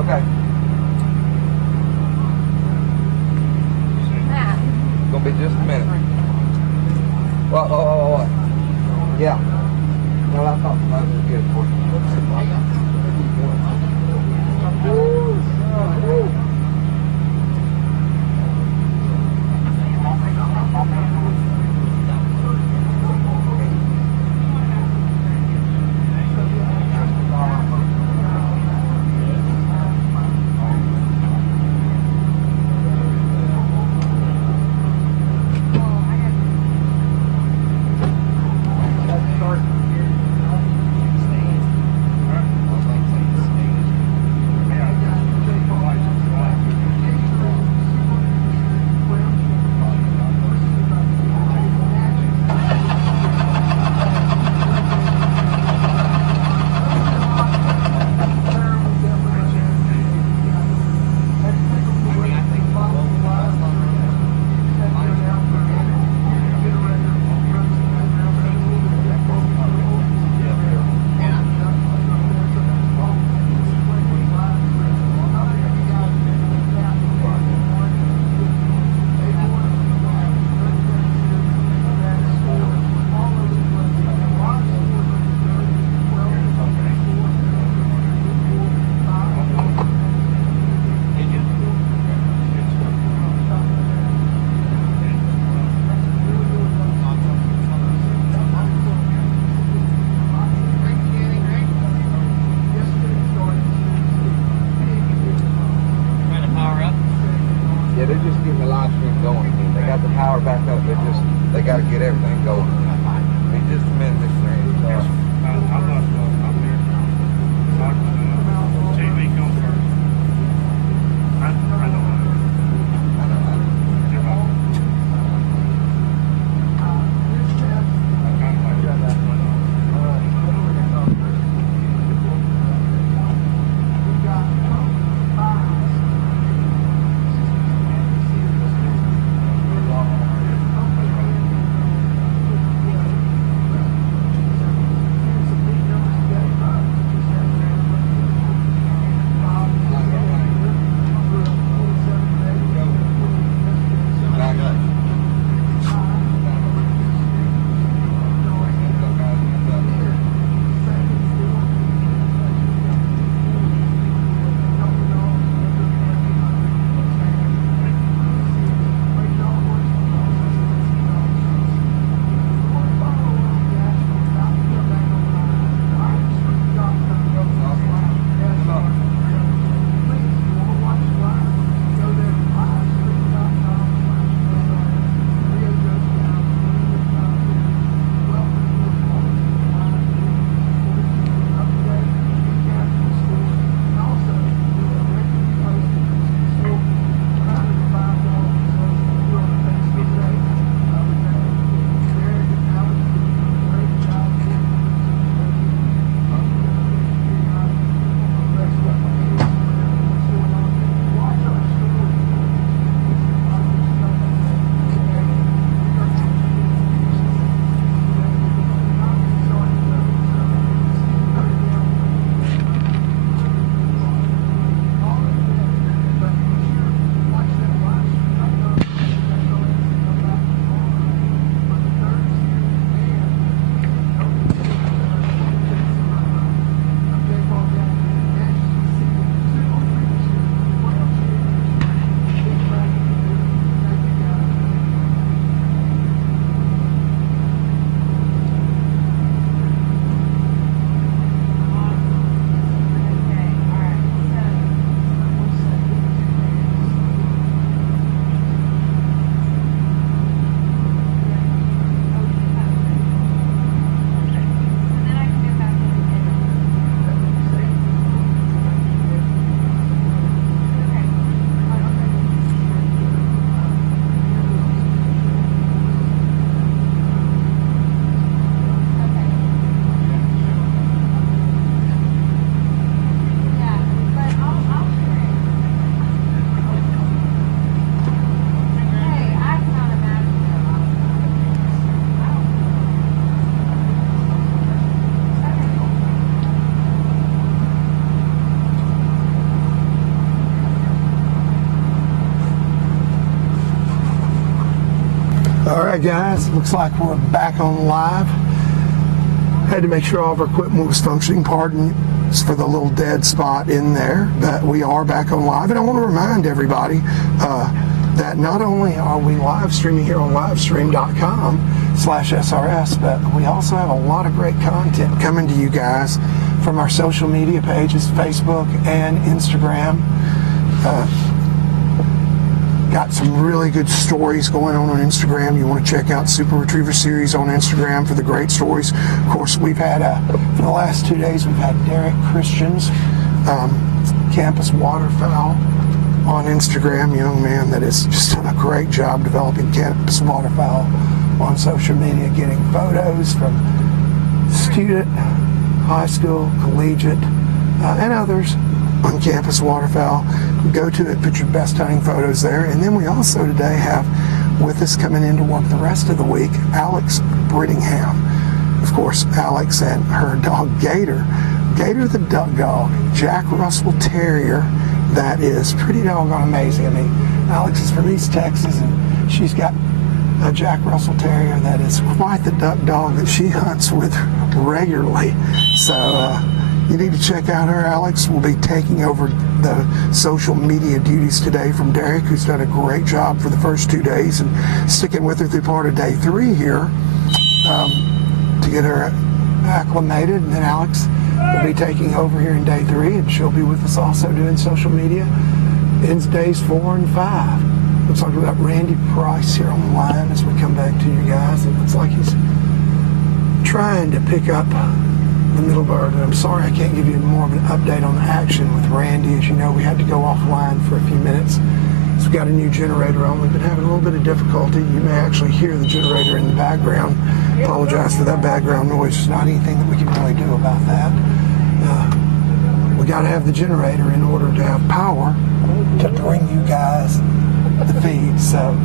Okay. Gonna be just a minute. What? Yeah. Well, I thought that was good for you. Yeah, they're just getting the live stream going. They got the power back up. They got to get everything going. In just a minute, Mr. Randy. Alright guys, looks like we're back on live. Had to make sure all of our equipment was functioning. Pardon for the little dead spot in there, but we are back on live. And I want to remind everybody that not only are we live streaming here on livestream.com/SRS, but we also have a lot of great content coming to you guys from our social media pages, Facebook and Instagram. Got some really good stories going on Instagram. You want to check out Super Retriever Series on Instagram for the great stories. Of course, we've had, for the last 2 days, we've had Derek Christian's Campus Waterfowl on Instagram. Young man that has just done a great job developing Campus Waterfowl on social media, getting photos from student, high school, collegiate, and others on Campus Waterfowl. Go to it, put your best hunting photos there. And then we also today have with us coming in to work the rest of the week, Alex Brittingham. Of course, Alex and her dog Gator. Gator the duck dog, Jack Russell Terrier, that is pretty doggone amazing. I mean, Alex is from East Texas and she's got a Jack Russell Terrier that is quite the duck dog that she hunts with regularly. So, you need to check out her. Alex will be taking over the social media duties today from Derek, who's done a great job for the first 2 days and sticking with her through part of day 3 here to get her acclimated. And then Alex will be taking over here in day 3, and she'll be with us also doing social media in days 4 and 5. Looks like we've got Randy Price here on the line as we come back to you guys. It looks like he's trying to pick up the middle bird, and I'm sorry I can't give you more of an update on the action with Randy. As you know, we had to go offline for a few minutes. So we got a new generator on. We've been having a little bit of difficulty. You may actually hear the generator in the background. Apologize for that background noise. There's not anything that we can really do about that. We got to have the generator in order to have power to bring you guys the feed. So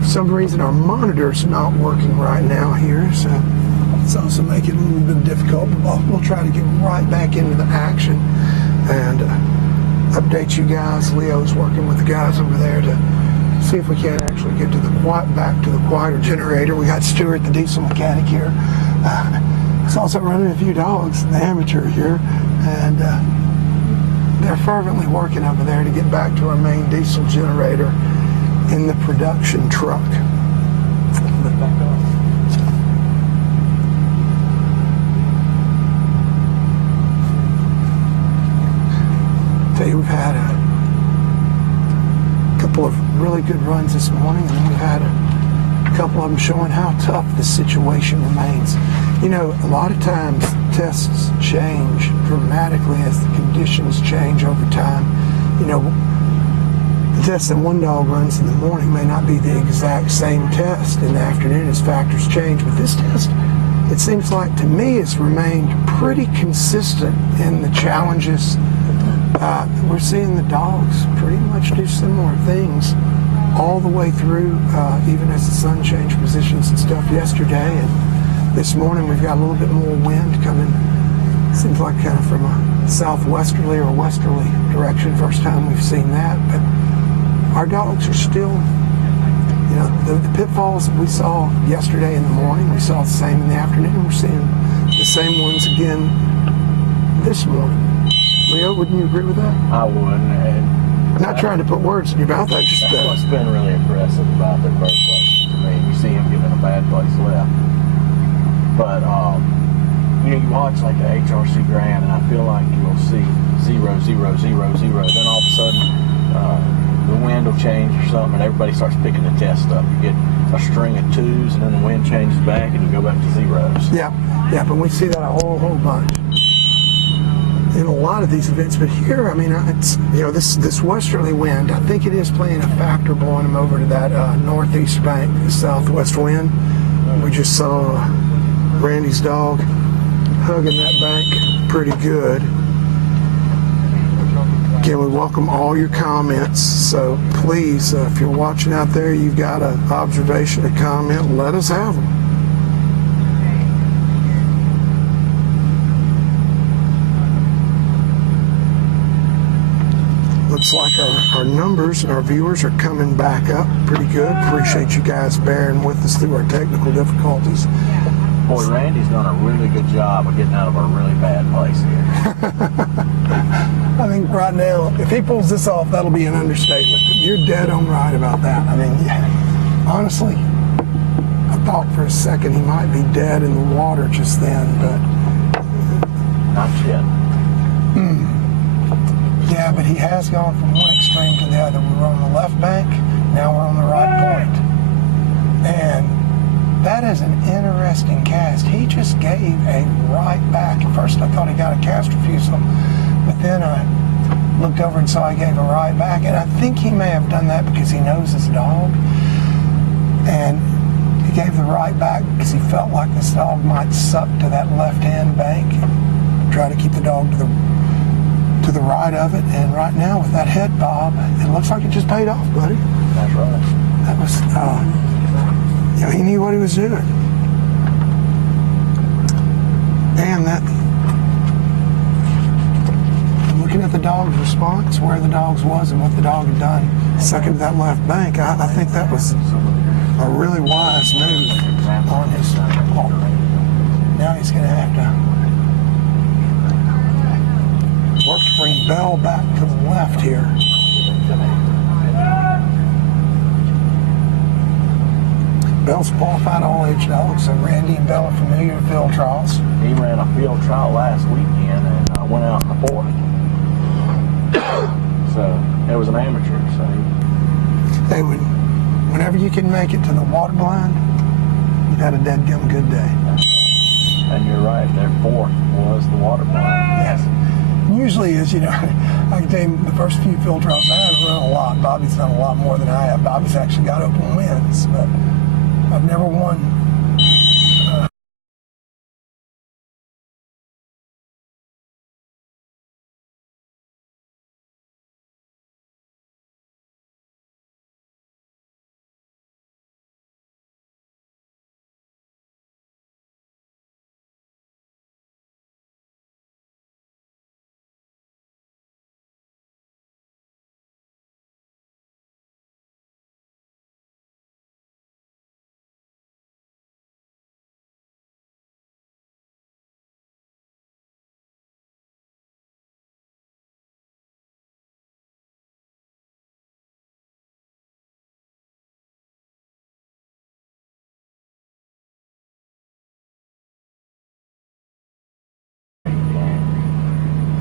for some reason our monitor's not working right now here, so it's also making it a little bit difficult, but we'll try to get right back into the action and update you guys. Leo's working with the guys over there to see if we can actually get to back to the quieter generator. We got Stuart, the diesel mechanic here. He's also running a few dogs, the amateur here, and they're fervently working over there to get back to our main diesel generator in the production truck. We've had a couple of really good runs this morning, and then we've had a couple of them showing how tough the situation remains. You know, a lot of times tests change dramatically as the conditions change over time. You know, the test that one dog runs in the morning may not be the exact same test in the afternoon as factors change, but this test, it seems like to me, it's remained pretty consistent in the challenges. We're seeing the dogs pretty much do similar things all the way through, even as the sun changed positions and stuff yesterday. And this morning we've got a little bit more wind coming, seems like kind of from a southwesterly or westerly direction. First time we've seen that. But our dogs are still, you know, the pitfalls that we saw yesterday in the morning, we saw the same in the afternoon. We're seeing the same ones again this morning. Leo, wouldn't you agree with that? I would. And not trying to put words in your mouth. That's what's been really impressive about their bird placement to me. You see him getting in a bad place left. But, you know, you watch like the HRC Grand, and I feel like you'll see 0, 0, 0, 0. Then all of a sudden, the wind will change or something, and everybody starts picking the test up. You get a string of 2s, and then the wind changes back, and you go back to 0s. Yeah, but we see that a whole bunch in a lot of these events. But here, I mean, it's, you know, this westerly wind, I think it is playing a factor, blowing them over to that northeast bank, the southwest wind. We just saw Randy's dog hugging that bank pretty good. Again, we welcome all your comments, so please, if you're watching out there, you've got an observation, a comment, let us have them. looks like our numbers, our viewers are coming back up pretty good. Appreciate you guys bearing with us through our technical difficulties. Boy, Randy's done a really good job of getting out of a really bad place here. I think right now, if he pulls this off, that'll be an understatement. You're dead on right about that. I mean, honestly, I thought for a second he might be dead in the water just then, but... Not yet. Yeah, but he has gone from one extreme to the other. We were on the left bank, now we're on the right point. And that is an interesting cast. He just gave a right back. At first I thought he got a cast refusal, but then I looked over and saw he gave a right back. And I think he may have done that because he knows his dog. And he gave the right back because he felt like this dog might suck to that left-hand bank. Try to keep the dog to the right of it. And right now with that head bob, it looks like it just paid off, buddy. That's right. That was, you know, he knew what he was doing. And that, looking at the dog's response, where the dog's was and what the dog had done, sucking to that left bank, I think that was a really wise move on his part. Now he's going to have to work to bring Bell back to the left here. Bell's a qualified all-age dog, so Randy and Bell are familiar with field trials. He ran a field trial last weekend and went out in the fourth. So it was an amateur. So They would, whenever you can make it to the water blind, you've had a deadgum good day. And you're right, their fourth was the water blind. Yes. Usually is, you know, I can tell you the first few field trials I haven't run a lot. Bobby's done a lot more than I have. Bobby's actually got open wins, but I've never won.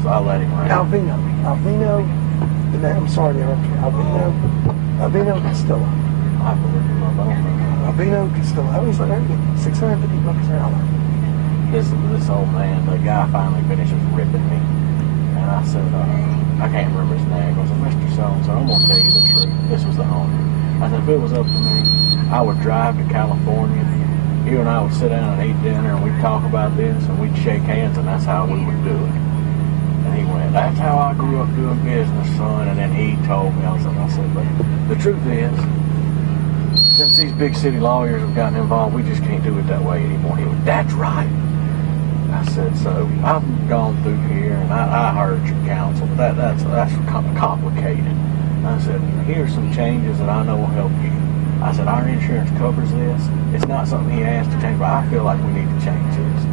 So I let him run. Alvino, I'm sorry to interrupt you. Alvino Castillo. I have to look him up. I don't know. Alvino Castillo. That was very good. $650 an hour. This old man, the guy finally finishes ripping me. And I said, I can't remember his name. I was like, Mr. So-and-so, I'm going to tell you the truth. This was the owner. I said, if it was up to me, I would drive to California. You and I would sit down and eat dinner, and we'd talk about this, and we'd shake hands, and that's how we would do it. And he went, that's how I grew up doing business, son. And then he told me, I said, but the truth is, since these big city lawyers have gotten involved, we just can't do it that way anymore. He went, that's right. I said, so I've gone through here, and I heard your counsel, but that's complicated. I said, here's some changes that I know will help you. I said, our insurance covers this. It's not something he asked to change, but I feel like we need to change this.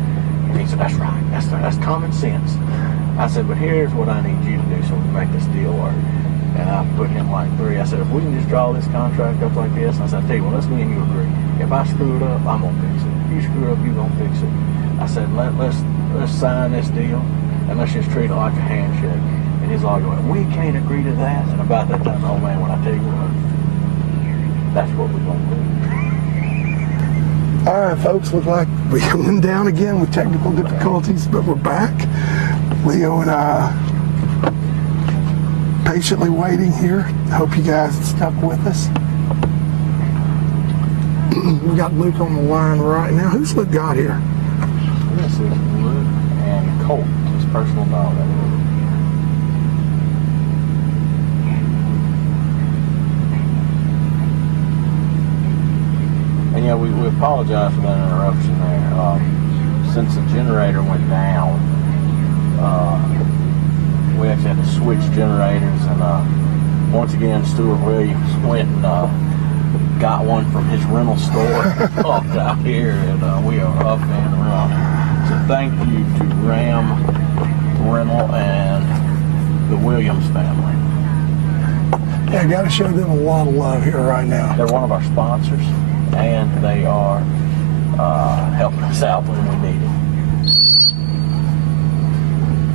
And he said, that's right. That's common sense. I said, but here's what I need you to do so we can make this deal work. And I put him like 3. I said, if we can just draw this contract up like this, I said, I tell you what, let's me and you agree. If I screw it up, I'm gonna fix it. If you screw it up, you're gonna fix it. I said, let's sign this deal and let's just treat it like a handshake. And he's like, we can't agree to that. And about that time, oh man, when I tell you what, that's what we're gonna do. All right, folks, look like we're coming down again with technical difficulties, but we're back. Leo and I patiently waiting here. Hope you guys stuck with us. We got Luke on the line right now. Who's Luke got here? This is Luke and Colt, his personal dog. And yeah, we apologize for that interruption there. Since the generator went down, we actually had to switch generators, and once again, Stuart Williams went and got one from his rental store pumped out here, and we are up and running. So thank you to Ram Rental and the Williams family. Yeah, got to show them a lot of love here right now. They're one of our sponsors, and they are helping us out when we need it.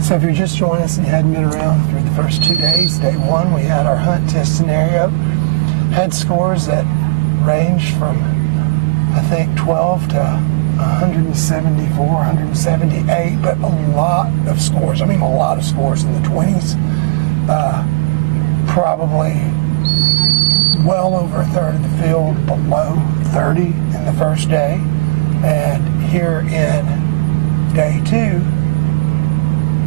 So if you're just joining us and you hadn't been around through the first 2 days, day one, we had our hunt test scenario. Had scores that ranged from, I think, 12 to 174, 178, but a lot of scores. I mean, a lot of scores in the 20s. Probably well over a third of the field below 30 in the first day. And here in day two,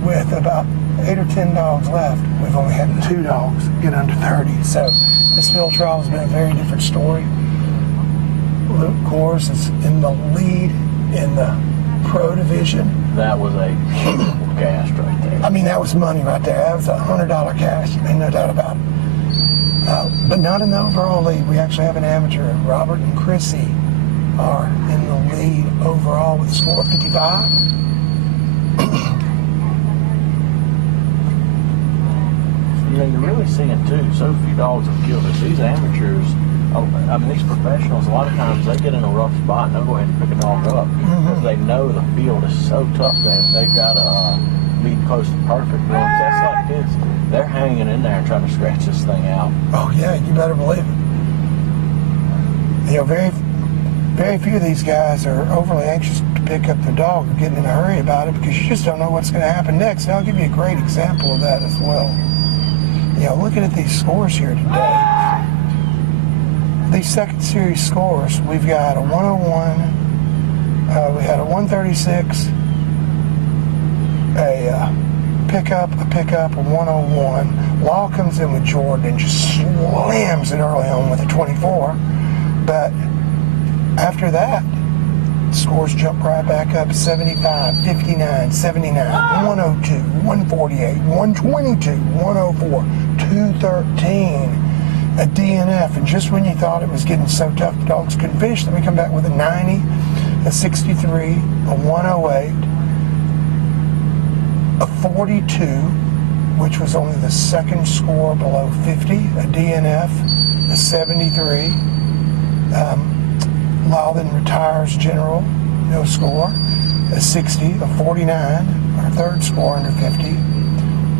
with about 8 or 10 dogs left, we've only had 2 dogs get under 30. So this field trial has been a very different story. Luke Kors is in the lead in the pro division. That was a huge cast right there. I mean, that was money right there. That was a $100 cash. Ain't no doubt about it. But not in the overall lead. We actually have an amateur. Robert and Chrissy are in the lead overall with a score of 55. You know, you're really seeing, too, so few dogs have killed us. These amateurs, I mean, these professionals, a lot of times they get in a rough spot and they'll go ahead and pick a dog up because they know the field is so tough that they've got to be close to perfect. You know, that's like this. They're hanging in there and trying to scratch this thing out. Oh, yeah, you better believe it. You know, very few of these guys are overly anxious to pick up their dog or getting in a hurry about it because you just don't know what's going to happen next. And I'll give you a great example of that as well. You know, looking at these scores here today, these second series scores, we've got a 101, we had a 136, a pickup, a 101. Law comes in with Jordan and just slams it early on with a 24. But after that, scores jump right back up. 75, 59, 79, 102, 148, 122, 104, 213. A DNF, and just when you thought it was getting so tough the dogs couldn't finish, then we come back with a 90, a 63, a 108, a 42, which was only the second score below 50, a DNF, a 73. Lyle then retires general, no score, a 60, a 49, our third score under 50,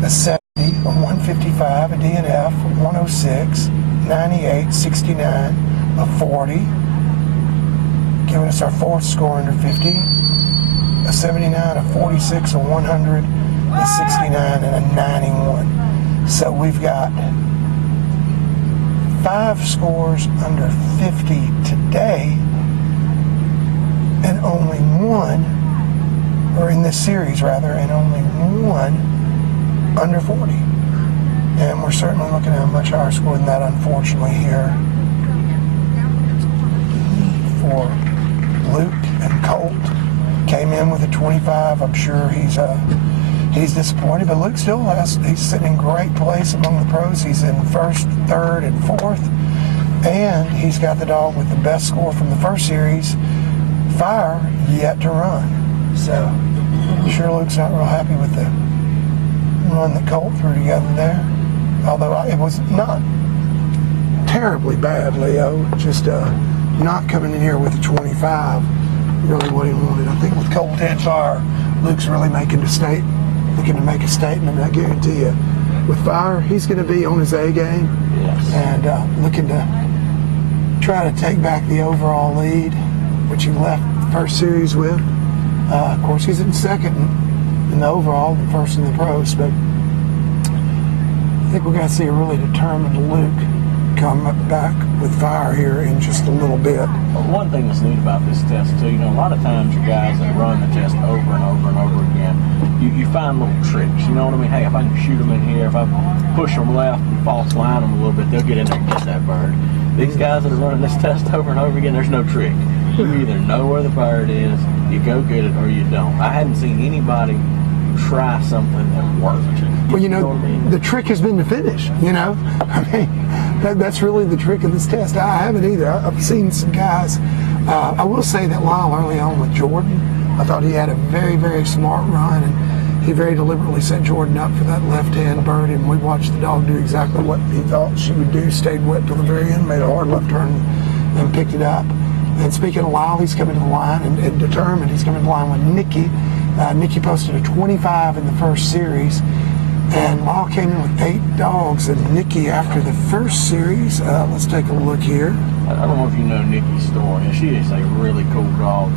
a 70, a 155, a DNF, a 106, 98, 69, a 40, giving us our fourth score under 50, a 79, a 46, a 100, a 69, and a 91. So we've got 5 scores under 50 today, and only one, or in this series rather, and only one under 40. And we're certainly looking at a much higher score than that, unfortunately, here for Luke and Colt. Came in with a 25. I'm sure he's disappointed, but Luke still he's sitting in great place among the pros. He's in first, third, and fourth, and he's got the dog with the best score from the first series, Fire, yet to run. So I'm sure Luke's not real happy with the run that Colt threw together there. Although it was not terribly bad, Leo. Just not coming in here with a 25. Really what he wanted. I think with Colt and Fire, Luke's really looking to make a statement. I guarantee you, with Fire, he's going to be on his A game. Yes. And looking to try to take back the overall lead, which he left the first series with. Of course, he's in second in the overall, the first in the pros, but I think we're going to see a really determined Luke come back with Fire here in just a little bit. Well, one thing that's neat about this test, too, you know, a lot of times your guys that run the test over and over and over again, you find little tricks, you know what I mean? Hey, if I can shoot them in here, if I push them left and false line them a little bit, they'll get in there and get that bird. These guys that are running this test over and over again, there's no trick. You either know where the bird is, you go get it, or you don't. I hadn't seen anybody try something that worked. Well, You know what I mean? the trick has been to finish, I mean, that's really the trick of this test. I haven't either. I've seen some guys. I will say that Lyle early on with Jordan, I thought he had a very, very smart run, and he very deliberately set Jordan up for that left-hand bird, and we watched the dog do exactly what he thought she would do, stayed wet till the very end, made a hard left turn, and picked it up. And speaking of Lyle, he's coming to the line and determined. He's coming to the line with Nikki. Nikki posted a 25 in the first series, and Lyle came in with 8 dogs. And Nikki, after the first series, let's take a look here. I don't know if you know Nikki's story. She is a really cool dog.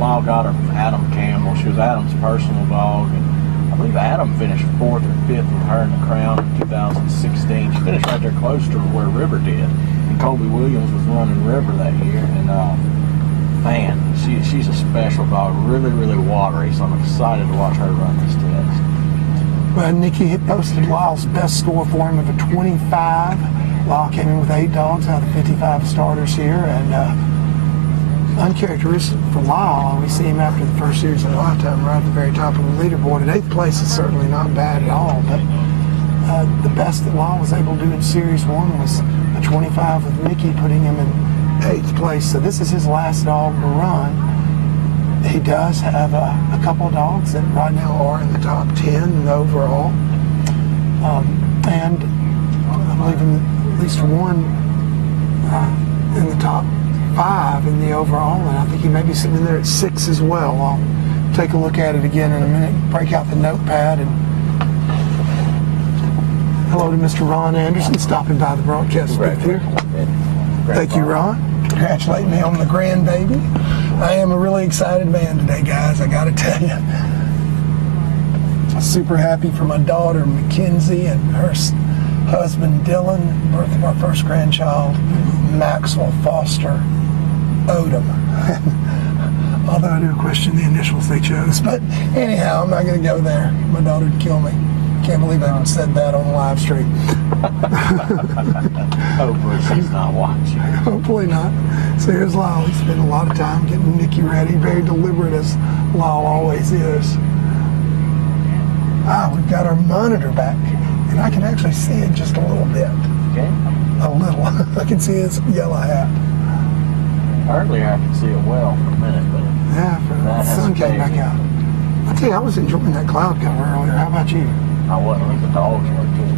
Lyle got her from Adam Campbell. She was Adam's personal dog, and I believe Adam finished 4th or 5th with her in the Crown in 2016. She finished right there close to where River did. And Colby Williams was running River that year, and man, she's a special dog, really, really watery, so I'm excited to watch her run this test. Well, Nikki had posted Lyle's best score for him of a 25. Lyle came in with 8 dogs out of the 55 starters here, and uncharacteristic for Lyle, we see him after the first series of Lifetime right at the very top of the leaderboard. And 8th place is certainly not bad at all, but the best that Lyle was able to do in Series 1 was a 25 with Nikki, putting him in 8th place. So this is his last dog to run. He does have a couple of dogs that right now are in the top 10 overall. And I believe at least one in the top 5 in the overall, and I think he may be sitting in there at 6 as well. I'll take a look at it again in a minute, break out the notepad. And hello to Mr. Ron Anderson stopping by the broadcast booth here. Thank you, Ron. Congratulate me on the grandbaby. I am a really excited man today, guys, I gotta tell you. Super happy for my daughter Mackenzie and her husband Dylan, birth of our first grandchild, Maxwell Foster Odom. Although I do question the initials they chose. But anyhow, I'm not going to go there. My daughter would kill me. Can't believe I even said that on the live stream. Hopefully she's not watching. Hopefully not. So here's Lyle. He spent a lot of time getting Nikki ready. Very deliberate, as Lyle always is. We've got our monitor back. And I can actually see it just a little bit. Okay. A little. I can see his yellow hat. Earlier I could see it well for a minute, but yeah, the sun came back out. I tell you, I was enjoying that cloud cover earlier. How about you? I wasn't. I think the dogs were too.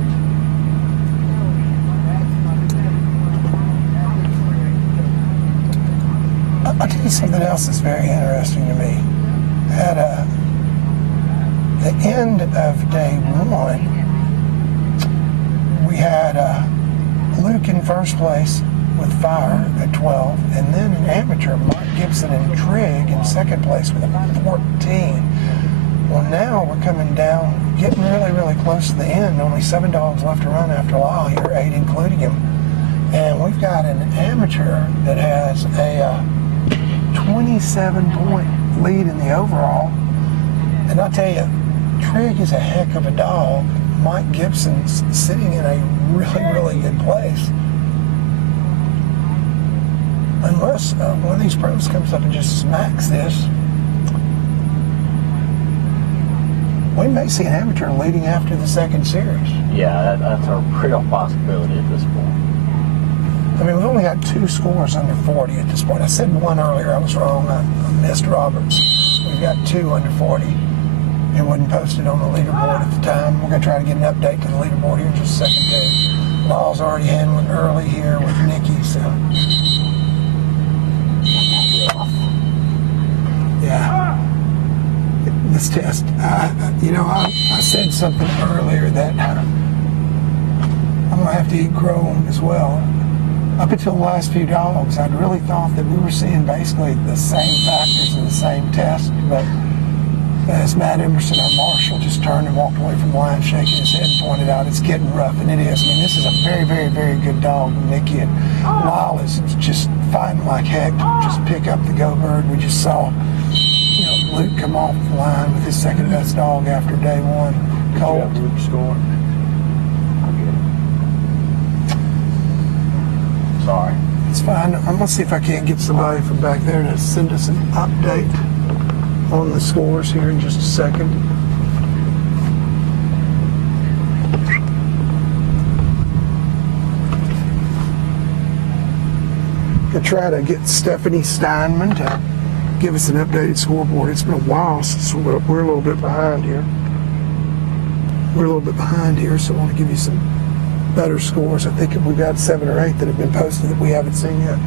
I'll tell you something else that's very interesting to me. At the end of day 1, we had Luke in first place with Fire at 12, and then an amateur, Mark Gibson and Trigg in second place with a 14. Well, now we're coming down, getting really, really close to the end. Only 7 dogs left to run after a while here, 8 including him. And we've got an amateur that has a 27-point lead in the overall. And I'll tell you, Trigg is a heck of a dog. Mike Gibson's sitting in a really, really good place. Unless one of these pros comes up and just smacks this, we may see an amateur leading after the second series. Yeah, that's a real possibility at this point. I mean, we've only got 2 scores under 40 at this point. I said 1 earlier. I was wrong. I missed Roberts. We've got 2 under 40. It wasn't posted on the leaderboard at the time. We're going to try to get an update to the leaderboard here in just a second, too. Law's already handling early here with Nikki, so. Yeah. This test, I said something earlier that I'm going to have to eat crow as well. Up until the last few dogs, I'd really thought that we were seeing basically the same factors in the same test, but as Matt Emerson, our marshal, just turned and walked away from the line, shaking his head and pointed out it's getting rough, and it is. I mean, this is a very, very, very good dog, Nikki, and Lyle is just fighting like heck to just pick up the go bird. We just saw, Luke come off the line with his second best dog after day 1. Colt. Luke score. Sorry. It's fine. I'm going to see if I can't get somebody from back there to send us an update on the scores here in just a second. to try to get Stephanie Steinman to give us an updated scoreboard. It's been a while since we're a little bit behind here. So I want to give you some better scores. I think we've got 7 or 8 that have been posted that we haven't seen yet.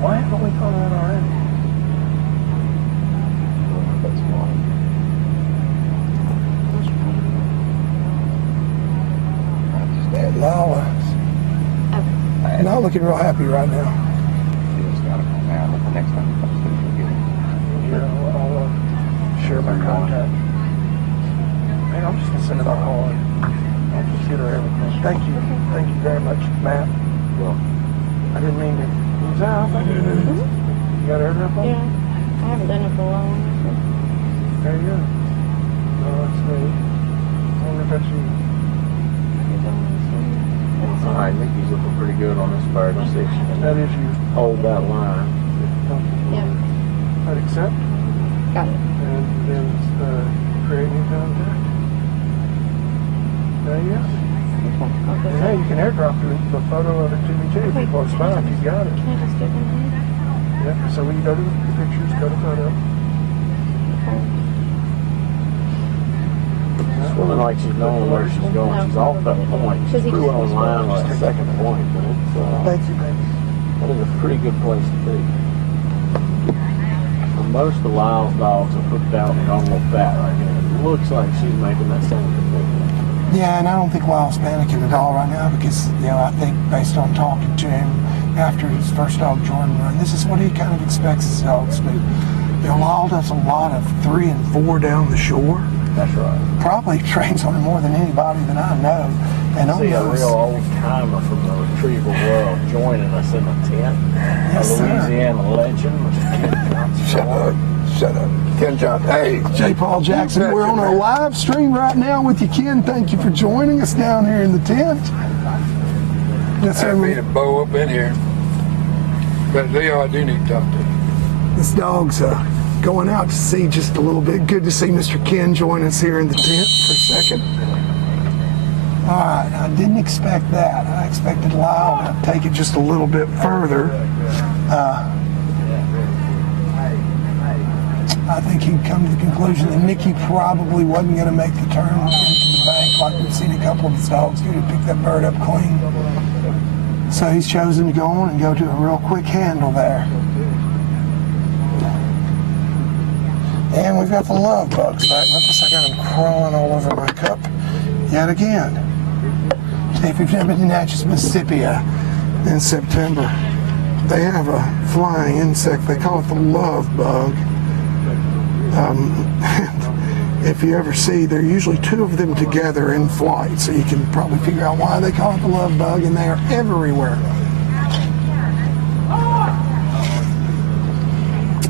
Why haven't we caught on already? Lala. Not looking real happy right now. I'll share my contact. Man, I'm just gonna send it all on. I'll just get her everything. Thank you very much, Matt. Well, I didn't mean to. You got her up on? Yeah, I haven't done it for a while. There you go. Oh, that's neat. I wonder if that's you. Alright, Nikki's looking pretty good on this bird. Let's see if she can hold that line. Yeah. I'd accept. Got it. And then create new contact. There you go. Okay. Hey, you can airdrop the photo of it to me too if you close by if you've got it. Can I just get in here? Yeah, so when you go to the pictures, go to photo. Swimming like she's knowing where she's going. She's off that point. She's through online like the second point. But it's, Thank you, baby. that is a pretty good place to be. Most of Lyle's dogs are hooked out and gone a little fat right now. It looks like she's making that same commitment. Yeah, and I don't think Lyle's panicking at all right now because, I think based on talking to him after his first dog Jordan run, this is what he kind of expects his dogs to do. Lyle does a lot of 3 and 4 down the shore. That's right. Probably trains on it more than anybody that I know. And See a real old timer from the retrieval world joining us in the tent. Yes, a sir. Louisiana legend, Mr. Ken Johnson. Shut up. Ken John. Hey. J. Paul Jackson, we're on a live stream right now with you, Ken. Thank you for joining us down here in the tent. Yes, sir. Me to bow up in here. But Leo, I do need to talk to him. This dog's going out to sea just a little bit. Good to see Mr. Ken join us here in the tent for a second. All right, I didn't expect that. I expected Lyle to take it just a little bit further. I think he'd come to the conclusion that Nicky probably wasn't going to make the turn into the bank like we've seen a couple of his dogs do to pick that bird up clean. So he's chosen to go on and go to a real quick handle there. And we've got the love bugs back with us. I got them crawling all over my cup yet again. If you've never been to Natchez, Mississippi in September, they have a flying insect. They call it the love bug. If you ever see, there are usually 2 of them together in flight, so you can probably figure out why they call it the love bug, and they are everywhere.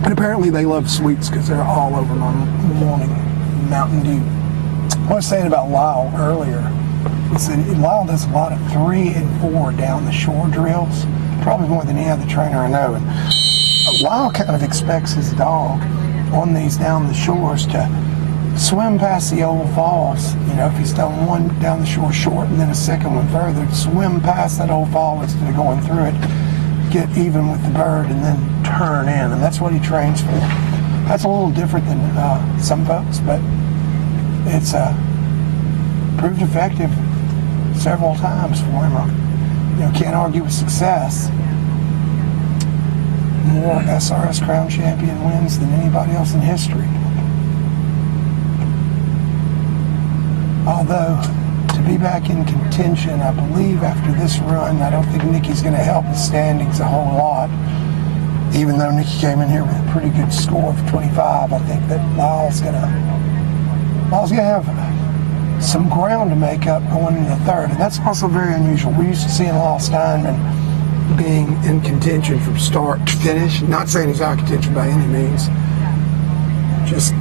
And apparently they love sweets because they're all over my morning Mountain Dew. What I was saying about Lyle earlier is that Lyle does a lot of 3 and 4 down the shore drills, probably more than any other trainer I know. And Lyle kind of expects his dog on these down the shores to swim past the old falls. If he's done one down the shore short and then a second one further, swim past that old fall instead of going through it, get even with the bird, and then turn in. And that's what he trains for. That's a little different than some folks, but it's proved effective several times for him. Can't argue with success. More SRS Crown Champion wins than anybody else in history. Although, to be back in contention, I believe after this run, I don't think Nicky's going to help his standings a whole lot. Even though Nicky came in here with a pretty good score of 25, I think that Lyle's going to have some ground to make up going into the third. And that's also very unusual. We're used to seeing Lyle Steinman being in contention from start to finish. Not saying he's out of contention by any means. just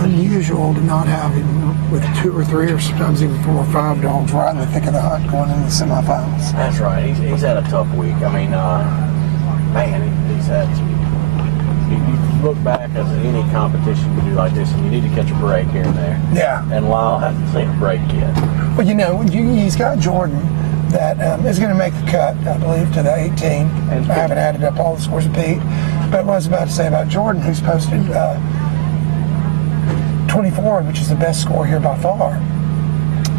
unusual to not have him with 2 or 3 or sometimes even 4 or 5 dogs right in the thick of the hunt going into the semifinals. That's right. He's had a tough week. I mean, man, he's had some. You look back at any competition you do like this, and you need to catch a break here and there. Yeah. And Lyle hasn't seen a break yet. Well, you know, he's got Jordan that is going to make the cut, I believe, to the 18. I haven't added up all the scores of Pete. But what I was about to say about Jordan, who's posted 24, which is the best score here by far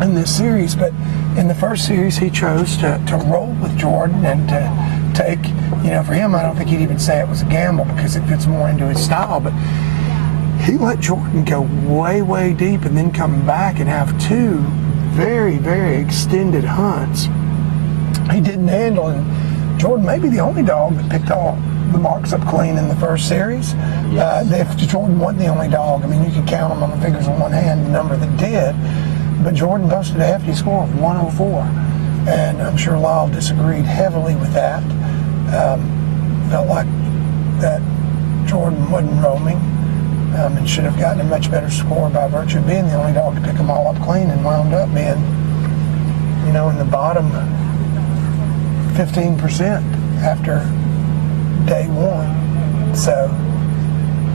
in this series. But in the first series, he chose to roll with Jordan and to take, you know, for him, I don't think he'd even say it was a gamble because it fits more into his style. But he let Jordan go way, way deep and then come back and have 2 very, very extended hunts. He didn't handle, and Jordan may be the only dog that picked all the marks up clean in the first series. Yes. If Jordan wasn't the only dog, I mean, you could count them on the fingers of one hand, the number that did. But Jordan posted a hefty score of 104. And I'm sure Lyle disagreed heavily with that. Felt like that Jordan wasn't roaming and should have gotten a much better score by virtue of being the only dog to pick them all up clean and wound up being, you know, in the bottom 15% after day 1. So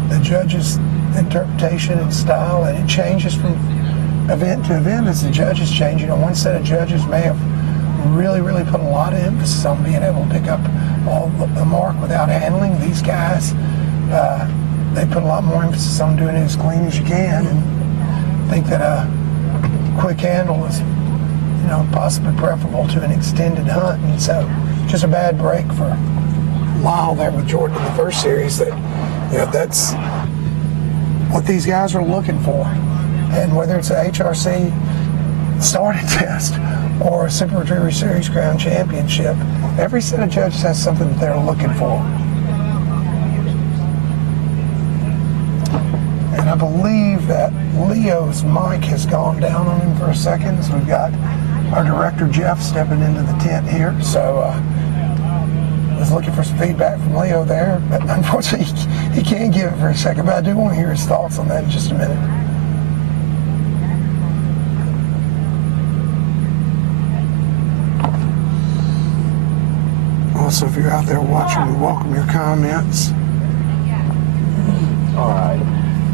the judges' interpretation and style, and it changes from event to event as the judges change. You know, one set of judges may have really, really put a lot of emphasis on being able to pick up all the mark without handling. These guys, they put a lot more emphasis on doing it as clean as you can, and think that a quick handle is, you know, possibly preferable to an extended hunt. And so just a bad break for Lyle there with Jordan in the first series. That, you know, that's what these guys are looking for. And whether it's an HRC starting test or a Super Retriever Series Crown Championship, every set of judges has something that they're looking for. And I believe that Leo's mic has gone down on him for a second, so we've got our director Jeff stepping into the tent here. So I was looking for some feedback from Leo there, but unfortunately he can't give it for a second. But I do want to hear his thoughts on that in just a minute. Also, if you're out there watching, we welcome your comments. All right.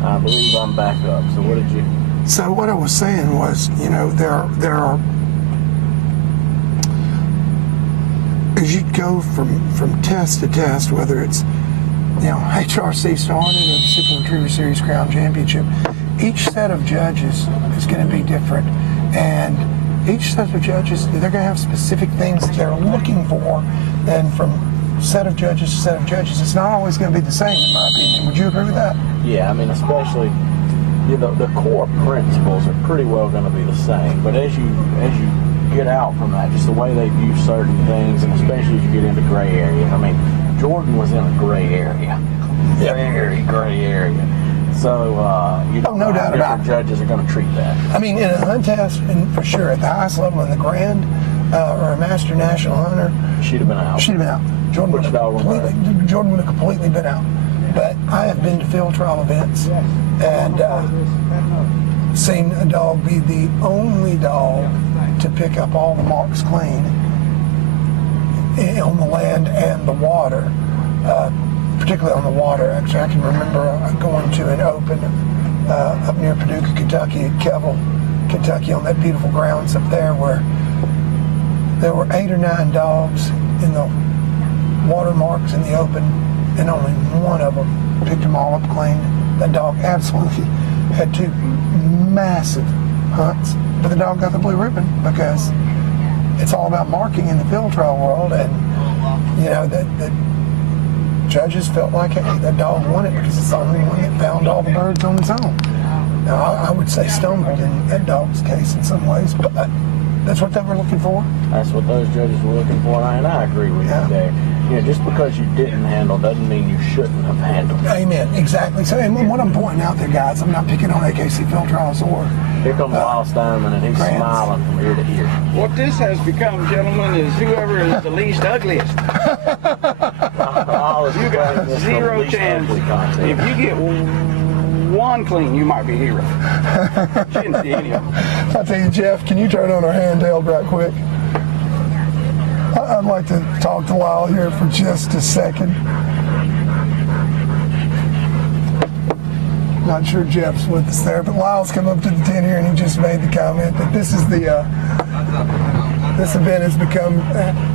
I believe I'm back up. So what did you... So what I was saying was, you know, there are as you go from test to test, whether it's, you know, HRC started or the Super Retriever Series Crown Championship, each set of judges is going to be different, and each set of judges, they're going to have specific things that they're looking for, and from set of judges to set of judges, it's not always going to be the same, in my opinion. Would you agree with that? Yeah, I mean, especially, you know, the core principles are pretty well going to be the same, but as you get out from that, just the way they view certain things, and especially as you get into gray areas. I mean, Jordan was in a gray area. Very gray area. So, you don't know how different judges are going to treat that. I mean, in a hunt test, and for sure, at the highest level in the Grand or a Master National Hunter, she'd have been out. Jordan would have completely been out. But I have been to field trial events and seen a dog be the only dog to pick up all the marks clean on the land and the water, particularly on the water. Actually, I can remember going to an open up near Paducah, Kentucky, at Kevel, Kentucky, on that beautiful grounds up there, where there were 8 or 9 dogs in the water marks in the open, and only one of them picked them all up clean. That dog absolutely had 2 massive hunts, but the dog got the blue ribbon because it's all about marking in the field trial world, and you know that judges felt like, hey, that dog won it because it's the only one that found all the birds on its own. Now, I would say stumbled in that dog's case in some ways, but that's what they were looking for. That's what those judges were looking for, and I agree with you there. You know, just because you didn't handle doesn't mean you shouldn't have handled. Amen. Exactly. So, and what I'm pointing out there, guys, I'm not picking on AKC field trials or Here comes Lyle Steinman, and he's Grant. smiling from ear to ear. What this has become, gentlemen, is whoever is the least ugliest. You got zero chance. If you get one clean, you might be a hero. She didn't see any of them. I'll tell you, Jeff, can you turn on our handheld right quick? I'd like to talk to Lyle here for just a second. Not sure Jeff's with us there, but Lyle's come up to the tent here and he just made the comment that this is the this event has become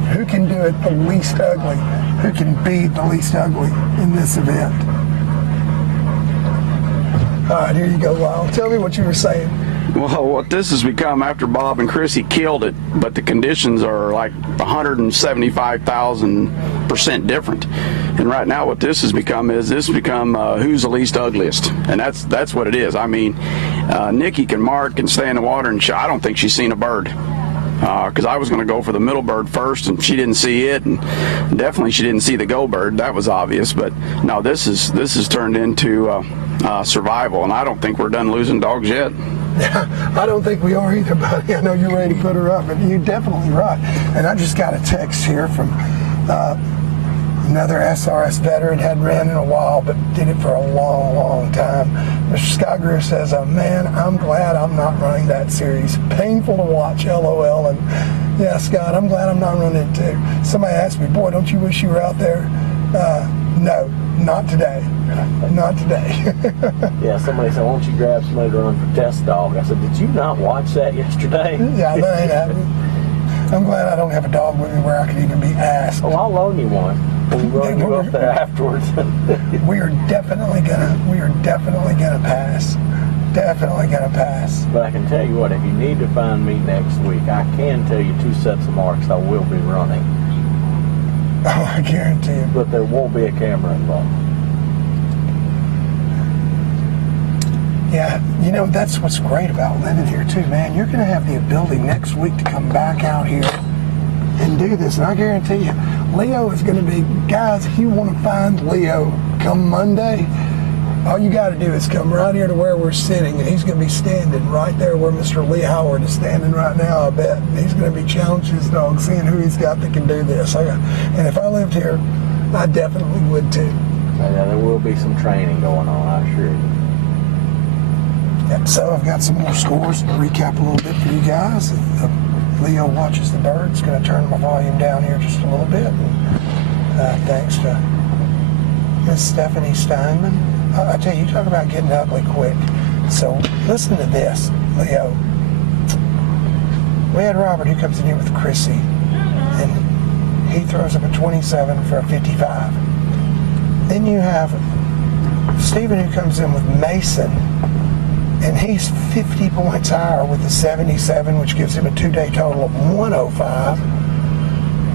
who can do it the least ugly, who can be the least ugly in this event. All right, here you go, Lyle. Tell me what you were saying. Well, what this has become after Bob and Chrissy killed it, but the conditions are like 175,000% different. And right now, what this has become is who's the least ugliest, and that's what it is. I mean, Nikki can stay in the water, and I don't think she's seen a bird. Because I was going to go for the middle bird first, and she didn't see it, and definitely she didn't see the go bird. That was obvious. But no, this has turned into survival, and I don't think we're done losing dogs yet. I don't think we are either, buddy. I know you're ready to put her up, and you're definitely right. And I just got a text here from another SRS veteran, hadn't ran in a while, but did it for a long, long time. Mr. Scott Greer says, man, I'm glad I'm not running that series. Painful to watch, LOL. And yeah, Scott, I'm glad I'm not running it too. Somebody asked me, boy, don't you wish you were out there? No, not today. Not today. Yeah, somebody said, why don't you grab somebody to run for test dog? I said, did you not watch that yesterday? Yeah, that ain't happening. I'm glad I don't have a dog with me where I could even be asked. Oh, I'll loan you one. We'll run you up there afterwards. We are definitely gonna pass. Definitely gonna pass. But I can tell you what, if you need to find me next week, I can tell you 2 sets of marks I will be running. Oh, I guarantee you. But there won't be a camera involved. Yeah, you know, that's what's great about living here too, man. You're gonna have the ability next week to come back out here and do this. And I guarantee you, Leo is gonna be, guys, if you wanna find Leo come Monday, all you gotta do is come right here to where we're sitting, and he's gonna be standing right there where Mr. Lee Howard is standing right now, I bet. He's gonna be challenging his dog, seeing who he's got that can do this. And if I lived here, I definitely would too. Yeah, there will be some training going on, I assure you. Yep, so I've got some more scores to recap a little bit for you guys. Leo watches the birds. Going to turn my volume down here just a little bit. And, thanks to Miss Stephanie Steinman. I tell you, talk about getting ugly quick. So listen to this, Leo. We had Robert who comes in here with Chrissy, and he throws up a 27 for a 55. Then you have Stephen who comes in with Mason, and he's 50 points higher with a 77, which gives him a 2-day total of 105.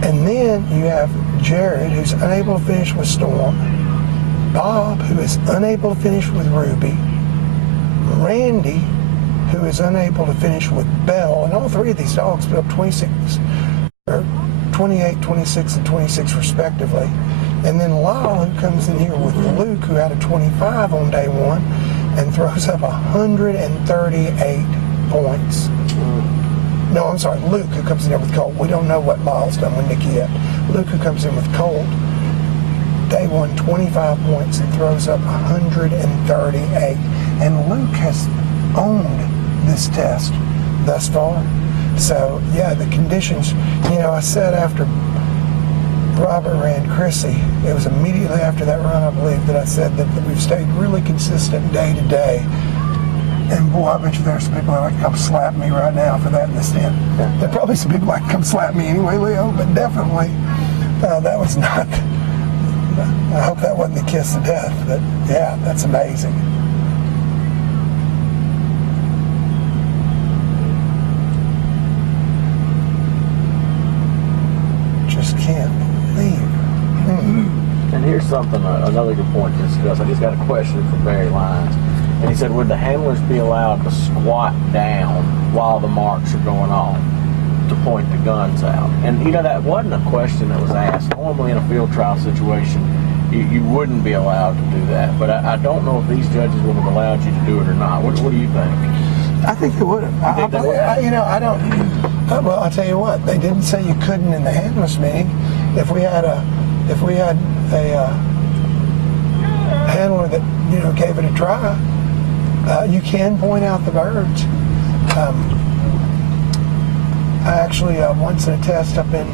And then you have Jared, who's unable to finish with Storm, Bob, who is unable to finish with Ruby, Randy, who is unable to finish with Belle, and all three of these dogs put up 28, 26, and 26 respectively. And then Lyle, who comes in here with Luke, who had a 25 on day one, and throws up 138 points. No, I'm sorry, Luke, who comes in there with Colt. We don't know what Lyle's done with Nikki yet. Luke, who comes in with Colt, day one, 25 points, and throws up 138. And Luke has owned this test thus far. So, yeah, the conditions, you know, I said after Robert ran Chrissy, it was immediately after that run, I believe, that I said that we've stayed really consistent day to day. And boy, I bet you there's some people that like to come slap me right now for that in the stand. There are probably some people that like to come slap me anyway, Leo, but definitely that was not, I hope that wasn't the kiss of death, but yeah, that's amazing. Just can't believe. And here's something, another good point to discuss. I just got a question from Barry Lyons. And he said, would the handlers be allowed to squat down while the marks are going on to point the guns out? And, you know, that wasn't a question that was asked. Normally in a field trial situation, you wouldn't be allowed to do that. But I don't know if these judges would have allowed you to do it or not. What do you think? I think they would have. think they would? I don't. Well, I'll tell you what. They didn't say you couldn't in the handlers meeting. If we had a handler that gave it a try, you can point out the birds. I actually once in a test up in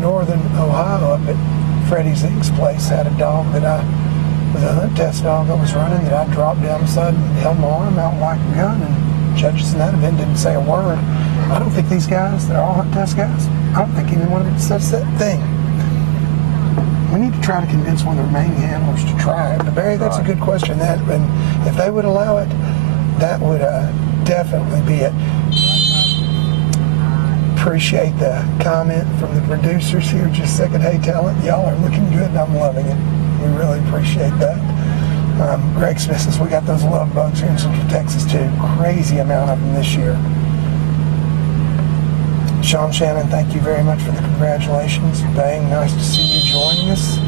northern Ohio, up at Freddie Zink's place, had a dog that was a hunt test dog that was running that I dropped down beside and held my arm out like a gun, and judges in that event didn't say a word. I don't think these guys, they're all hunt test guys, I don't think any one of them says that thing. We need to try to convince one of the remaining handlers to try it. But Barry, that's a good question. And if they would allow it, that would definitely be it. Appreciate the comment from the producers here. Just a second. Hey, talent, y'all are looking good, and I'm loving it. We really appreciate that. Greg Smith says we got those love bugs here in Central Texas too. Crazy amount of them this year. Sean Shannon, thank you very much for the congratulations. Bang, nice to see you joining us.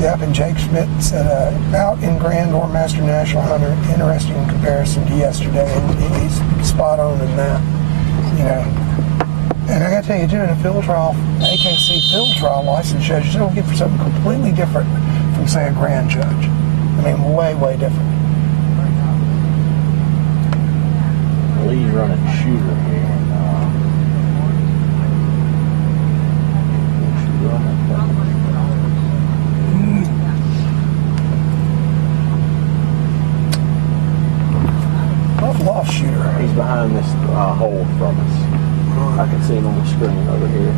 Yep, and Jake Schmidt said, out in Grand or Master National Hunter, interesting in comparison to yesterday, and he's spot on in that, And I got to tell you, doing a field trial, AKC field trial license judge, you don't get for something completely different from, say, a grand judge. I mean, way, way different. Lee's running shooter here. I've lost shooter. He's behind this hole from us. I can see him on the screen over here.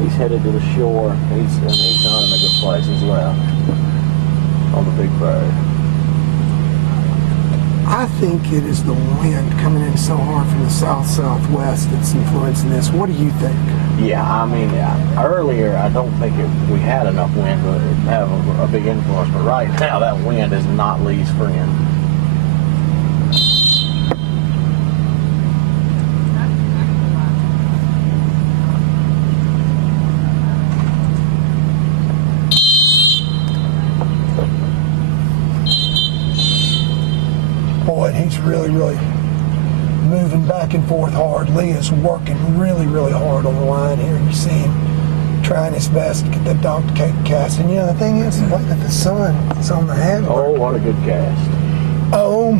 He's headed to the shore. He's not in a good place. He's left on the big bird. I think it is the wind coming in so hard from the south-southwest that's influencing this. What do you think? Yeah, I mean, earlier I don't think we had enough wind to have a big influence, but right now that wind is not Lee's friend. Boy, he's really, really moving back and forth hard. Lee is working really, really hard on the line here. You see him trying his best to get that dog to take the cast. And the thing is, look at the sun. It's on the handle. Oh, what a good cast. Oh,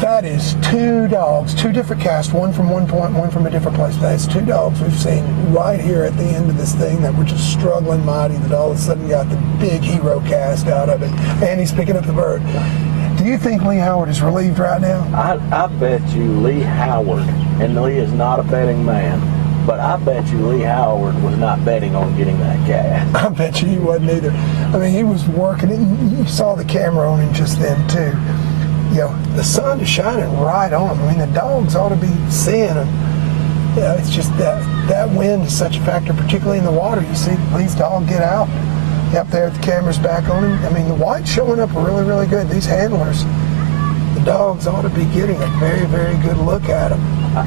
that is two dogs, two different casts, one from one point, one from a different place. That's two dogs we've seen right here at the end of this thing that were just struggling mighty, that all of a sudden got the big hero cast out of it. And he's picking up the bird. Do you think Lee Howard is relieved right now? I bet you Lee Howard, and Lee is not a betting man, but I bet you Lee Howard was not betting on getting that cast. I bet you he wasn't either. I mean, he was working it, and you saw the camera on him just then, too. The sun is shining right on him. I mean, the dogs ought to be seeing him. It's just that wind is such a factor, particularly in the water. You see Lee's dog get out. Up there, the camera's back on him. I mean, the white's showing up really, really good. These handlers, the dogs ought to be getting a very, very good look at him.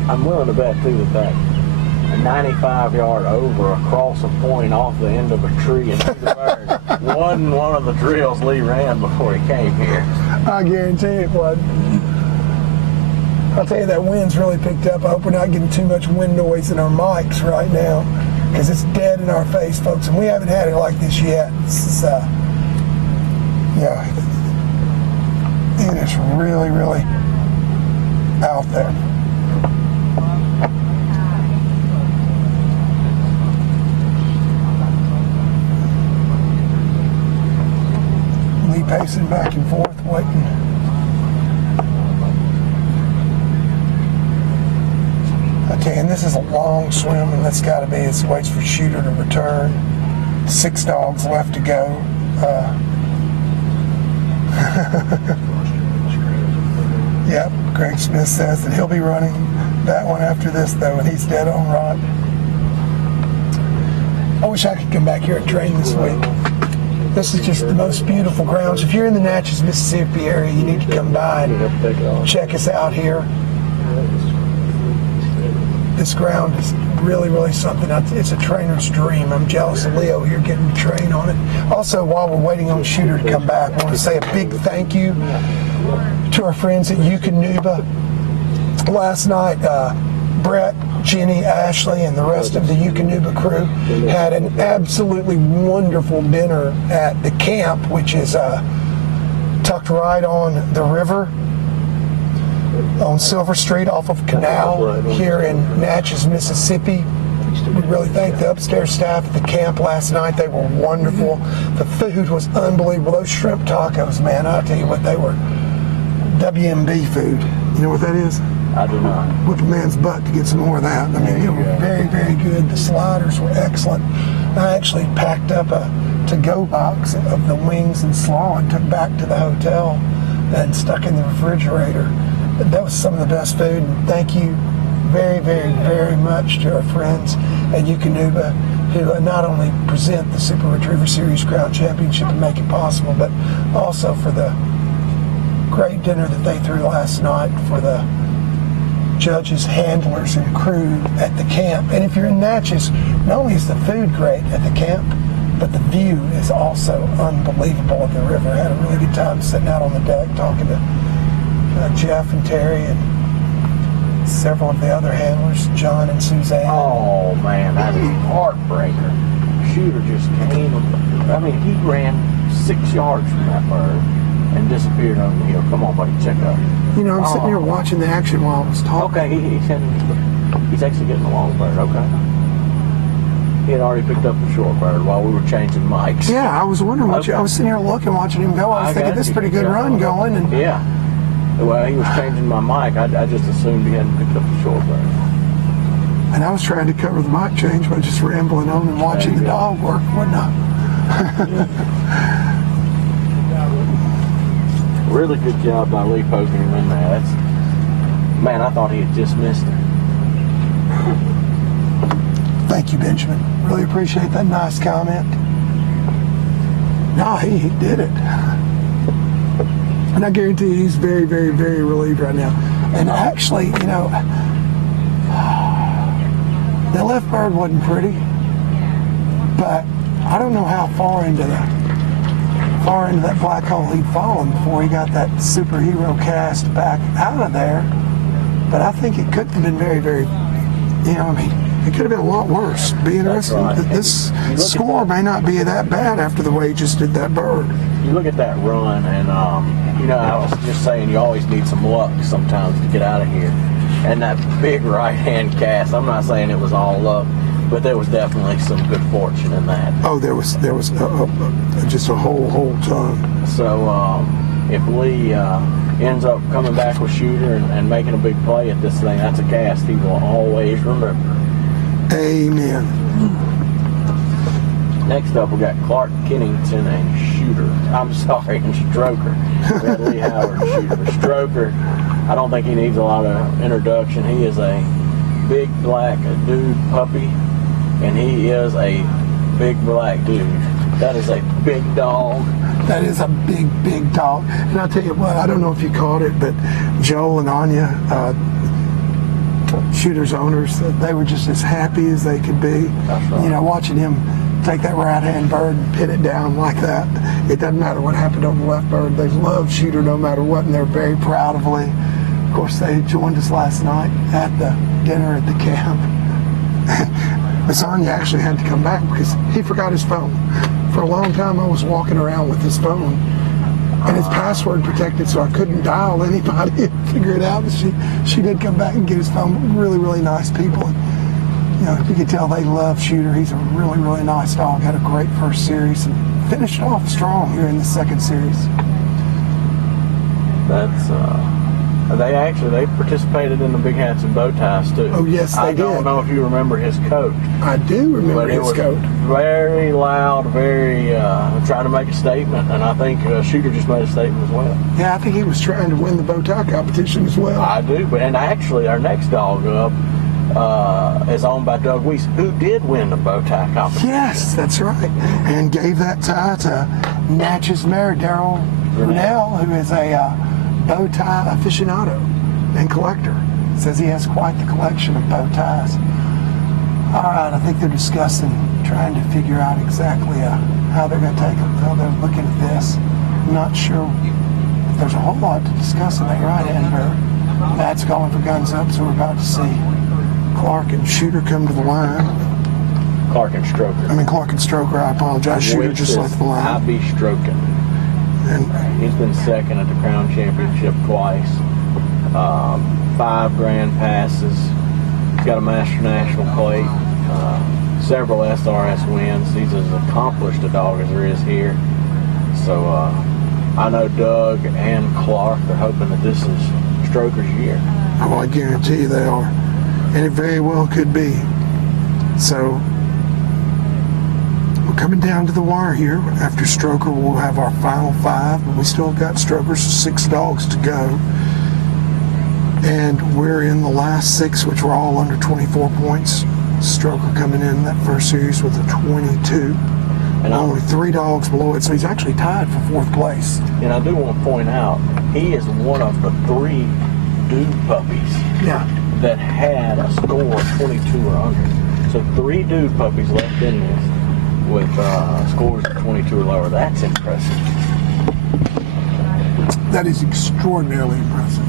I'm willing to bet, too, that a 95-yard over across a point off the end of a tree and through the bird wasn't one of the drills Lee ran before he came here. I guarantee it wasn't. I'll tell you, that wind's really picked up. I hope we're not getting too much wind noise in our mics right now, because it's dead in our face, folks, and we haven't had it like this yet. This is, it is really, really out there. Lee pacing back and forth, waiting. Okay, and this is a long swim, and that's got to be, it waits for shooter to return. 6 dogs left to go. Yep, Greg Smith says that he'll be running that one after this, though, and he's dead on right. I wish I could come back here and train this week. This is just the most beautiful grounds. If you're in the Natchez, Mississippi area, you need to come by and check us out here. this ground is really, really something. It's a trainer's dream. I'm jealous of Leo here getting to train on it. Also, while we're waiting on Shooter to come back, I want to say a big thank you to our friends at Eukanuba. Last night, Brett, Jenny, Ashley, and the rest of the Eukanuba crew had an absolutely wonderful dinner at the camp, which is tucked right on the river on Silver Street off of Canal here in Natchez, Mississippi. We really thank the upstairs staff at the camp last night. They were wonderful. The food was unbelievable. Those shrimp tacos, man, I'll tell you what, they were WMB food. You know what that is? I do not. Whip a man's butt to get some more of that. I mean, they were very, very good. The sliders were excellent. I actually packed up a to-go box of the wings and slaw and took back to the hotel and stuck in the refrigerator. That was some of the best food. And thank you very, very, very much to our friends at Eukanuba, who not only present the Super Retriever Series Crown Championship and make it possible, but also for the great dinner that they threw last night for the judges, handlers, and crew at the camp. And if you're in Natchez, not only is the food great at the camp, but the view is also unbelievable of the river. I had a really good time sitting out on the deck talking to Jeff and Terry and several of the other handlers, John and Suzanne. Oh man, that is heartbreaker. Shooter just came. I mean, he ran 6 yards from that bird and disappeared over the hill. Come on, buddy, check up. You know, I'm sitting here watching the action while I was talking. Okay, he's actually getting the long bird. Okay. He had already picked up the short bird while we were changing mics. Yeah, I was wondering what Okay. I was sitting here looking, watching him go. I was thinking, this is a pretty good run going. And yeah. Well, he was changing my mic. I just assumed he hadn't picked up the short bird. And I was trying to cover the mic change by just rambling on and watching the dog work and whatnot. Really good job by Lee poking him in there. Man, I thought he had just missed it. Thank you, Benjamin. Really appreciate that nice comment. No, he did it. And I guarantee you he's very, very, very relieved right now. And actually, you know, the left bird wasn't pretty, but I don't know how far into that black hole he'd fallen before he got that superhero cast back out of there. But I think it could have been very, very, you know, I mean, it could have been a lot worse. Be interested. Right. This score may not be that bad after the way he just did that bird. You look at that run, and you know, I was just saying, you always need some luck sometimes to get out of here. And that big right-hand cast, I'm not saying it was all luck, but there was definitely some good fortune in that. Oh, there was just a whole ton. So if Lee ends up coming back with Shooter and making a big play at this thing, that's a cast he will always remember. Amen. Next up, we got Clark Kennington and Shooter. I'm sorry, and Stroker. We got Lee Howard and Shooter. Stroker, I don't think he needs a lot of introduction. He is a big black dude puppy, and he is a big black dude. That is a big dog. That is a big, big dog. And I'll tell you what, I don't know if you caught it, but Joel and Anya, Shooter's owners, they were just as happy as they could be. That's right. You know, watching him take that right-hand bird and pin it down like that. It doesn't matter what happened on the left bird. They love Shooter no matter what, and they're very proud of Lee. Of course, they joined us last night at the dinner at the camp. Miss Anya actually had to come back because he forgot his phone. For a long time, I was walking around with his phone, and it's password protected, so I couldn't dial anybody and figure it out. But she did come back and get his phone. Really, really nice people. And, you know, you can tell they love Shooter. He's a really, really nice dog. Had a great first series and finished off strong here in the second series. That's they participated in the Big Hats and Bow Ties too. Oh yes, they did. I don't know if you remember his coat. I do remember But it his was coat. very loud, very trying to make a statement, and I think Shooter just made a statement as well. Yeah, I think he was trying to win the bow tie competition as well. I do, and actually our next dog up is owned by Doug Weiss, who did win the bow tie competition. Yes, that's right. And gave that tie to Natchez Mayor Daryl Brunel, who is a bow tie aficionado and collector. Says he has quite the collection of bow ties. All right, I think they're discussing, trying to figure out exactly how they're going to take it. How they're looking at this. I'm not sure if there's a whole lot to discuss in that right-hand bird. Matt's calling for guns up, so we're about to see Clark and Shooter come to the line. Clark and Stroker, I apologize. Shooter just left the line. I be stroking. And He's been second at the Crown Championship twice. 5 grand passes. He's got a Master National plate. Several SRS wins. He's as accomplished a dog as there is here. So I know Doug and Clark are hoping that this is Stroker's year. oh, I guarantee you they are. And it very well could be. So we're coming down to the wire here. After Stroker, we'll have our final 5, but we still got Stroker's 6 dogs to go. And we're in the last 6, which were all under 24 points. Stroker coming in that first series with a 22. And only 3 dogs below it, so he's actually tied for 4th place. And I do want to point out, he is one of the 3 dude puppies that had a score of 22 or under. So 3 dude puppies left in this with scores of 22 or lower. That's impressive. That is extraordinarily impressive.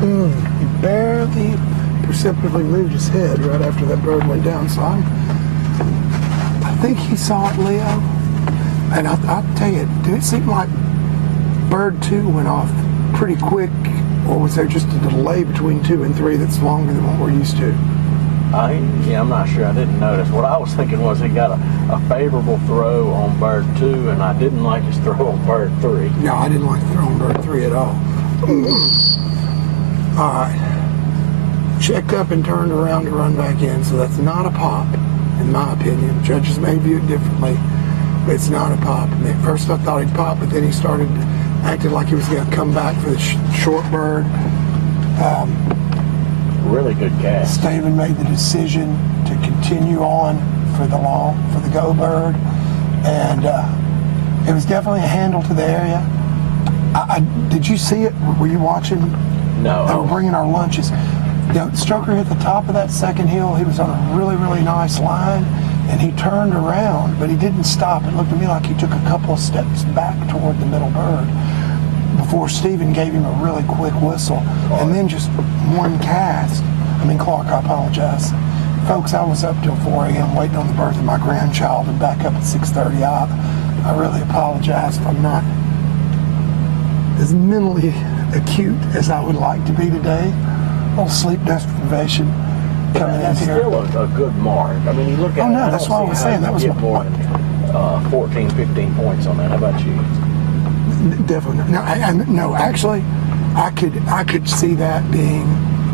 He barely perceptibly moved his head right after that bird went down. So I think he saw it, Leo. And I'll tell you, did it seem like bird 2 went off pretty quick, or was there just a delay between 2 and 3 that's longer than what we're used to? Yeah, I'm not sure. I didn't notice. What I was thinking was he got a favorable throw on bird 2, and I didn't like his throw on bird 3. No, I didn't like the throw on bird 3 at all. All right. Checked up and turned around to run back in, so that's not a pop, in my opinion. Judges may view it differently, but it's not a pop. And at first I thought he'd pop, but then he started acting like he was going to come back for the short bird. Really good cast. Staven made the decision to continue on for the go bird, and it was definitely a handle to the area. Did you see it? Were you watching? No. They were bringing our lunches. Stroker hit the top of that second hill. He was on a really, really nice line, and he turned around, but he didn't stop. It looked to me like he took a couple of steps back toward the middle bird before Staven gave him a really quick whistle, and then just one cast. Clark, I apologize. Folks, I was up till 4 a.m. waiting on the birth of my grandchild and back up at 6:30. I really apologize if I'm not as mentally acute as I would like to be today. A little sleep deprivation coming in That's here. still a good mark. You look at Oh, no, it, that's why I was saying that was more than 14, 15 points on that. How about you? Definitely. No, actually, I could see that being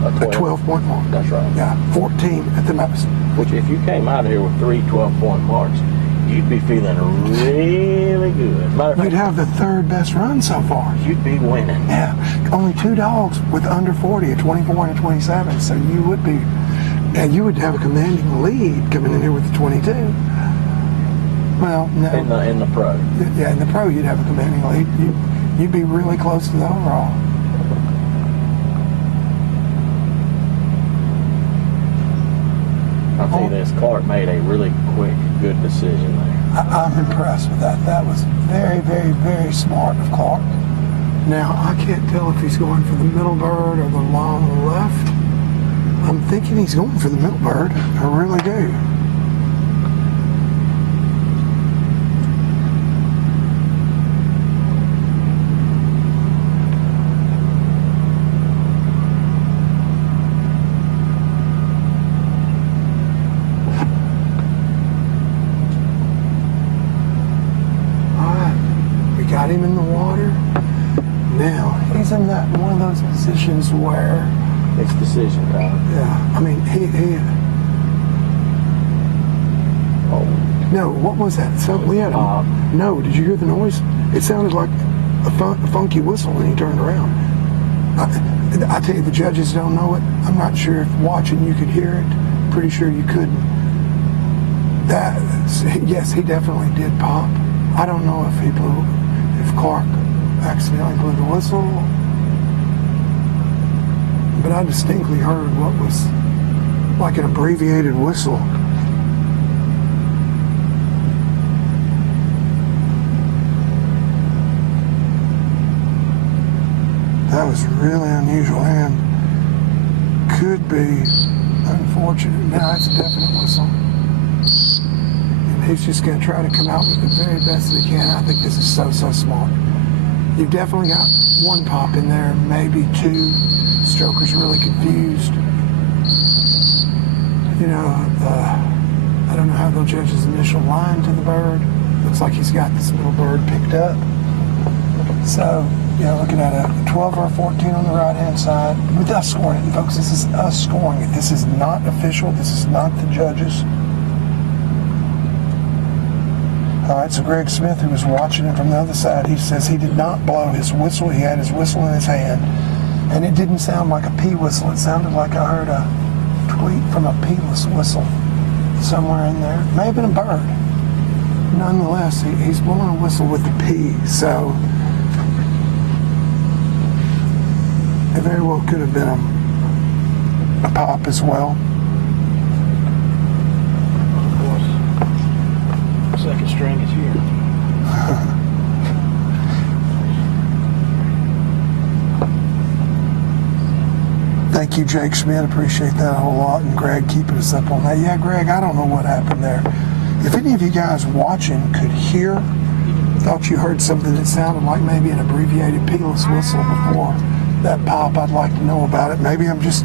a 12-point mark. That's right. Yeah, 14 at the most. Which, if you came out of here with 3 12-point marks, you'd be feeling really good. Matter of You'd fact, have the 3rd best run so far. you'd be winning. Yeah, only 2 dogs with under 40, a 24 and a 27. So you would be, and you would have a commanding lead coming in here with the 22. Well, no. In the pro. Yeah, in the pro you'd have a commanding lead. You'd be really close to the overall. I'll tell you this, Clark made a really quick, good decision there. I'm impressed with that. That was very, very, very smart of Clark. Now, I can't tell if he's going for the middle bird or the long left. I'm thinking he's going for the middle bird. I really do. Got him in the water. Now he's in that one of those positions where It's decision time. yeah. He. Oh, No, what was that? So we had a. No, did you hear the noise? It sounded like a funky whistle, and he turned around. I tell you, the judges don't know it. I'm not sure if watching you could hear it. Pretty sure you couldn't. That, yes, he definitely did pop. I don't know if Clark accidentally blew the whistle, but I distinctly heard what was like an abbreviated whistle. That was really unusual and could be unfortunate. Now it's a definite whistle. And he's just going to try to come out with the very best that he can. I think this is so smart. You've definitely got one pop in there, maybe two. Stroker's really confused. You know, I don't know how they'll judge his initial line to the bird. Looks like he's got this little bird picked up. So, yeah, looking at a 12 or a 14 on the right-hand side. With us scoring it, and folks, this is us scoring it. This is not official. This is not the judges. All right, so Greg Smith, who was watching it from the other side, he says he did not blow his whistle. He had his whistle in his hand, and it didn't sound like a P whistle. It sounded like I heard a tweet from a P-less whistle somewhere in there. May have been a bird. Nonetheless, he's blowing a whistle with the P, so it very well could have been a pop as well. Second string is here. Thank you, Jake Schmidt. Appreciate that a whole lot. And Greg keeping us up on that. Yeah, Greg, I don't know what happened there. If any of you guys watching could hear, thought you heard something that sounded like maybe an abbreviated P-less whistle before that pop, I'd like to know about it. Maybe I'm just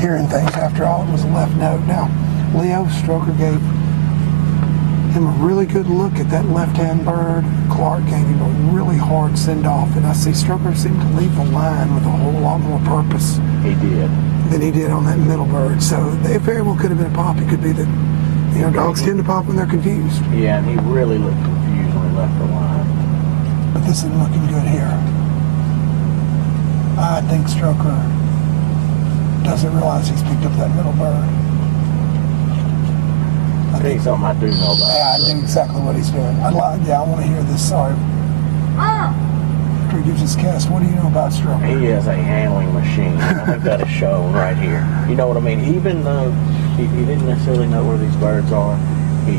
hearing things. After all, it was a left note. Now, Leo Stroker gave him a really good look at that left-hand bird. Clark gave him a really hard send-off, and I see Stroker seemed to leave the line with a whole lot more purpose. He did. Than he did on that middle bird. So they very well could have been a pop. It could be that, you know, dogs tend to pop when they're confused. Yeah, and he really looked confused when he left the line. But this isn't looking good here. I think Stroker doesn't realize he's picked up that middle bird. I think something I do know about. Yeah, I do exactly what he's doing. I want to hear this. Sorry. After he gives his cast, what do you know about Stroker? He is a handling machine. I think that is shown right here. You know what I mean? Even though he didn't necessarily know where these birds are, he,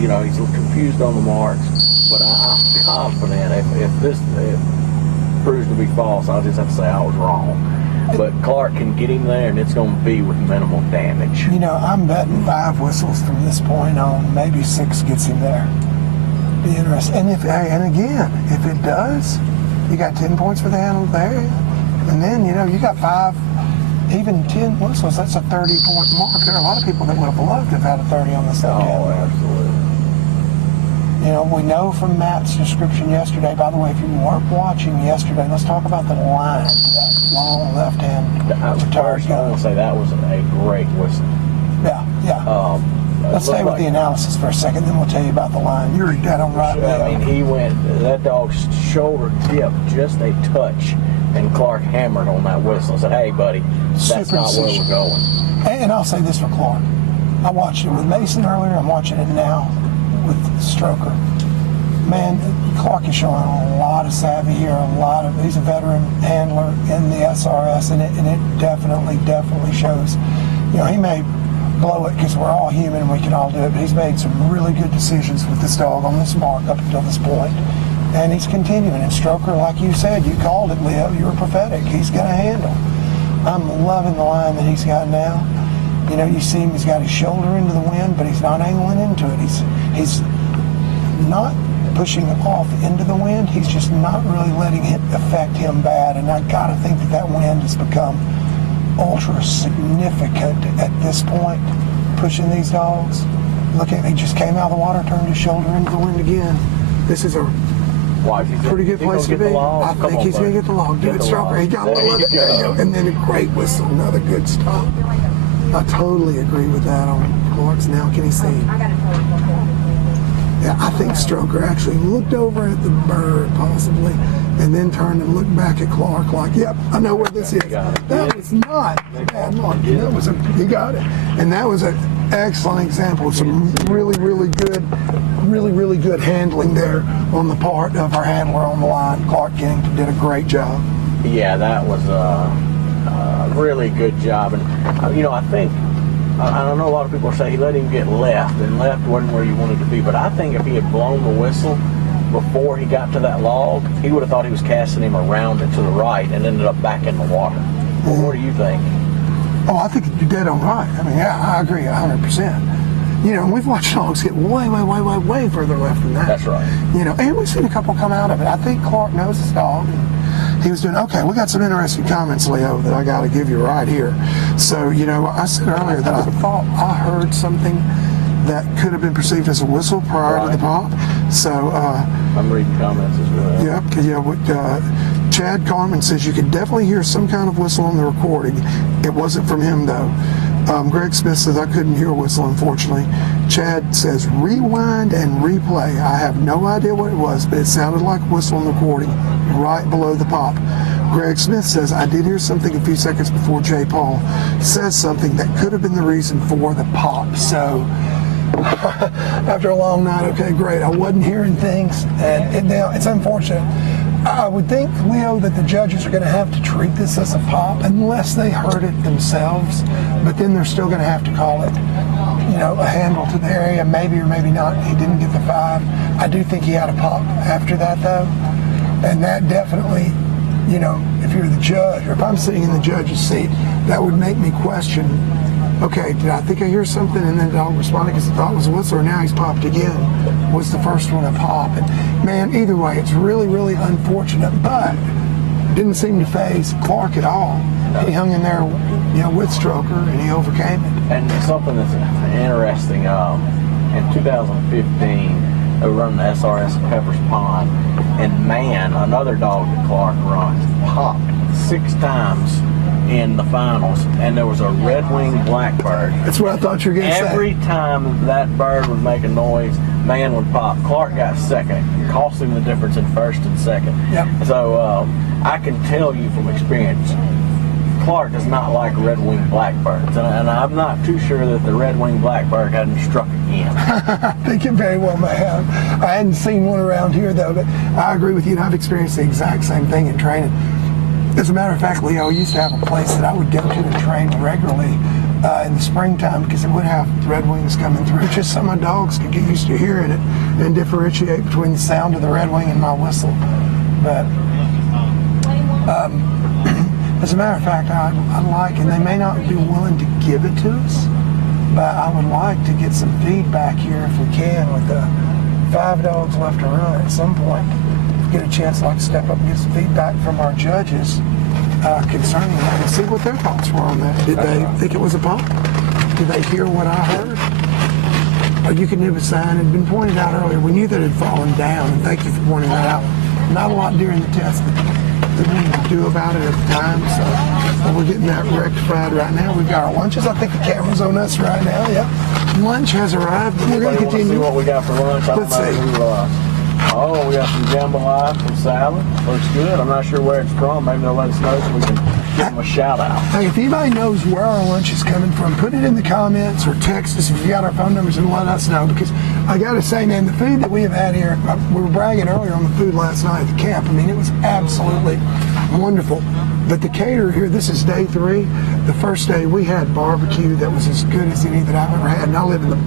you know, he's confused on the marks. But I'm confident if this proves to be false, I'll just have to say I was wrong. But Clark can get him there, and it's going to be with minimal damage. You know, I'm betting 5 whistles from this point on. Maybe 6 gets him there. Be interesting. And again, if it does, you got 10 points for the handle there, and then you know you got 5, even 10 whistles. That's a 30-point mark. There are a lot of people that would have loved to have had a 30 on this. Oh, absolutely. You know, we know from Matt's description yesterday. By the way, if you weren't watching yesterday, let's talk about the line to that long left-hand retired I want to say that was a great whistle. Yeah. Let's stay with the analysis for a second, then we'll tell you about the line. You're dead on right there. I mean, that dog's shoulder dipped just a touch, and Clark hammered on that whistle and said, hey, buddy, that's not where we're going. And I'll say this for Clark. I watched it with Mason earlier. I'm watching it now with Stroker. Man, Clark is showing a lot of savvy here. He's a veteran handler in the SRS, and it definitely shows. You know, he may blow it because we're all human and we can all do it, but he's made some really good decisions with this dog on this mark up until this point, and he's continuing. And Stroker, like you said, you called it, Leo. You were prophetic. He's going to handle. I'm loving the line that he's got now. You know, you see him, he's got his shoulder into the wind, but he's not angling into it. He's not pushing off into the wind. He's just not really letting it affect him bad. And I got to think that wind has become ultra significant at this point, pushing these dogs. Look at, he just came out of the water, turned his shoulder into the wind again. This is a pretty good place to be. I think he's going to get the log. Do it, Stroker. He got one. There you go. And then a great whistle, another good stop. I totally agree with that on Clark's. Now can he see? Yeah, I think Stroker actually looked over at the bird, possibly, and then turned and looked back at Clark like, yep, I know where this is. That was not a bad mark. That was he got it. And that was excellent example of some really good handling there on the part of our handler on the line. Clark Kennington did a great job. Yeah, that was a really good job. And, I think, I don't know, a lot of people say he let him get left, and left wasn't where you wanted to be. But I think if he had blown the whistle before he got to that log, he would have thought he was casting him around and to the right and ended up back in the water. Well, what do you think? Oh, I think you're dead on right. I mean, yeah, I agree 100%. And we've watched dogs get way further left than that. That's right. And we've seen a couple come out of it. I think Clark knows his dog. And he was doing okay. We got some interesting comments, Leo, that I got to give you right here. So, I said earlier that I thought I heard something that could have been perceived as a whistle prior to the pop. So, I'm reading comments as well. Chad Carmen says you could definitely hear some kind of whistle on the recording. It wasn't from him, though. Greg Smith says, I couldn't hear a whistle, unfortunately. Chad says, rewind and replay. I have no idea what it was, but it sounded like a whistle on the recording right below the pop. Greg Smith says, I did hear something a few seconds before Jay Paul says something that could have been the reason for the pop. So, after a long night, okay, great. I wasn't hearing things, and now it's unfortunate. I would think, Leo, that the judges are going to have to treat this as a pop unless they heard it themselves, but then they're still going to have to call it, a handle to the area, maybe or maybe not. He didn't get the 5. I do think he had a pop after that, though, and that definitely, if you're the judge, or if I'm sitting in the judge's seat, that would make me question, okay, did I think I hear something and then the dog responded because I thought it was a whistle, or now he's popped again? Was the first one a pop? And man, either way, it's really unfortunate, but didn't seem to faze Clark at all. He hung in there, with Stroker, and he overcame it. And something that's interesting, in 2015, they were running the SRS at Pepper's Pond, and man, another dog that Clark runs popped 6 times in the finals, and there was a red-winged blackbird. That's what I thought you were going to say. Every time that bird would make a noise, man would pop. Clark got second. It cost him the difference in first and second. Yep. So I can tell you from experience, Clark does not like red-winged blackbirds, and I'm not too sure that the red-winged blackbird hadn't struck again. I think it very well may have. I hadn't seen one around here, though, but I agree with you, and I've experienced the exact same thing in training. As a matter of fact, Leo, I used to have a place that I would go to and train regularly in the springtime because it would have red wings coming through, just so my dogs could get used to hearing it and differentiate between the sound of the red wing and my whistle. But as a matter of fact, I'd like, and they may not be willing to give it to us, but I would like to get some feedback here if we can with the 5 dogs left to run at some point. Get a chance to step up and get some feedback from our judges concerning that and see what their thoughts were on that. Did they think it was a pop? Did they hear what I heard? Or you can do a sign. It had been pointed out earlier. We knew that it had fallen down, and thank you for pointing that out. Not a lot during the test that we need to do about it at the time, so we're getting that rectified right now. We've got our lunches. I think the camera's on us right now. Yeah, lunch has arrived. We're going to continue. See what we got for lunch. Let's see. Oh, we got some jambalaya and salad. Looks good. I'm not sure where it's from. Maybe they'll let us know so we can give them a shout out. Hey, if anybody knows where our lunch is coming from, put it in the comments or text us if you got our phone numbers and let us know. Because I got to say, man, the food that we have had here, we were bragging earlier on the food last night at the camp. I mean, it was absolutely wonderful. But the caterer here, this is day 3. The first day we had barbecue that was as good as any that I've ever had. And I live in the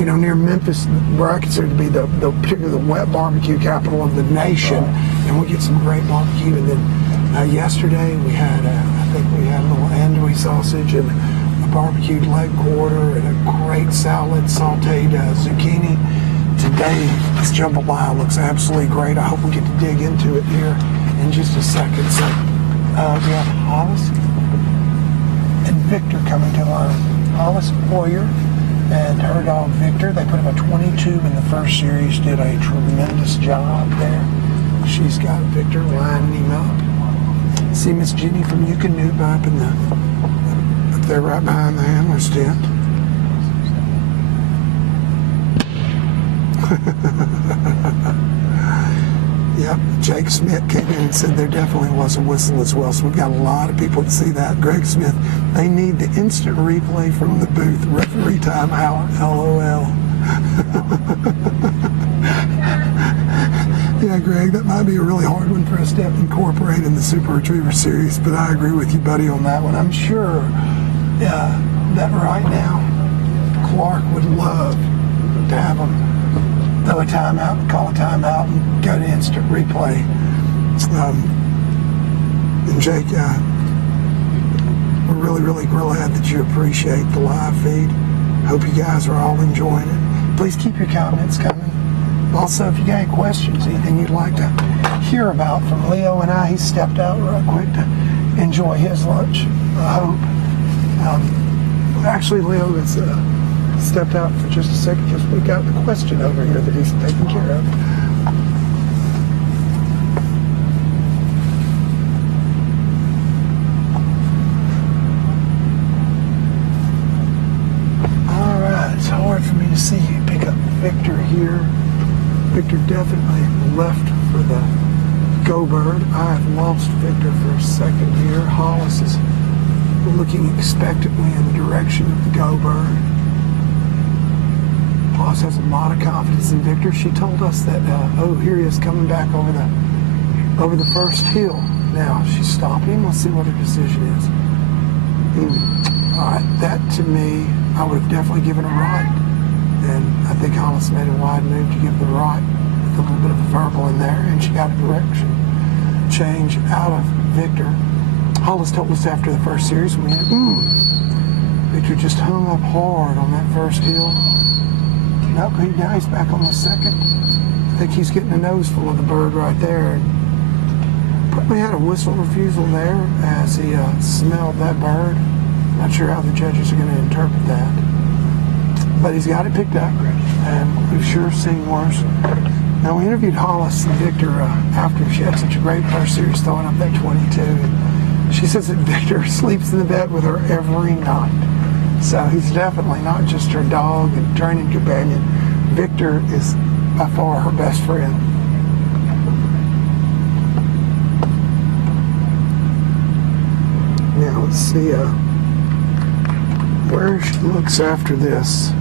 near Memphis, where I consider to be particularly the wet barbecue capital of the nation, and we get some great barbecue. And then yesterday we had, I think we had a little andouille sausage and a barbecued leg quarter and a great salad, sauteed zucchini. Today, this jambalaya looks absolutely great. I hope we get to dig into it here in just a second. So we have Hollis and Victor coming to line. Hollis Hoyer and her dog Victor. They put him a 22 in the first series, did a tremendous job there. She's got Victor lining him up. See Miss Jenny from Yukonoob up there right behind the handler's tent. Yep, Jake Smith came in and said there definitely was a whistle as well. So we've got a lot of people that see that. Greg Smith, they need the instant replay from the booth. Referee timeout. LOL. Yeah, Greg, that might be a really hard one for us to incorporate in the Super Retriever series, but I agree with you, buddy, on that one. I'm sure that right now Clark would love to have him throw a timeout, call a timeout, and go to instant replay. And Jake, we're really, really glad that you appreciate the live feed. Hope you guys are all enjoying it. Please keep your comments coming. Also, if you got any questions, anything you'd like to hear about from Leo and I, he stepped out real quick to enjoy his lunch, I hope. Actually, Leo has stepped out for just a second because we got the question over here that he's taking care of. All right, it's hard for me to see you pick up Victor here. Victor definitely left for the Go Bird. I have lost Victor for a second here. Hollis is looking expectantly in the direction of the Go Bird. Hollis has a lot of confidence in Victor. She told us that, oh, here he is coming back over the first hill. Now, she's stopping him. Let's see what her decision is. All right, that to me, I would have definitely given a right. And I think Hollis made a wide move to give the right with a little bit of a verbal in there, and she got a direction change out of Victor. Hollis told us after the first series, we had, Victor just hung up hard on that first hill. Nope, now he's back on the second. I think he's getting a nose full of the bird right there. And probably had a whistle refusal there as he smelled that bird. Not sure how the judges are going to interpret that. But he's got it picked up, and we've sure seen worse. Now, we interviewed Hollis and Victor after she had such a great first series throwing up that 22. And she says that Victor sleeps in the bed with her every night. So he's definitely not just her dog and training companion. Victor is by far her best friend. Now, let's see where she looks after this.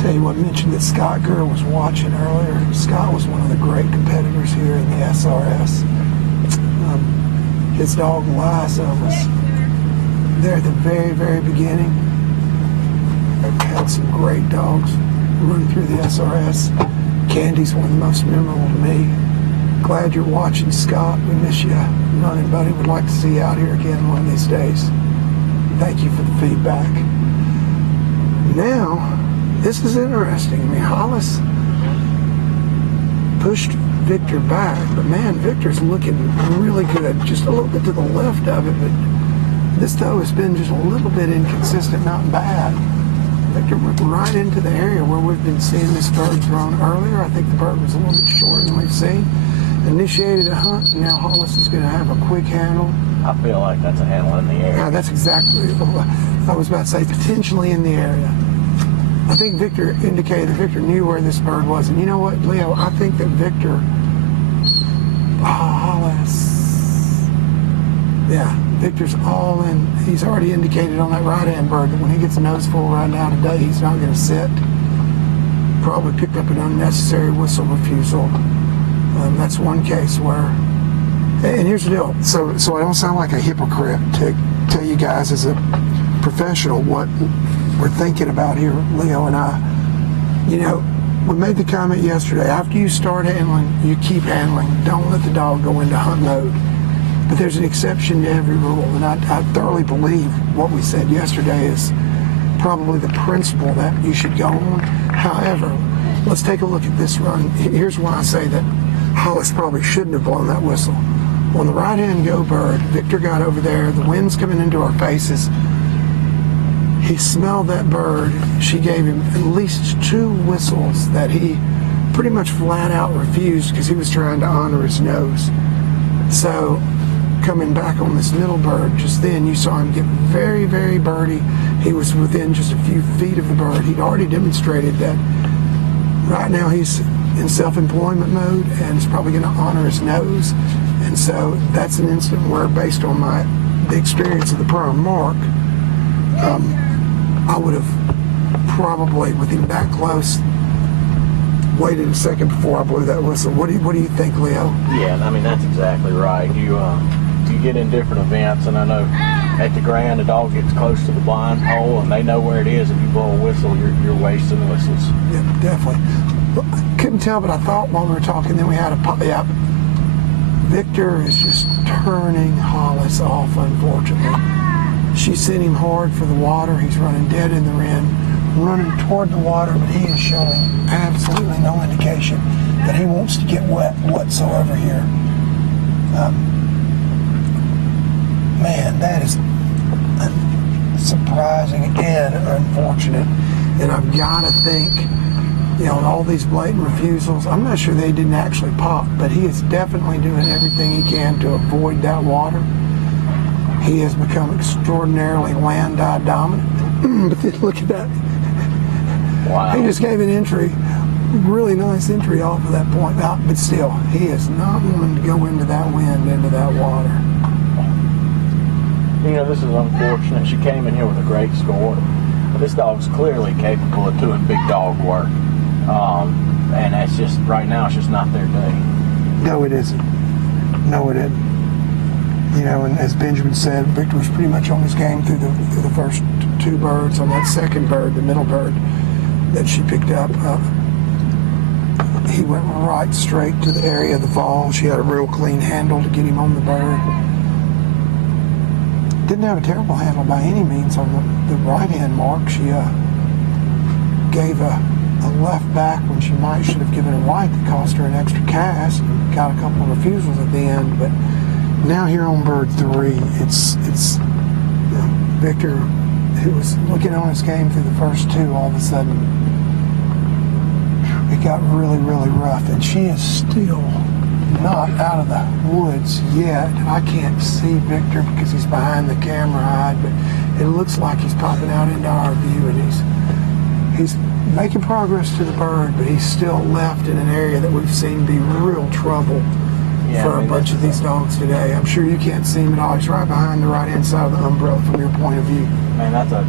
Tell you what, mentioned that Scott Gurr was watching earlier. Scott was one of the great competitors here in the SRS. His dog Liza was there at the very, very beginning. Had some great dogs run through the SRS. Candy's one of the most memorable to me. Glad you're watching, Scott. We miss you running, buddy. Would like to see you out here again one of these days. Thank you for the feedback. Now, this is interesting. I mean, Hollis pushed Victor back, but man, Victor's looking really good. Just a little bit to the left of it, but this though has been just a little bit inconsistent, not bad. Victor went right into the area where we've been seeing this bird thrown earlier. I think the bird was a little bit shorter than we've seen. Initiated a hunt, and now Hollis is going to have a quick handle. I feel like that's a handle in the area. That's exactly what I was about to say, potentially in the area. I think Victor indicated that Victor knew where this bird was. And you know what, Leo? I think that Victor... Hollis... Yeah, Victor's all in. He's already indicated on that right-hand bird that when he gets a nose full right now today, he's not going to sit. Probably picked up an unnecessary whistle refusal. That's one case where... And here's the deal. So I don't sound like a hypocrite to tell you guys as a professional what we're thinking about here, Leo and I. You know, we made the comment yesterday, after you start handling, you keep handling. Don't let the dog go into hunt mode. But there's an exception to every rule, and I thoroughly believe what we said yesterday is probably the principle that you should go on. However, let's take a look at this run. Here's why I say that Hollis probably shouldn't have blown that whistle. On the right-hand go bird, Victor got over there, the wind's coming into our faces. He smelled that bird. She gave him at least 2 whistles that he pretty much flat out refused because he was trying to honor his nose. So coming back on this middle bird, just then you saw him get very, very birdie. He was within just a few feet of the bird. He'd already demonstrated that right now he's in self-employment mode and is probably going to honor his nose. And so that's an instant where, based on the experience of the prior mark, I would have probably, with him that close, waited a second before I blew that whistle. What do you think, Leo? Yeah, I mean, that's exactly right. You get in different events, and I know at the Grand, the dog gets close to the blind hole, and they know where it is. If you blow a whistle, you're wasting whistles. Yeah, definitely. Well, I couldn't tell, but I thought while we were talking, then we had a pop. Yeah, Victor is just turning Hollis off, unfortunately. She sent him hard for the water. He's running dead in the rim, running toward the water, but he is showing absolutely no indication that he wants to get wet whatsoever here. Man, that is surprising and unfortunate. And I've got to think, all these blatant refusals, I'm not sure they didn't actually pop, but he is definitely doing everything he can to avoid that water. He has become extraordinarily land-eye dominant. But then look at that. Wow. He just gave an entry, really nice entry off of that point. But still, he is not wanting to go into that wind, into that water. This is unfortunate. She came in here with a great score. But this dog's clearly capable of doing big dog work. And that's just, right now, it's just not their day. No, it isn't. No, it isn't. And as Benjamin said, Victor was pretty much on his game through the first two birds. On that second bird, the middle bird that she picked up, he went right straight to the area of the fall. She had a real clean handle to get him on the bird. Didn't have a terrible handle by any means on the right-hand mark. She gave a left back when she should have given a right that cost her an extra cast. Got a couple of refusals at the end, but now here on bird 3, it's Victor, who was looking on his game through the first two, all of a sudden it got really, really rough, and she is still not out of the woods yet. I can't see Victor because he's behind the camera hide, but it looks like he's popping out into our view, and he's making progress to the bird, but he's still left in an area that we've seen be real trouble for a bunch of these dogs today. I'm sure you can't see him at all. He's right behind the right-hand side of the umbrella from your point of view. Man, that's a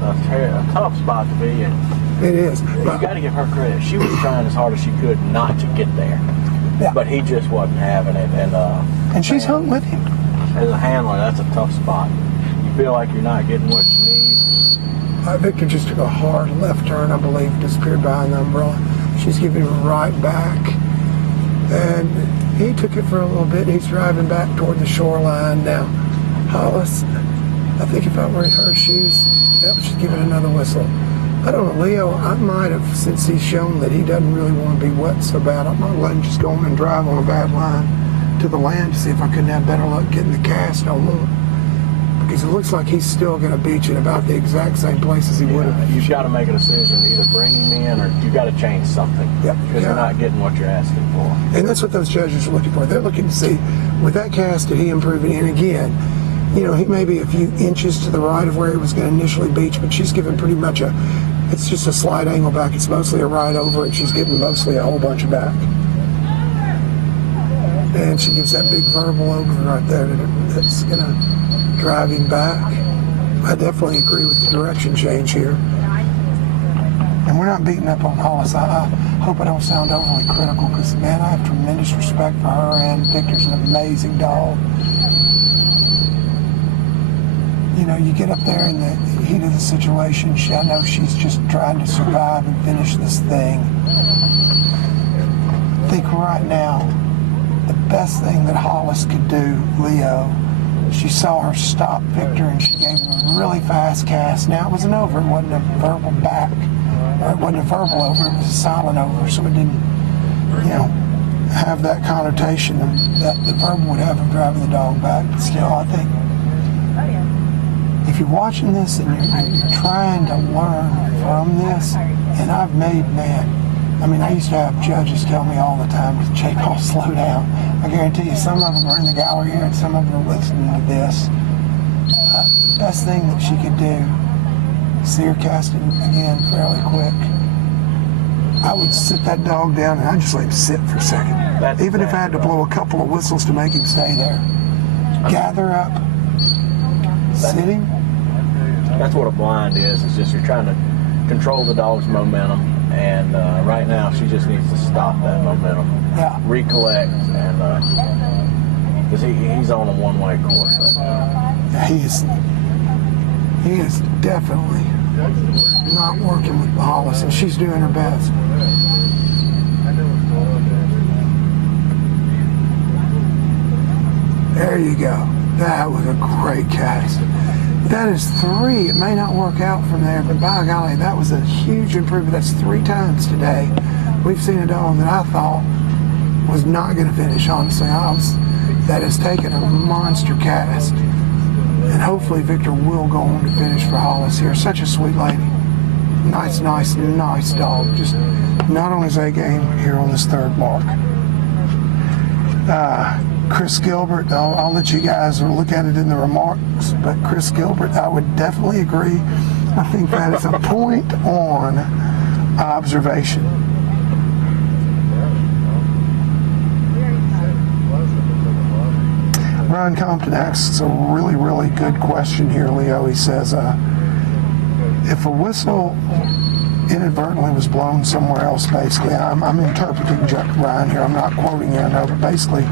tough spot to be in. It is. You got to give her credit. She was trying as hard as she could not to get there. Yeah. But he just wasn't having it. And she's hung with him. As a handler, that's a tough spot. You feel like you're not getting what you need. Victor just took a hard left turn, I believe, disappeared behind the umbrella. She's giving him right back. And he took it for a little bit. He's driving back toward the shoreline now. Hollis, I think if I were in her shoes, yep, she's giving another whistle. I don't know, Leo, I might have, since he's shown that he doesn't really want to be wet so bad, I might let him just go on and drive on a bad line to the land to see if I couldn't have better luck getting the cast on more. Because it looks like he's still going to beach in about the exact same place as he would have. You've got to make a decision, either bring him in or you got to change something. Yep. Because you're not getting what you're asking for. And that's what those judges are looking for. They're looking to see, with that cast, did he improve it? And again, he may be a few inches to the right of where he was going to initially beach, but she's given pretty much it's just a slight angle back. It's mostly a right over, and she's giving mostly a whole bunch of back. And she gives that big verbal over right there that's going to drive him back. I definitely agree with the direction change here. And we're not beating up on Hollis. I hope I don't sound overly critical because, man, I have tremendous respect for her, and Victor's an amazing dog. You get up there in the heat of the situation. I know she's just trying to survive and finish this thing. I think right now, the best thing that Hollis could do, Leo, she saw her stop Victor and she gave him a really fast cast. Now, it was an over. It wasn't a verbal back. Or it wasn't a verbal over. It was a silent over. So it didn't, have that connotation that the verbal would have of driving the dog back. But still, I think if you're watching this and you're trying to learn from this, and I've made, I mean, I used to have judges tell me all the time, J-Paul, slow down. I guarantee you some of them are in the gallery here and some of them are listening to this. The best thing that she could do, see her casting again fairly quick, I would sit that dog down and I'd just let him sit for a second. Even if I had to blow a couple of whistles to make him stay there. Gather up, sit him. That's what a blind is. It's just you're trying to control the dog's momentum, and right now she just needs to stop that momentum. Yeah. Recollect, and because he's on a one-way course right now. Yeah, he is definitely not working with Hollis, and she's doing her best. There you go. That was a great cast. That is 3. It may not work out from there, but by golly, that was a huge improvement. That's 3 times today we've seen a dog that I thought was not going to finish. Honestly, that has taken a monster cast. And hopefully Victor will go on to finish for Hollis here. Such a sweet lady. Nice dog. Just not on his A game here on this 3rd mark. Chris Gilbert, I'll let you guys look at it in the remarks, but Chris Gilbert, I would definitely agree. I think that is a point on observation. Ron Compton asks a really, really good question here, Leo. He says, if a whistle inadvertently was blown somewhere else, basically, I'm interpreting Ryan here, I'm not quoting you, I know, but basically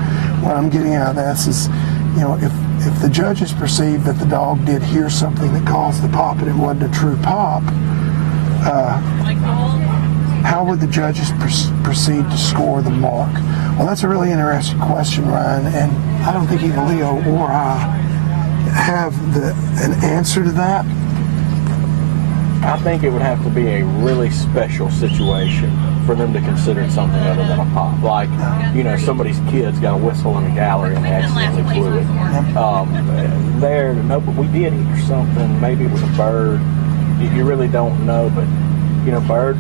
what I'm getting out of this is, if the judges perceive that the dog did hear something that caused the pop and it wasn't a true pop, how would the judges proceed to score the mark? Well, that's a really interesting question, Ryan, and I don't think either Leo or I have an answer to that. I think it would have to be a really special situation for them to consider it something other than a pop. Like, somebody's kid's got a whistle in the gallery and they accidentally blew it. But we did hear something. Maybe it was a bird. You really don't know, but, birds,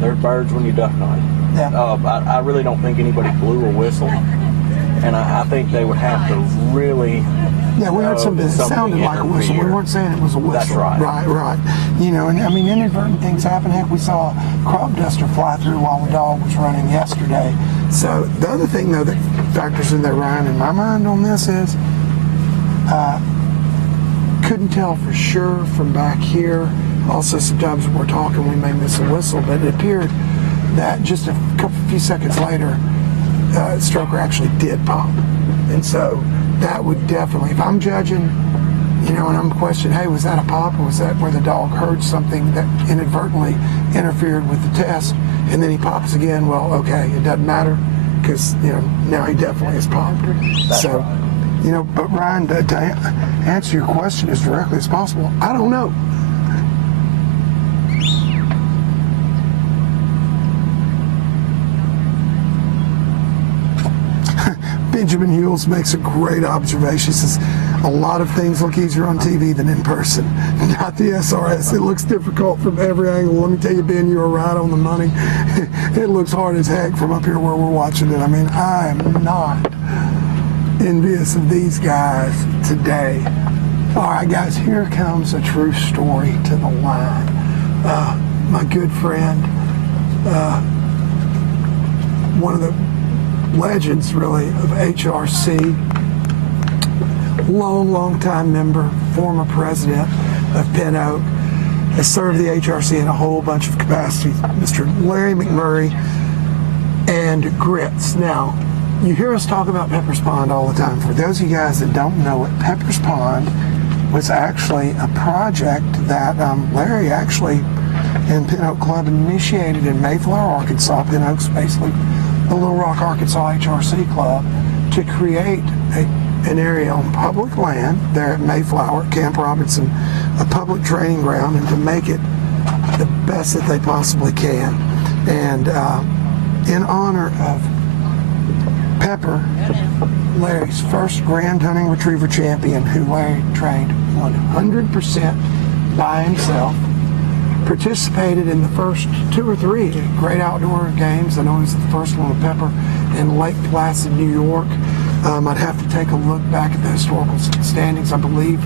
they're birds when you duck hunt. Yeah. I really don't think anybody blew a whistle. And I think they would have to really... Yeah, we heard something that sounded like a whistle. We weren't saying it was a whistle. That's right. Right. And I mean, inadvertent things happen. Heck, we saw a crop duster fly through while the dog was running yesterday. So the other thing, though, that factors in there, Ryan, in my mind on this is, couldn't tell for sure from back here. Also, sometimes when we're talking, we may miss a whistle, but it appeared that just a few seconds later, Stroker actually did pop. And so that would definitely, if I'm judging, and I'm questioning, hey, was that a pop, or was that where the dog heard something that inadvertently interfered with the test, and then he pops again? Well, okay, it doesn't matter, because now he definitely has popped. So, right. But Ryan, to answer your question as directly as possible, I don't know. Benjamin Hewells makes a great observation. He says, a lot of things look easier on TV than in person. Not the SRS. It looks difficult from every angle. Let me tell you, Ben, you were right on the money. It looks hard as heck from up here where we're watching it. I mean, I am not envious of these guys today. All right, guys, here comes a true story to the line. My good friend, one of the legends, really, of HRC, long time member, former president of Pin Oak, has served the HRC in a whole bunch of capacities, Mr. Larry McMurray, and Grits. Now, you hear us talk about Pepper's Pond all the time. For those of you guys that don't know it, Pepper's Pond was actually a project that Larry actually and Pin Oak Club initiated in Mayflower, Arkansas. Pin Oak's basically the Little Rock, Arkansas HRC Club, to create an area on public land there at Mayflower, Camp Robinson, a public training ground, and to make it the best that they possibly can. And in honor of Pepper, Larry's first grand hunting retriever champion, who Larry trained 100% by himself, participated in the first 2 or 3 great outdoor games. I know he was the first one with Pepper in Lake Placid, New York. I'd have to take a look back at the historical standings. I believe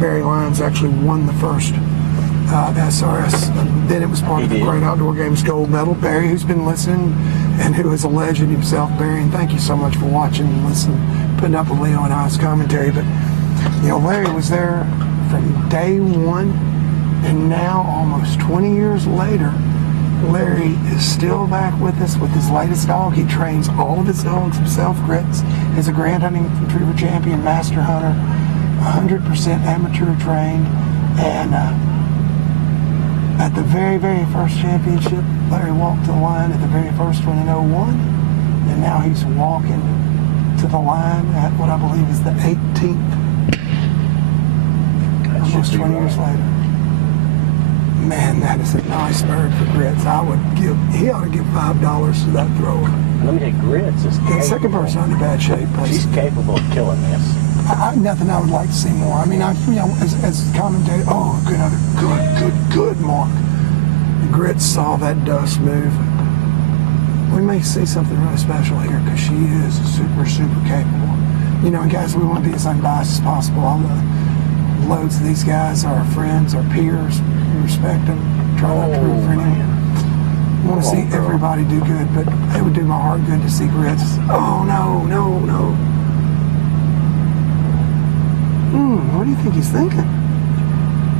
Barry Lyons actually won the first SRS. Then it was part of the Great Outdoor Games gold medal. Barry, who's been listening and who is a legend himself, Barry, and thank you so much for watching and listening, putting up with Leo and I's commentary. But, Larry was there from day one, and now almost 20 years later, Larry is still back with us with his latest dog. He trains all of his dogs himself. Grits is a Grand Hunting Retriever champion, master hunter, 100% amateur trained, and at the very, very first championship, Larry walked the line at the very first one in 01, and now he's walking to the line at what I believe is the 18th, almost 20 years later. Man, that is a nice bird for Grits. He ought to give $5 to that thrower. Let me say, Grits is capable. The second person in bad shape. She's capable of killing this. Nothing I would like to see more. I mean, as commentator, good mark. Grits saw that dust move. We may see something really special here because she is super, super capable. And guys, we want to be as unbiased as possible. All the loads of these guys are our friends, our peers. We respect them. Try not to root for anyone. I want to see everybody do good, but it would do my heart good to see Grits. Oh, no. What do you think he's thinking?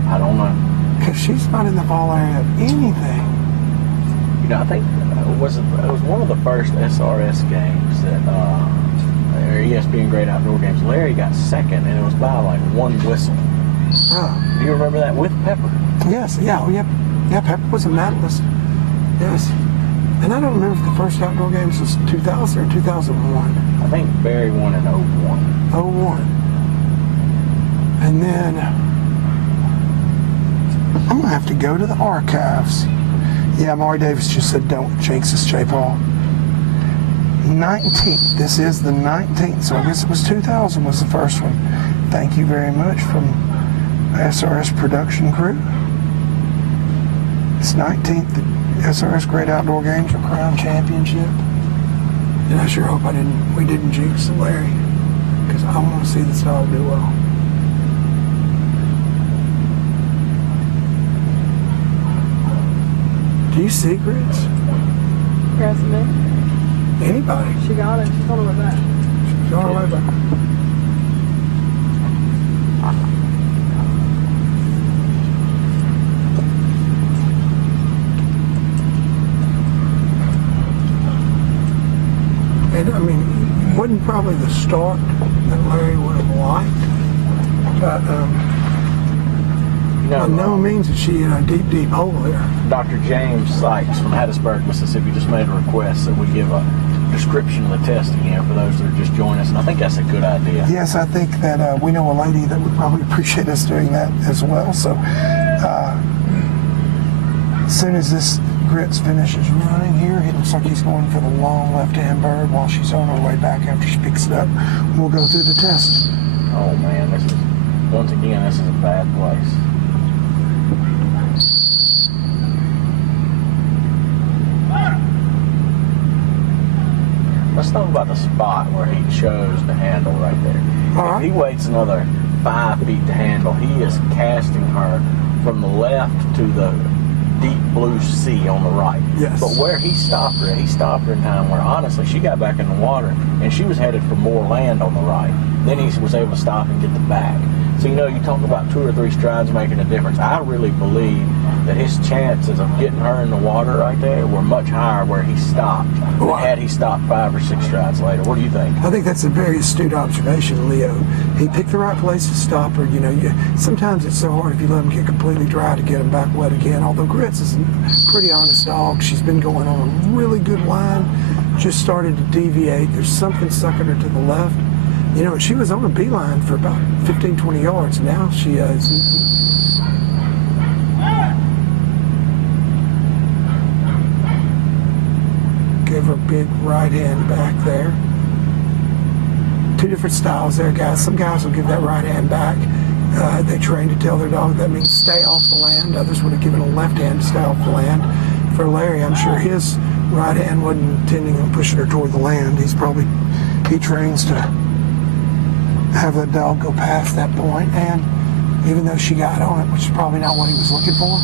I don't know. Because she's not in the fall area of anything. I think it was one of the first SRS games that, or ESPN Great Outdoor Games. Larry got second, and it was by like one whistle. Oh. Do you remember that with Pepper? Yes, yeah, Pepper was a medalist. Yes. And I don't remember if the first outdoor games was 2000 or 2001. I think Barry won in 01. 01. And then I'm going to have to go to the archives. Yeah, Maury Davis just said don't jinx us, J. Paul. 19th. This is the 19th. So I guess it was 2000 was the first one. Thank you very much from SRS production crew. It's 19th, the SRS Great Outdoor Games or Crown Championship. And I sure hope we didn't jinx Larry, because I want to see this dog do well. Do you see Grits? Pressing it. Anybody? She got it. She's on her way back. She's on her way back. And I mean, it wasn't probably the start that Larry would have liked, but by no means is she in a deep, deep hole there. Dr. James Sykes from Hattiesburg, Mississippi, just made a request that we give a description of the test again for those that are just joining us, and I think that's a good idea. Yes, I think that we know a lady that would probably appreciate us doing that as well. So as soon as this Grits finishes running here, it looks like he's going for the long left-hand bird while she's on her way back after she picks it up. We'll go through the test. Oh man, this is a bad place. Let's talk about the spot where he chose to handle right there. All right. If he waits another 5 feet to handle, he is casting her from the left to the deep blue sea on the right. Yes. But where he stopped her in time where honestly she got back in the water and she was headed for more land on the right. Then he was able to stop and get the back. So you talk about 2 or 3 strides making a difference. I really believe that his chances of getting her in the water right there were much higher where he stopped than had he stopped 5 or 6 strides later. What do you think? I think that's a very astute observation, Leo. He picked the right place to stop her. Sometimes it's so hard if you let him get completely dry to get him back wet again. Although Grits is a pretty honest dog. She's been going on a really good line. Just started to deviate. There's something sucking her to the left. She was on a beeline for about 15, 20 yards. Now she is. Give her a big right hand back there. 2 different styles there, guys. Some guys will give that right hand back They train to tell their dog that means stay off the land. Others would have given a left hand to stay off the land. For Larry, I'm sure his right hand wasn't intending on pushing her toward the land. He trains to have that dog go past that point, and even though she got on it, which is probably not what he was looking for,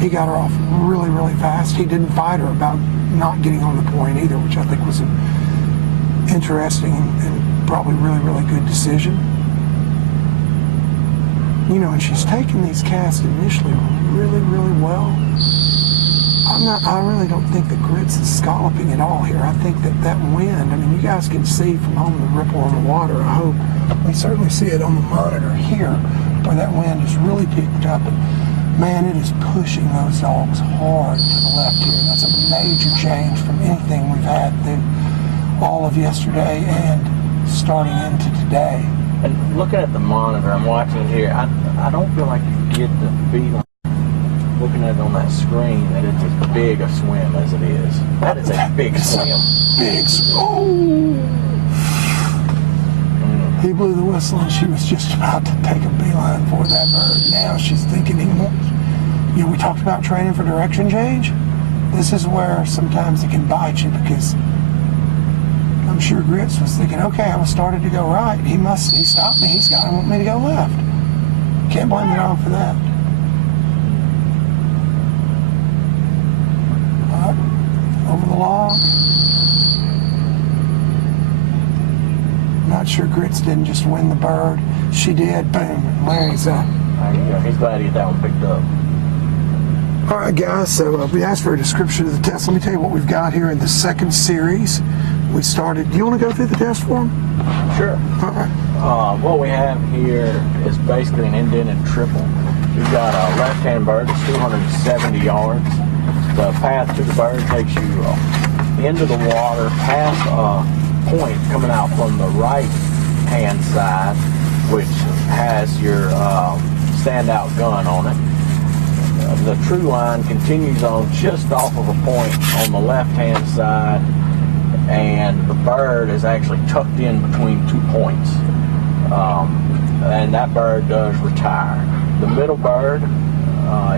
he got her off really, really fast. He didn't fight her about not getting on the point either, which I think was an interesting and probably really, really good decision. You know, and she's taking these casts initially really, really well. I really don't think the grits is scalloping at all here. I think that wind, I mean, you guys can see from home the ripple on the water. I hope we certainly see it on the monitor here, where that wind is really picked up. And man, it is pushing those dogs hard to the left here. That's a major change from anything we've had through all of yesterday and starting into today. And looking at the monitor, I'm watching here, I don't feel like you get the feeling, looking at it on that screen, that it's as big a swim as it is. That is a big swim. Big swim. He blew the whistle and she was just about to take a beeline for that bird. Now she's thinking anymore. You know, we talked about training for direction change. This is where sometimes it can bite you, because I'm sure Grits was thinking, okay, I was started to go right. He stopped me. He's got to want me to go left. Can't blame the dog for that. Up, over the log. Not sure Grits didn't just win the bird. She did. Boom. Larry's up. He's glad he got that one picked up. All right, guys, so we asked for a description of the test. Let me tell you what we've got here in the second series. We started. Do you want to go through the test for them? Sure. All right. What we have here is basically an indented triple. We've got a left-hand bird that's 270 yards. The path to the bird takes you into the water, past a point coming out from the right-hand side, which has your standout gun on it. The true line continues on just off of a point on the left-hand side, and the bird is actually tucked in between 2 points. And that bird does retire. The middle bird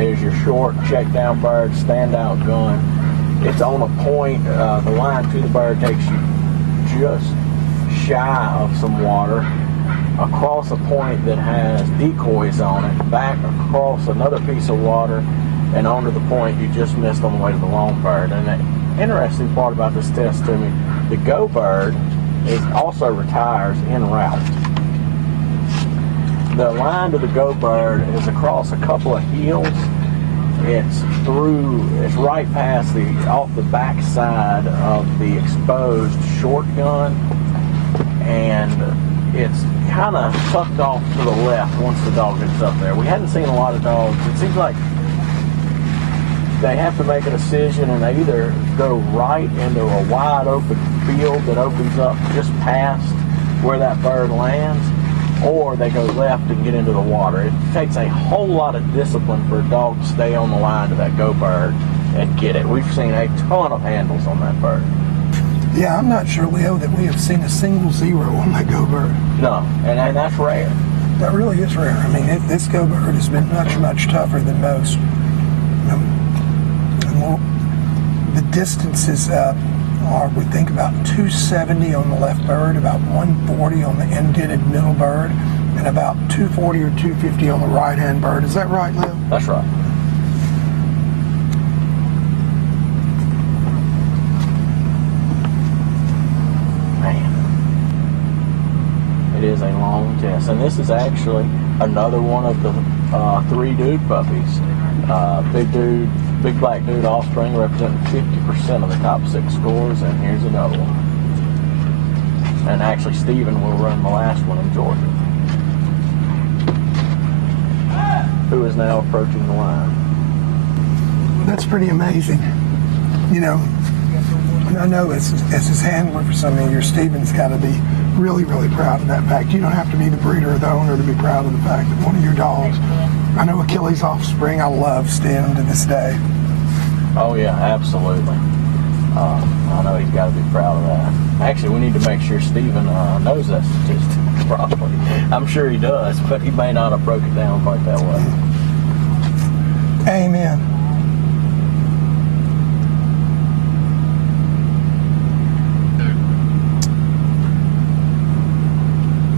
is your short check-down bird, standout gun. It's on a point. The line to the bird takes you just shy of some water, across a point that has decoys on it, back across another piece of water, and onto the point you just missed on the way to the long bird. And the interesting part about this test to me, the go bird also retires en route. The line to the go bird is across a couple of hills. It's right past off the back side of the exposed short gun, and it's kind of tucked off to the left once the dog gets up there. We hadn't seen a lot of dogs. It seems like they have to make a decision, and they either go right into a wide open field that opens up just past where that bird lands, or they go left and get into the water. It takes a whole lot of discipline for a dog to stay on the line to that go bird and get it. We've seen a ton of handles on that bird. Yeah, I'm not sure, Leo, that we have seen a single zero on that go bird. No, and that's rare. That really is rare. I mean, this go bird has been much, much tougher than most. The distances are, we think, about 270 on the left bird, about 140 on the indented middle bird, and about 240 or 250 on the right-hand bird. Is that right, Leo? That's right. Man, it is a long test, and this is actually another one of the 3 dude puppies. Big black dude offspring representing 50% of the top 6 scores, and here's another one. And actually, Steven will run the last one in Georgia, who is now approaching the line. That's pretty amazing. You know, I know as his handler for some of years, Steven's got to be really, really proud of that fact. You don't have to be the breeder or the owner to be proud of the fact that one of your dogs, I know Achilles' offspring, I love Steven to this day. Oh yeah, absolutely. I know he's got to be proud of that. Actually, we need to make sure Steven knows that statistic. properly. I'm sure he does, but he may not have broke it down quite that way. Amen.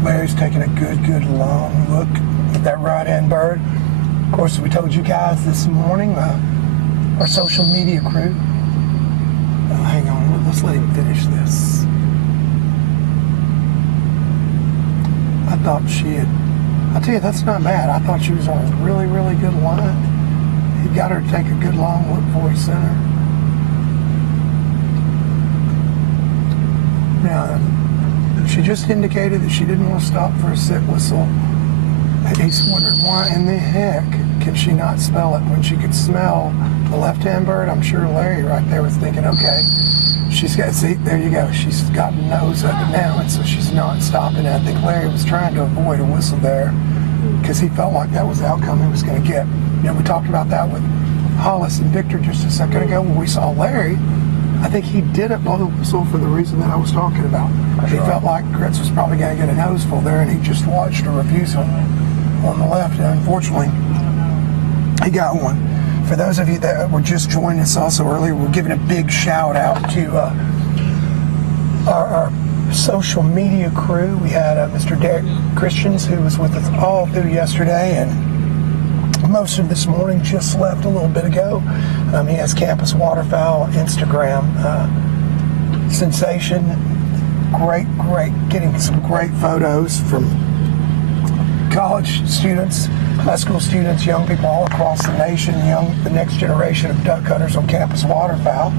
Larry's taking a good long look at that right-hand bird. Of course, we told you guys this morning, our social media crew. Oh, hang on, let's let him finish this. I thought I tell you, that's not bad. I thought she was on a really good line. He got her to take a good long look before he sent her. Now, she just indicated that she didn't want to stop for a sit whistle. He's wondered why in the heck can she not smell it when she could smell the left-hand bird. I'm sure Larry right there was thinking, okay, she's got, see, there you go. She's got the nose of it now, and so she's not stopping. And I think Larry was trying to avoid a whistle there because he felt like that was the outcome he was going to get. You know, we talked about that with Hollis and Victor just a second ago when we saw Larry. I think he didn't blow the whistle for the reason that I was talking about. He felt like Gritz was probably going to get a noseful there, and he just watched her refusal on the left, and unfortunately, he got one. For those of you that were just joining us also earlier, we're giving a big shout out to our social media crew. We had Mr. Derek Christians, who was with us all through yesterday, and most of this morning, just left a little bit ago. He has Campus Waterfowl Instagram sensation. Great, getting some great photos from college students, high school students, young people all across the nation, the next generation of duck hunters on Campus Waterfowl.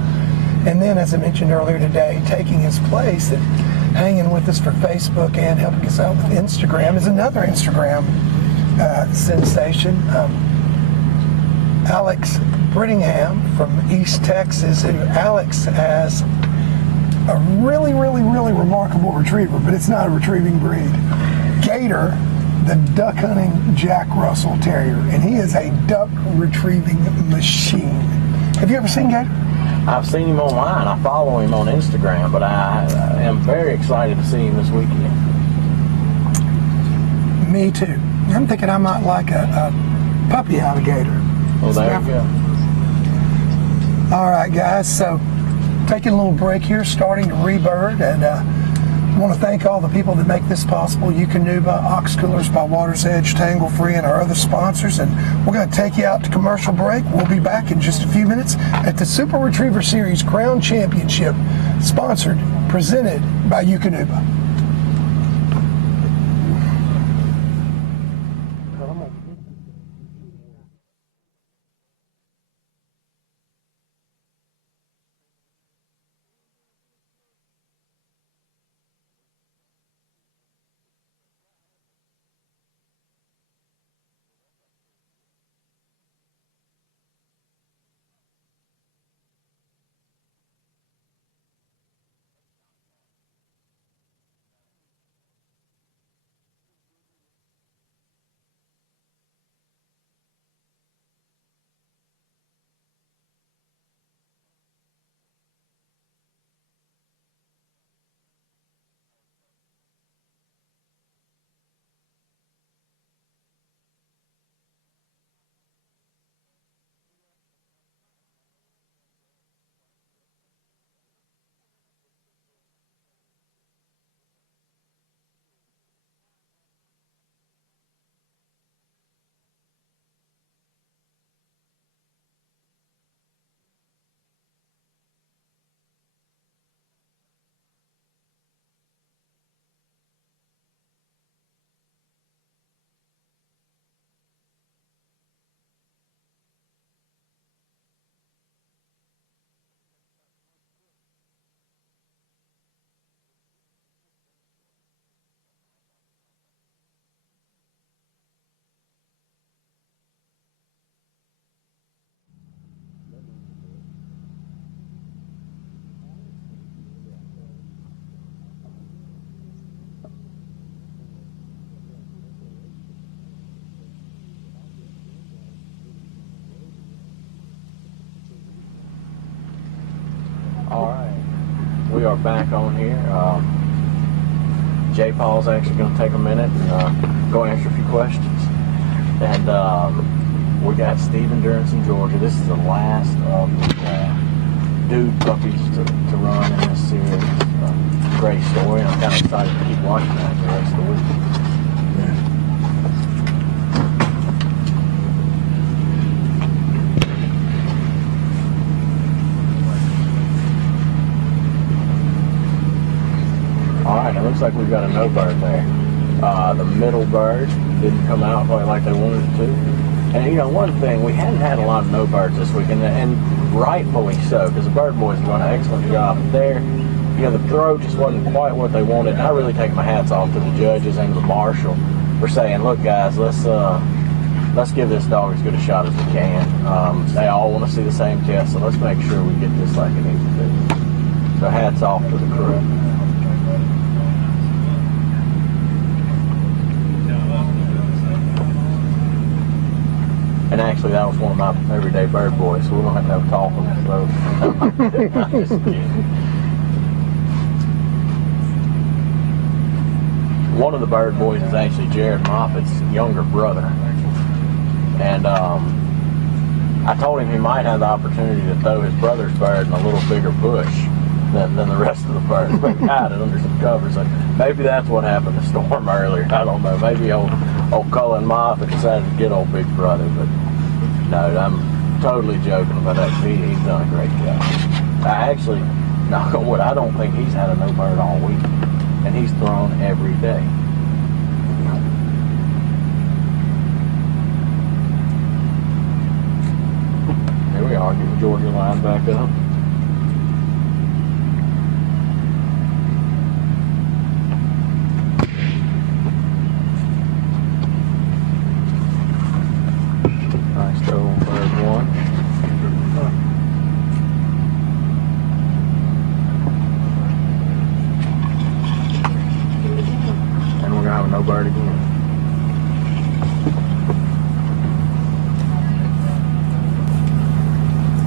And then, as I mentioned earlier today, taking his place and hanging with us for Facebook and helping us out with Instagram is another Instagram sensation. Alex Brittingham from East Texas. And Alex has a really remarkable retriever, but it's not a retrieving breed. Gator, the duck hunting Jack Russell Terrier, and he is a duck retrieving machine. Have you ever seen Gator? I've seen him online. I follow him on Instagram, but I am very excited to see him this weekend. Me too. I'm thinking I might like a puppy alligator. Well, there you go. All right, guys, so taking a little break here, starting to rebird, and I want to thank all the people that make this possible. Eukanuba, Ox Coolers by Water's Edge, Tangle Free, and our other sponsors. And we're going to take you out to commercial break. We'll be back in just a few minutes at the Super Retriever Series Crown Championship, presented by Eukanuba. All right, we are back on here. J. Paul's actually going to take a minute and go answer a few questions. And we got Steven Durance in Georgia. This is the last of the dude puppies to run in this series. Great story. I'm kind of excited to keep watching that the rest of the week. Alright, it looks like we've got a no bird there. The middle bird didn't come out quite like they wanted it to. And you know, one thing, we hadn't had a lot of no birds this week, and rightfully so, because the bird boys are doing an excellent job there. You know, the throw just wasn't quite what they wanted. And I really take my hats off to the judges and the marshal for saying, look guys, let's give this dog as good a shot as we can. They all want to see the same test, so let's make sure we get this like it needs to be. So hats off to the crew. And actually, that was one of my everyday bird boys, so we don't have to have a talk on this road. I'm just kidding. One of the bird boys is actually Jared Moffitt's younger brother. And I told him he might have the opportunity to throw his brother's bird in a little bigger bush than the rest of the birds, but he had it under some cover. So maybe that's what happened to Storm earlier. I don't know. Maybe old Cullen Moffitt decided to get old big brother, but no, I'm totally joking about that. He's done a great job. I actually, knock on wood, I don't think he's had a no bird all week, and he's thrown every day. Here we are, getting Georgia line back up. Nice throw on bird one. And we're going to have a no bird again.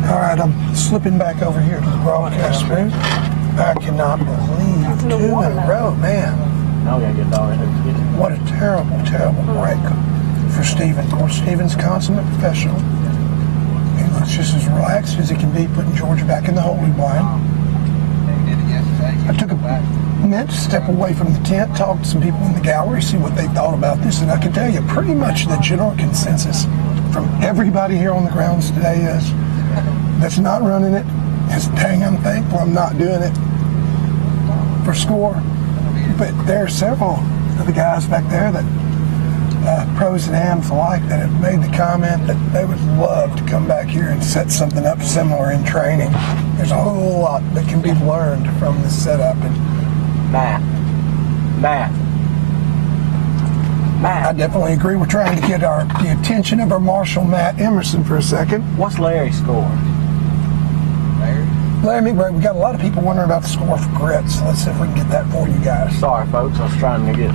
All right, I'm slipping back over here to the broadcast booth. I cannot believe 2 in a row, man. Now we got to get dog in there. What a terrible, terrible break for Steven. Of course, Steven's a consummate professional. He looks just as relaxed as he can be, putting Georgia back in the holding blind. I took a minute to step away from the tent, talk to some people in the gallery, see what they thought about this, and I can tell you pretty much the general consensus from everybody here on the grounds today is that's not running it is, dang, I'm thankful I'm not doing it for score. But there are several of the guys back there that pros and ams alike that have made the comment that they would love to come back here and set something up similar in training. There's a whole lot that can be learned from this setup. And Matt. I definitely agree. We're trying to get the attention of our Marshal, Matt Emerson, for a second. What's Larry's score? Larry, we got a lot of people wondering about the score for grits. Let's see if we can get that for you guys. Sorry, folks. I was trying to get...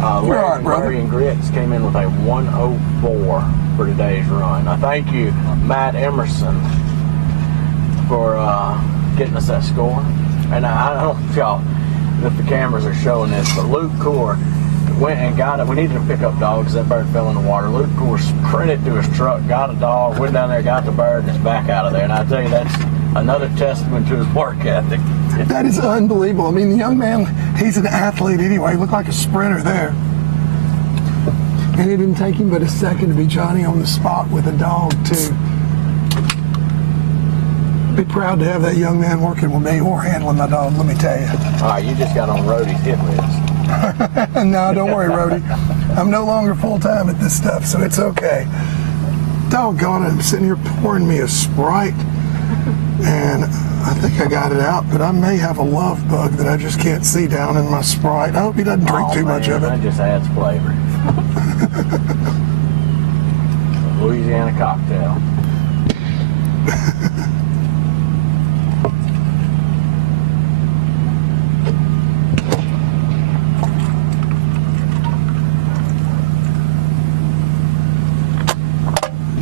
Larry and Grits came in with a 104 for today's run. I thank you, Matt Emerson, for getting us that score. And I don't know if the cameras are showing this, but Luke Coor went and got it. We needed to pick up dogs. That bird fell in the water. Luke Coor sprinted to his truck, got a dog, went down there, got the bird, and it's back out of there. And I tell you, that's another testament to his work ethic. That is unbelievable. I mean, the young man, he's an athlete anyway. He looked like a sprinter there. And it didn't take him but a second to be Johnny on the spot with a dog, too. Be proud to have that young man working with me or handling my dog, let me tell you. All right, you just got on Rhodey's hit list. No, don't worry, Rhodey. I'm no longer full-time at this stuff, so it's okay. Doggone it, I'm sitting here pouring me a Sprite, and I think I got it out, but I may have a love bug that I just can't see down in my Sprite. I hope he doesn't drink too much of it. That just adds flavor. Louisiana cocktail.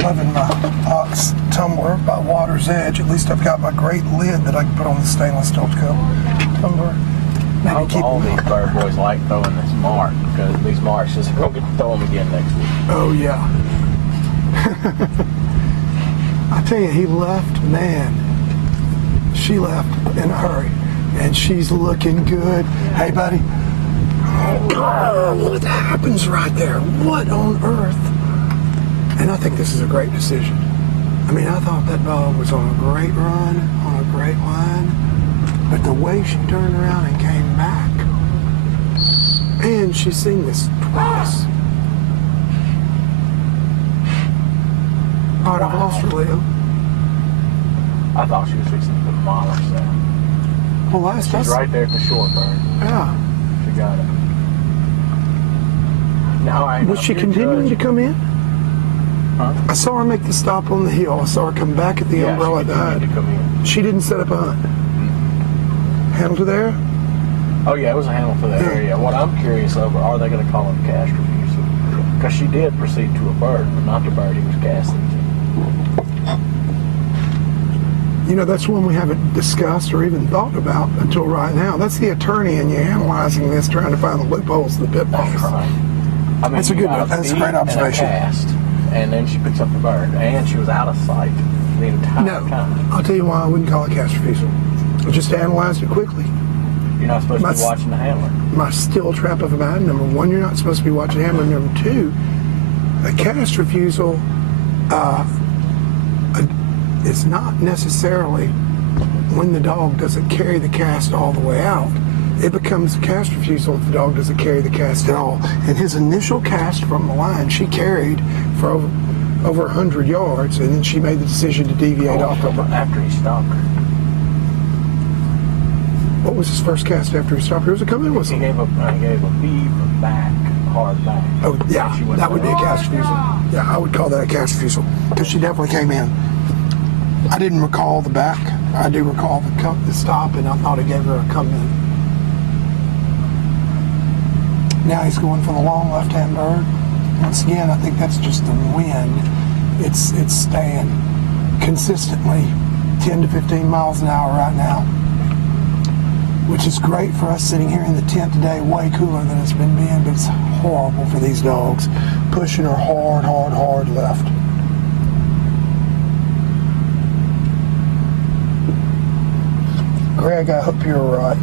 Loving my Ox tumbler by Water's Edge. At least I've got my great lid that I can put on the stainless steel tumbler. I hope keep all them these bird boys like throwing this mark, because these marks just going to get to throw them again next week. Oh, yeah. I tell you, he left, man. She left in a hurry. And she's looking good. Hey, buddy. Oh, what happens right there? What on earth? And I think this is a great decision. I mean, I thought that dog was on a great run, on a great line. But the way she turned around and came back, and she's seen this twice. All right, I've lost her, Leo. I thought she was fixing to put a mile or so. Well, last She's right there at the shore, bird. Yeah. She got it. Now I Was she continuing to come in? Huh? I saw her make the stop on the hill. I saw her come back at the umbrella at the she hut. continued to come in. She didn't set up a hunt. Handle to there? Oh yeah, it was a handle for the area. What I'm curious over, are they going to call it a cast refusal? Because she did proceed to a bird, but not the bird he was casting to. You know, that's one we haven't discussed or even thought about until right now. That's the attorney in you analyzing this, trying to find the loopholes, the pitfalls. That's right. I mean, That's a you good got one. That's a feed great observation. And a cast, and then she picks up the bird, and she was out of sight the entire No, time. I'll tell you why I wouldn't call it cast refusal. I just analyzed it quickly. You're not supposed to be My- watching the handler. My still trap of a man. Number one, you're not supposed to be watching handler. Number two, a cast refusal is not necessarily when the dog doesn't carry the cast all the way out. It becomes a cast refusal if the dog doesn't carry the cast at all. And his initial cast from the line, she carried for over 100 yards, and then she made the decision to deviate off of her. After he stopped her. What was his first cast after he stopped her? It was a come-in He whistle. gave a beaver back, hard back. Oh, yeah, And she went that would be a back. cast refusal. Yeah, I would call that a cast refusal because she definitely came in. I didn't recall the back. I do recall the stop, and I thought he gave her a come in. Now he's going for the long left-hand bird. Once again, I think that's just the wind. It's staying consistently 10 to 15 miles an hour right now, which is great for us sitting here in the tent today, way cooler than it's been being, but it's horrible for these dogs. Pushing her hard left. Greg, I hope you're right.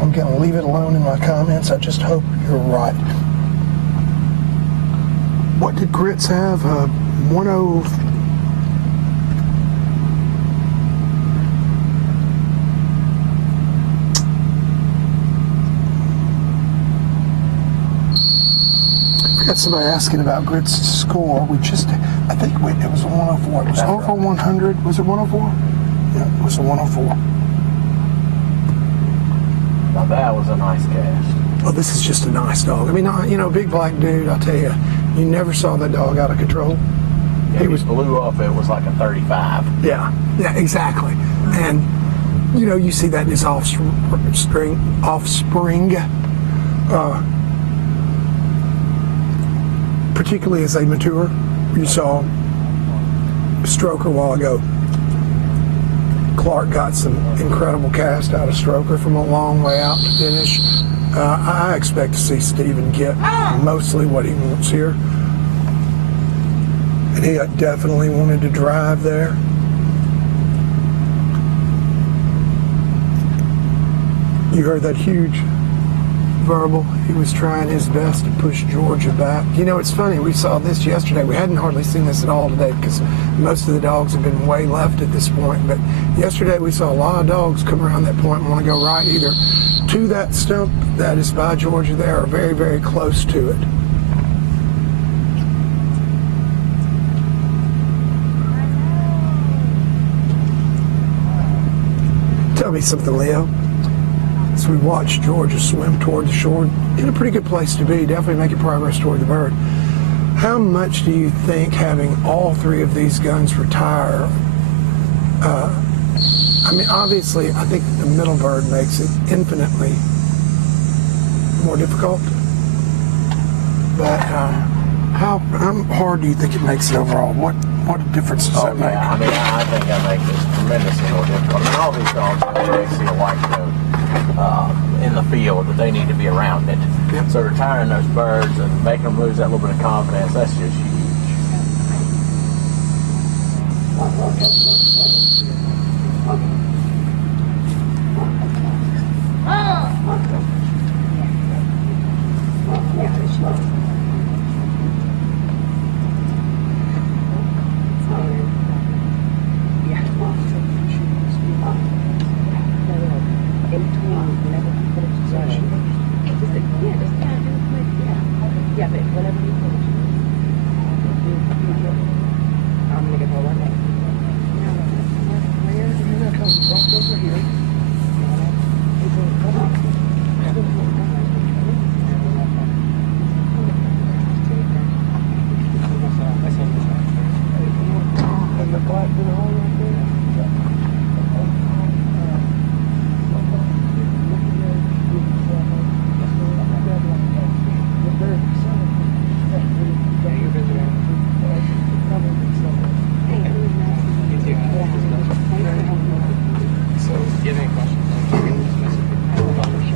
I'm going to leave it alone in my comments. I just hope you're right. What did Grits have? 10... Got somebody asking about Grits' score. I think it was a 104. It was over 100. Was it 104? Yeah, it was a 104. Now that was a nice cast. Oh, this is just a nice dog. I mean, big black dude, I'll tell you, you never saw that dog out of control. Yeah, he blew up. It was like a 35. Yeah, exactly. And, you see that in his offspring. Particularly as they mature. You saw Stroker a while ago. Clark got some incredible cast out of Stroker from a long way out to finish. I expect to see Steven get mostly what he wants here. And he definitely wanted to drive there. You heard that huge verbal. He was trying his best to push Georgia back. It's funny, we saw this yesterday. We hadn't hardly seen this at all today because most of the dogs have been way left at this point. But yesterday we saw a lot of dogs come around that point and want to go right either to that stump that is by Georgia there or very, very close to it. Tell me something, Leo. As we watch Georgia swim toward the shore, in a pretty good place to be, definitely making progress toward the bird. How much do you think having all three of these guns retire? Obviously, I think the middle bird makes it infinitely more difficult. But how hard do you think it makes it overall? What difference does that make? I think that makes it tremendously more difficult. All these dogs, they see a white coat in the field that they need to be around it. Yep. So retiring those birds and making them lose that little bit of confidence, that's just huge.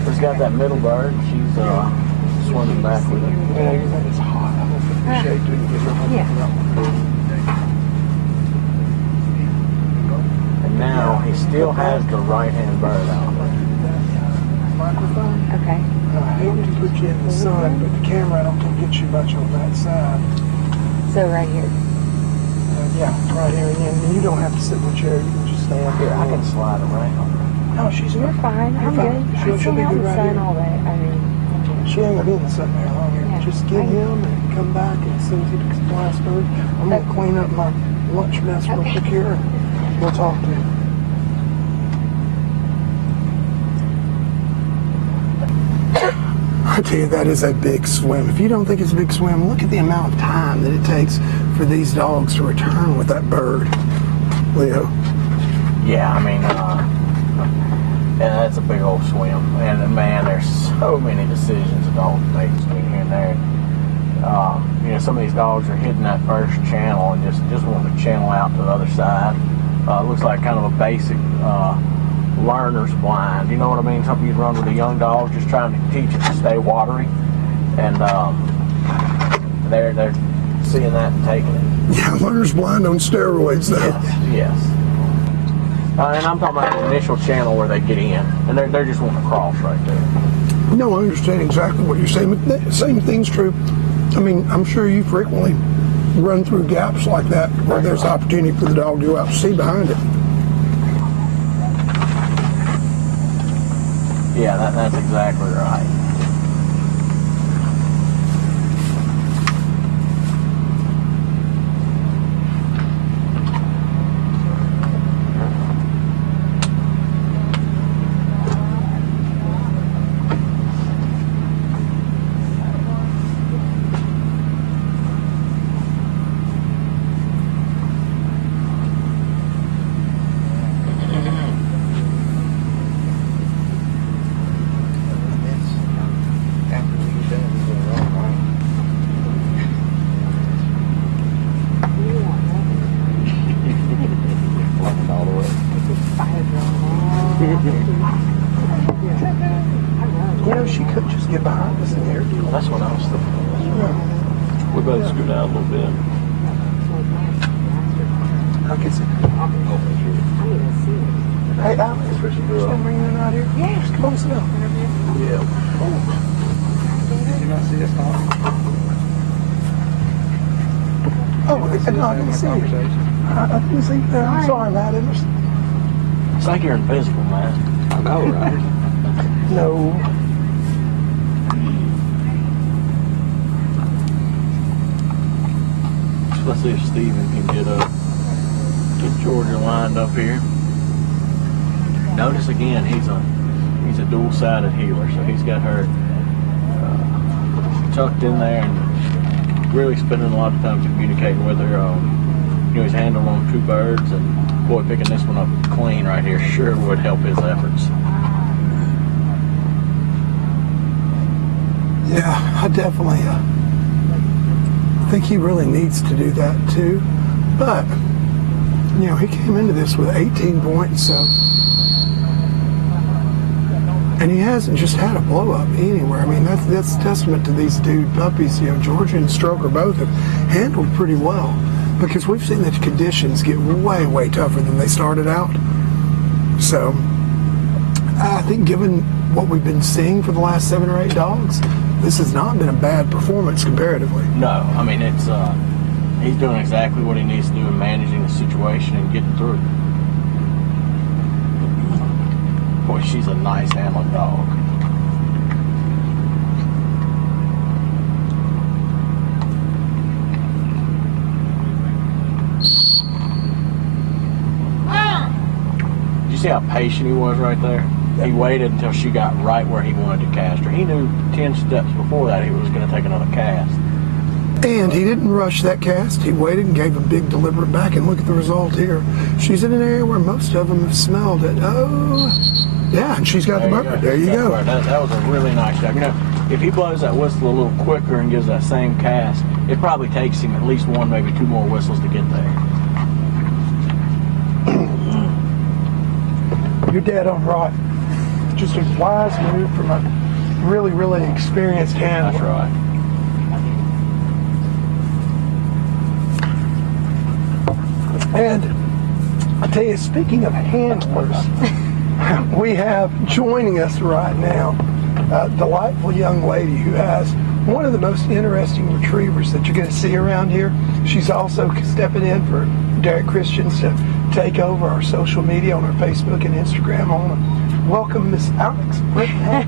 He's got that middle bird. She's swimming back with him. Yeah, it's hot. I don't appreciate doing it. And now he still has the right-hand bird out. Okay. I hate to put you in the sun, but the camera I don't think gets you much on that side. So right here. Yeah, right here. And you don't have to sit in the chair. You can just stand Here, I can slide around. No, she's You're fine. I'm good. She'll I stay be out in good the right sun here. all day. I mean, She ain't gonna be in the sun very long here. Yeah. Just get him and come back as soon as he gets the last bird. I'm gonna clean up my lunch mess real quick here and we'll talk to him. I tell you, that is a big swim. If you don't think it's a big swim, look at the amount of time that it takes for these dogs to return with that bird. Leo. Yeah, I mean, that's a big old swim. And man, there's so many decisions a dog makes between here and there. Some of these dogs are hitting that first channel and just wanting to channel out to the other side. It looks like kind of a basic learner's blind. You know what I mean? Something you'd run with a young dog, just trying to teach it to stay watery. And they're seeing that and taking it. Yeah, learner's blind on steroids, though. Yes. And I'm talking about the initial channel where they get in, and they're just wanting to cross right there. No, I understand exactly what you're saying, but the same thing's true. I mean, I'm sure you frequently run through gaps like that where there's opportunity for the dog to go out and see behind it. Yeah, that's exactly right. You know, she could just get behind us in here. That's what I was thinking. Yeah. We better scoot out a little bit. I can see. Hey, Alex, just gonna bring you in right here? Yeah. Just come on, sit down. Yeah. Did you not see us talking? Oh, no, I didn't see you. I didn't see you there. I'm sorry, Matt. It's like you're invisible, man. I know, right? No. Let's see if Steven can get Georgia lined up here. Notice again, he's a dual-sided healer, so he's got her tucked in there and really spending a lot of time communicating with her. He's handling on 2 birds, and boy, picking this one up clean right here sure would help his efforts. Yeah, I definitely think he really needs to do that too. But, he came into this with 18 points, so And he hasn't just had a blow up anywhere. I mean, that's testament to these dude puppies. You know, Georgia and Stroker both have handled pretty well, because we've seen the conditions get way, way tougher than they started out. So I think given what we've been seeing for the last 7 or 8 dogs, this has not been a bad performance comparatively. No, I mean, it's he's doing exactly what he needs to do in managing the situation and getting through. Boy, she's a nice handling dog. Did you see how patient he was right there? He waited until she got right where he wanted to cast her. He knew 10 steps before that he was going to take another cast. And he didn't rush that cast. He waited and gave a big deliberate back, and look at the result here. She's in an area where most of them have smelled it. Oh, yeah, and she's got the bird. There you go. That was a really nice job. You know, if he blows that whistle a little quicker and gives that same cast, it probably takes him at least 1, maybe 2 more whistles to get there. You're dead on right. Just a wise move from a really, really experienced handler. That's right. And I tell you, speaking of handlers, we have joining us right now a delightful young lady who has one of the most interesting retrievers that you're going to see around here. She's also stepping in for Derek Christians to take over our social media on our Facebook and Instagram. I want to welcome Miss Alex.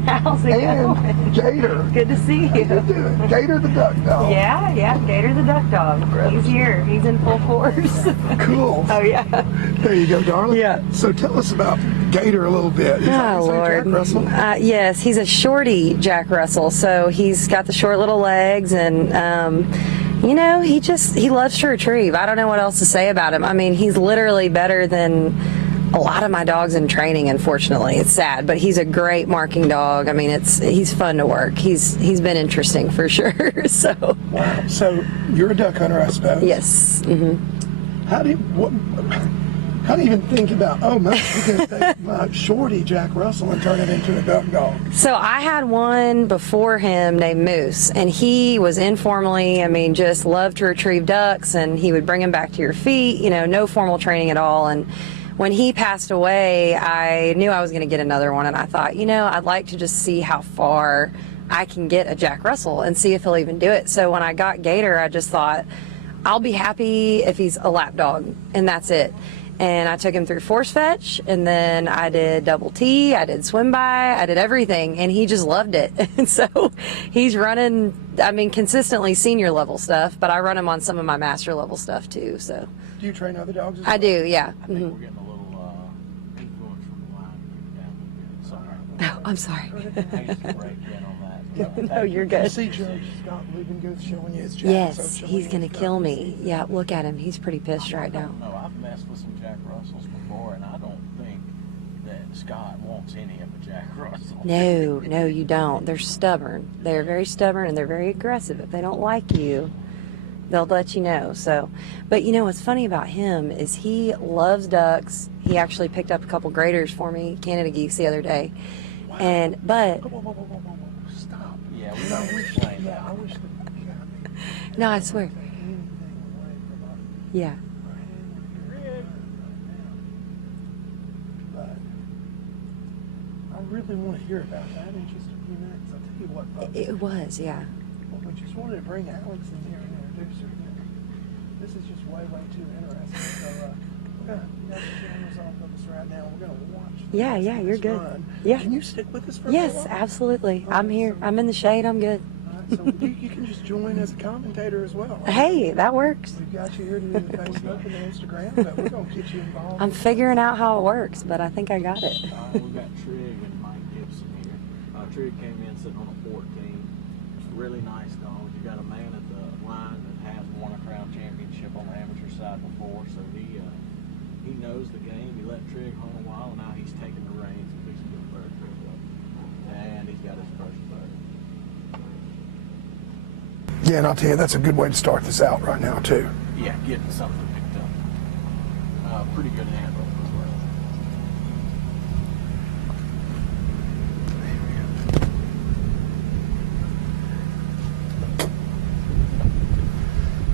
How's it going? Gator. Good to see How you you. doing? Gator the duck dog. Yeah, Gator the duck dog. He's here. He's in full force. Cool. Oh, yeah. There you go, darling. Yeah. So tell us about Gator a little bit. Is that Oh, what you say, Lord. Jack Russell? Yes, he's a shorty Jack Russell. So he's got the short little legs, and you know, he loves to retrieve. I don't know what else to say about him. I mean, he's literally better than a lot of my dogs in training, unfortunately. It's sad, but he's a great marking dog. I mean, he's fun to work. He's been interesting for sure. So Wow. So you're a duck hunter, I suppose. yes. Mm-hmm. How do you even think about, oh, maybe we're going to take my shorty Jack Russell and turn it into a duck dog? So I had one before him named Moose, and he was informally, I mean, just loved to retrieve ducks, and he would bring them back to your feet, you know, no formal training at all. And when he passed away, I knew I was going to get another one, and I thought, you know, I'd like to just see how far I can get a Jack Russell and see if he'll even do it. So when I got Gator, I just thought, I'll be happy if he's a lap dog, and that's it. And I took him through force fetch, and then I did double T, I did swim by, I did everything, and he just loved it. And so he's running, I mean, consistently senior level stuff, but I run him on some of my master level stuff too. So Do you train other dogs as well? I do, yeah. I think we're getting a little influence from the line down a bit. Sorry. Oh, I'm sorry. I used to break in on that. No, you're You good. see George Scott leaving good showing you his Jack. Yes, so showing he's you gonna his kill duck. me. Yeah, look at him. He's pretty pissed right I now. don't know. I've messed with some Jack Russells before, and I don't think that Scott wants any of a Jack Russell. No, you don't. They're stubborn. They're very stubborn, and they're very aggressive. If they don't like you, they'll let you know. So, but you know what's funny about him is he loves ducks. He actually picked up a couple graders for me, Canada geese, the other day. Wow. But Whoa. Stop. Yeah, we don't explain Yeah, that. I wish that no, I swear. Yeah. But I really want to hear about that in just a few minutes. I'll tell you what, folks. It was, yeah. We just wanted to bring Alex in here and introduce her. This is just way too interesting. So we're gonna got the cameras off of us right now. We're gonna watch. Yeah, this you're good. run. Yeah. Can you stick with us for a Yes, little while? absolutely. I'm here. I'm in the shade. I'm good. All right, so you can just join as a commentator as well. Hey, that works. We've got you here to do the Facebook and the Instagram, but we're gonna get you involved. I'm figuring out how it works, but I think I got it. We've got Trig and Mike Gibson here. Trig came in sitting on a 14. Really nice dog. You got a man at the line that has won a Crown Championship on the amateur side before, so he knows the game. He let Trig hunt a while, and now he's taking the reins and fixing to get bird Trig up. And he's got his first bird. Yeah, and I'll tell you, that's a good way to start this out right now, too. Yeah, getting something picked up. Pretty good handle as well.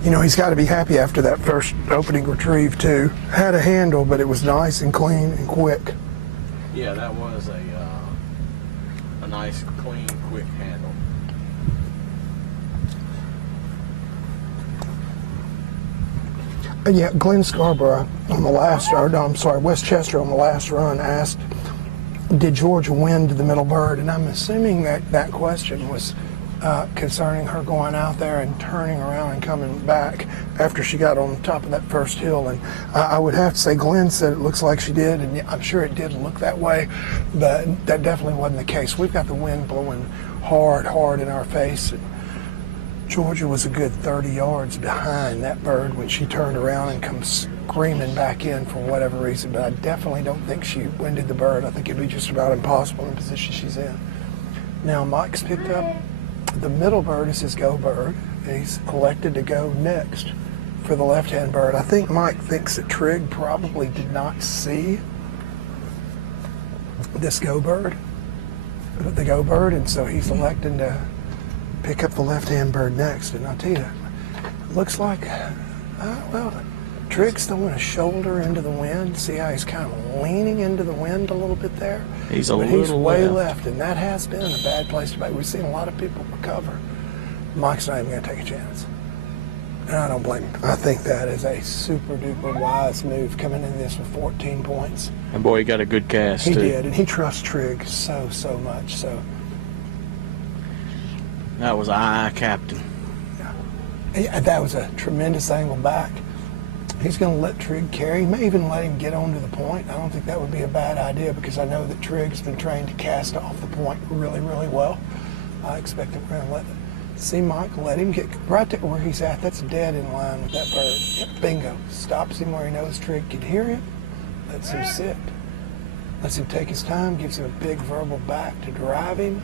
You know, he's got to be happy after that first opening retrieve, too. Had a handle, but it was nice and clean and quick. Yeah, that was a nice, clean, quick handle. And yeah, Glenn Scarborough on the last, or no, I'm sorry, West Chester on the last run asked, did Georgia win to the middle bird? And I'm assuming that question was concerning her going out there and turning around and coming back after she got on top of that first hill. And I would have to say Glenn said it looks like she did, and I'm sure it did look that way, but that definitely wasn't the case. We've got the wind blowing hard in our face. And Georgia was a good 30 yards behind that bird when she turned around and comes screaming back in for whatever reason, but I definitely don't think she winded the bird. I think it'd be just about impossible in the position she's in. Now Mike's picked up the middle bird is his go bird. He's elected to go next for the left-hand bird. I think Mike thinks that Trigg probably did not see this the go bird, and so he's electing to pick up the left-hand bird next. And I'll tell you, it looks like, well, Trigg's throwing a shoulder into the wind. See how he's kind of leaning into the wind a little bit there? He's way left, and that has been a bad place to be. We've seen a lot of people recover. Mike's not even going to take a chance. And I don't blame him. I think that is a super-duper wise move coming in this with 14 points. And boy, he got a good cast, He too. did, and he trusts Trigg so much. So That was captain. yeah, that was a tremendous angle back. He's going to let Trigg carry. He may even let him get on to the point. I don't think that would be a bad idea because I know that Trigg's been trained to cast off the point really well. I expect that we're going to see Mike let him get right there where he's at. That's dead in line with that bird. Yep, bingo. Stops him where he knows Trigg can hear him. Lets him sit. Lets him take his time. Gives him a big verbal back to drive him.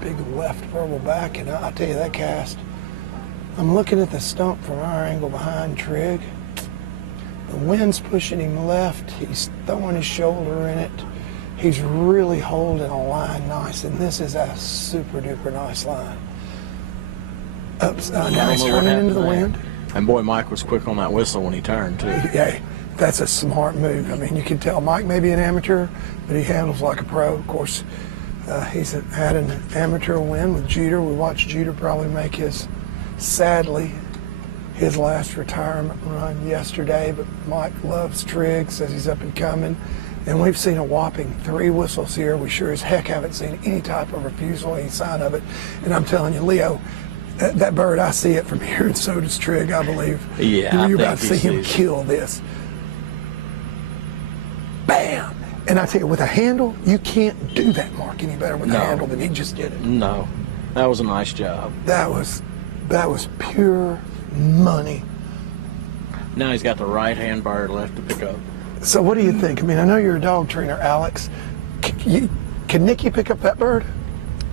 Big left verbal back. And I'll tell you, that cast, I'm looking at the stump from our angle behind Trigg. The wind's pushing him left. He's throwing his shoulder in it. He's really holding a line nice, and this is a super duper nice line. Now he's turning into the wind. And boy, Mike was quick on that whistle when he turned, too. Yeah, that's a smart move. I mean, you can tell Mike may be an amateur, but he handles like a pro. Of course, he's had an amateur win with Jeter. We watched Jeter probably make sadly, his last retirement run yesterday, but Mike loves Trigg, says he's up and coming. And we've seen a whopping 3 whistles here. We sure as heck haven't seen any type of refusal, any sign of it. And I'm telling you, Leo, that bird, I see it from here, and so does Trigg, I believe. Yeah, You're about to see him kill this. Bam! And I tell you, with a handle, you can't do that, Mark, any better with a handle than he just did it. No, that was a nice job. That was pure money. Now he's got the right-hand bird left to pick up. So what do you think? I mean, I know you're a dog trainer, Alex. Can Nikki pick up that bird?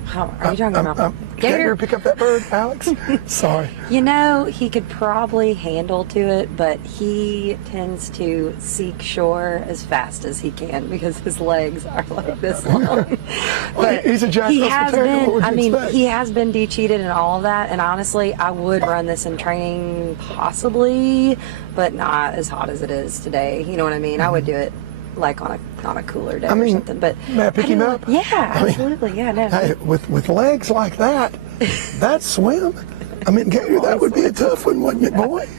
How are you talking about? Gator pick up that bird, Alex? Sorry. You know, he could probably handle to it, but he tends to seek shore as fast as he can because his legs are like this long. But he's a Jack he Russell has Terrier. been, What would you expect? he has been de-cheated and all of that, and honestly, I would run this in training possibly, but not as hot as it is today. You know what I mean? I would do it like on a cooler day or something. But may I pick him up? Yeah, absolutely. Yeah, no. Hey, with legs like that swim. I mean, Gator, that would be a tough one, wouldn't it, boy?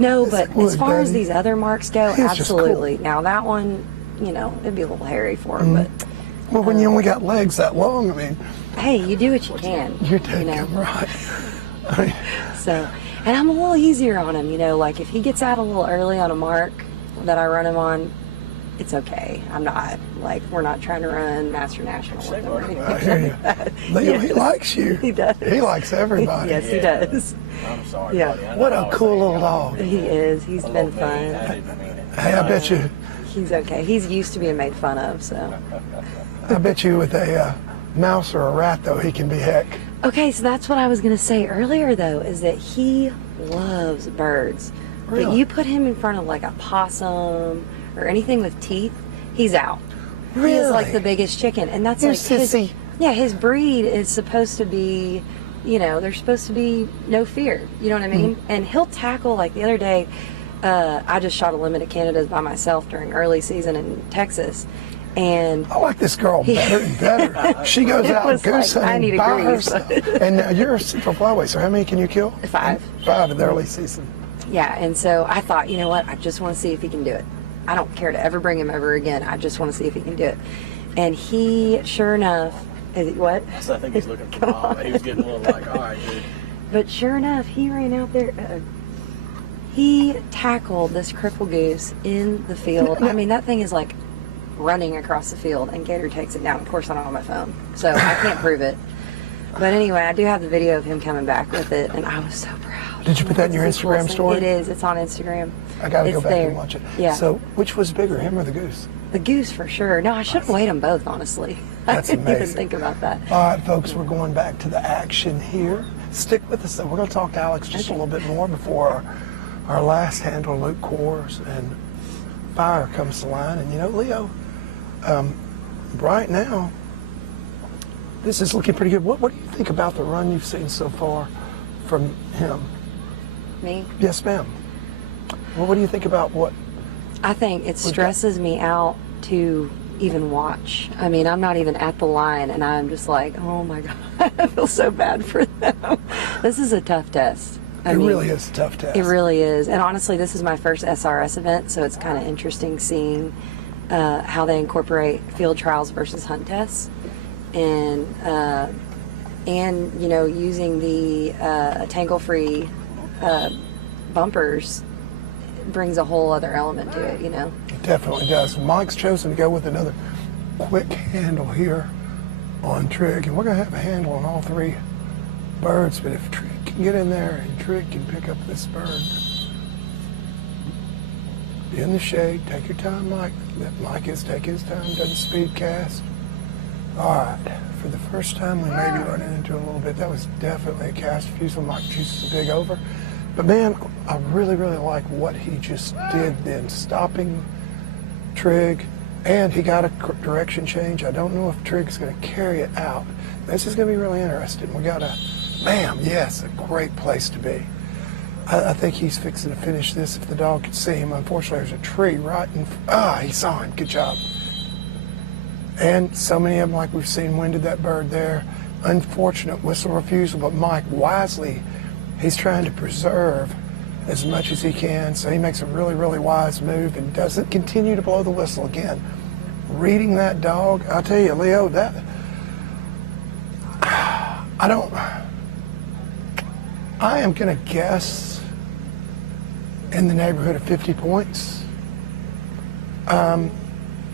No, Yes, but it would, as far as buddy. these other marks go, He's just absolutely. Now that one, you know, it'd be a little hairy for him, but Well, when you only got legs that long, I mean, hey, you do what you can. you're dead know? right. I mean, So, and I'm a little easier on him, you know, like if he gets out a little early on a mark that I run him on, it's okay. I'm not, like, we're not trying to run Master National with him or anything I hear you. like that. Leo, he Yes. likes you. He does. He likes everybody. Yes, he does. I'm sorry, Yeah. buddy. I What know I a was cool saying little y'all. dog. He is. He's A been little mean. I fun. didn't mean it. Hey, I bet you. He's okay. He's used to being made fun of, so. I bet you with a mouse or a rat, though, he can be heck. Okay, so that's what I was going to say earlier, though, is that he loves birds. But Really? you put him in front of like a possum or anything with teeth, he's out. He is like Really? the biggest chicken. And that's You're like his, sissy. yeah, his breed is supposed to be, there's supposed to be no fear. You know what I mean? And he'll tackle, like the other day, I just shot a limited Canadas by myself during early season in Texas. And I like this girl better and better. She goes out and goose hunting by herself. And you're a super flyway, so how many can you kill? 5. 5 in the early season. Yeah, and so I thought, you know what? I just want to see if he can do it. I don't care to ever bring him ever again. I just want to see if he can do it. And he, sure enough, what? So I think he's looking for mom. He was getting a little like, all right, dude. But sure enough, he ran out there. He tackled this cripple goose in the field. I mean, that thing is like running across the field, and Gator takes it down. Of course, I'm on my phone, so I can't prove it. But anyway, I do have the video of him coming back with it, and I was so proud. Did you put that in your Instagram story? It is. It's on Instagram. I got to go back there. and watch it. Yeah. So, which was bigger, him or the goose? The goose for sure. No, I should have weighed them both, honestly. That's I didn't even amazing. think about that. All right, folks, we're going back to the action here. Stick with us, though. We're going to talk to Alex just a little bit more before our last handler, Luke Kors, and Fire comes to line. And, Leo, right now, this is looking pretty good. What do you think about the run you've seen so far from him? Me? Yes, ma'am. Well, what do you think about what? I think it stresses me out to even watch. I mean, I'm not even at the line, and I'm just like, oh my God, I feel so bad for them. This is a tough test. It really is a tough test. It really is. And honestly, this is my first SRS event, so it's kind of interesting seeing how they incorporate field trials versus hunt tests. And using the tangle-free bumpers brings a whole other element to it, It definitely does. Mike's chosen to go with another quick handle here on Trig, and we're going to have a handle on all 3 birds, but if Trig can get in there and Trig can pick up this bird, be in the shade, take your time, Mike. Let Mike take his time, doesn't speed cast. All right, for the first time we may be running into a little bit. That was definitely a cast refusal. Mike chooses a big over. But man, I really, really like what he just did then, stopping Trig, and he got a direction change. I don't know if Trig's going to carry it out. This is going to be really interesting. We got yes, a great place to be. I think he's fixing to finish this if the dog could see him. Unfortunately, there's a tree right in he saw him. Good job. And so many of them, like we've seen, winded that bird there. Unfortunate whistle refusal, but Mike wisely, he's trying to preserve as much as he can, so he makes a really, really wise move and doesn't continue to blow the whistle again. Reading that dog, I'll tell you, Leo, I am going to guess in the neighborhood of 50 points,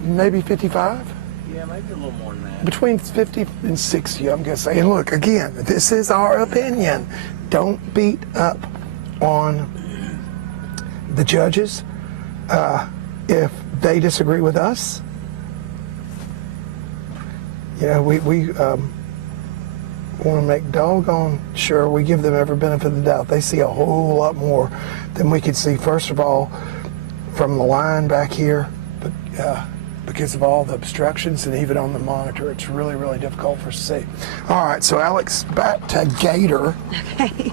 maybe 55. Yeah, maybe a little more than that. Between 50 and 60, I'm going to say. And look, again, this is our opinion. Don't beat up on the judges. If they disagree with us, we want to make doggone sure we give them every benefit of the doubt. They see a whole lot more than we could see, first of all, from the line back here, but because of all the obstructions and even on the monitor, it's really, really difficult for us to see. All right, so Alex, back to Gator. Okay.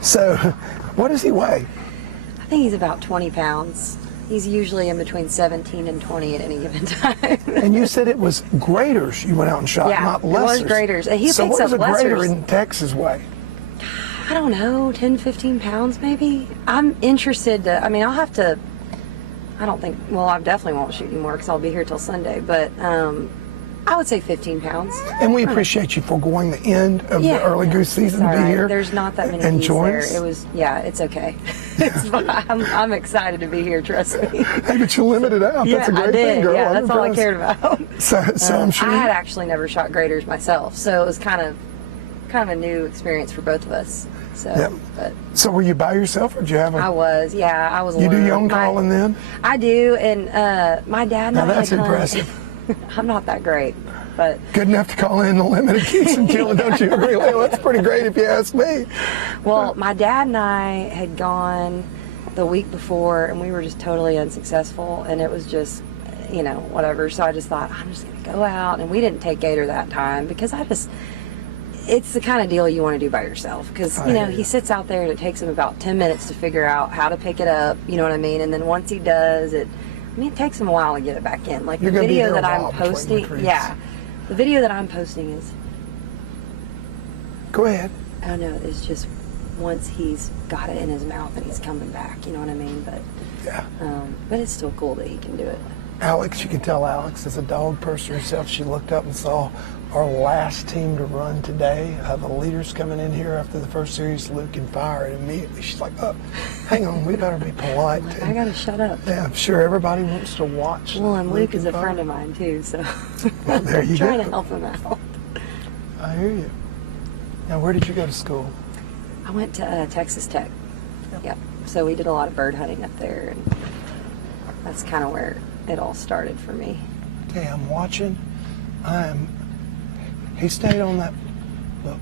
So, what does he weigh? I think he's about 20 pounds. He's usually in between 17 and 20 at any given time. And you said it was graders you went out and shot, Yeah, not it lessers. was graders. And he so picks what does up a grader lessers. in Texas weigh? I don't know, 10, 15 pounds maybe. I'm interested to, I'll have to, I definitely won't shoot anymore because I'll be here till Sunday, but I would say 15 pounds. And we appreciate you foregoing the end of the early goose season to be here. There's not that many and geese join there. us. It was, it's okay. It's fine. I'm excited to be here, trust me. Hey, but you limited out. That's a great I did. thing, girl. Yeah, I'm that's all I impressed. cared about. So I'm sure I had actually never shot graders myself, so it was kind of a new experience for both of us. So, Yep. but So were you by yourself, or did you have I was You do alone. your own calling then? I do, and my dad and Now I that's had hunt- impressive. I'm not that great, but Good enough to call in the limited geese and kill it, don't you agree, Leo? That's pretty great if you ask me. well, my dad and I had gone the week before, and we were just totally unsuccessful, and it was just, whatever. So I just thought, I'm just going to go out, and we didn't take gator that time because it's the kind of deal you want to do by yourself because, you know, he sits out there and it takes him about 10 minutes to figure out how to pick it up, you know what I mean? And then once he does, it takes him a while to get it back in. Like the video that I'm posting, the video that I'm posting is... Go ahead. I don't know, it's just once he's got it in his mouth and he's coming back, you know what I mean? But but it's still cool that he can do it. Alex, you can tell Alex is a dog person herself. She looked up and saw our last team to run today. The leaders coming in here after the first series, Luke and Fire, and immediately she's like, "Oh, hang on, we better be polite." I gotta shut up. Yeah, I'm sure everybody wants to watch. Well, and Luke is a friend of mine too, so well, there you I'm trying go. to help him out. I hear you. Now, where did you go to school? I went to Texas Tech. Yep. So we did a lot of bird hunting up there, and that's kind of where it all started for me. Okay, I'm watching. He stayed on that. Look.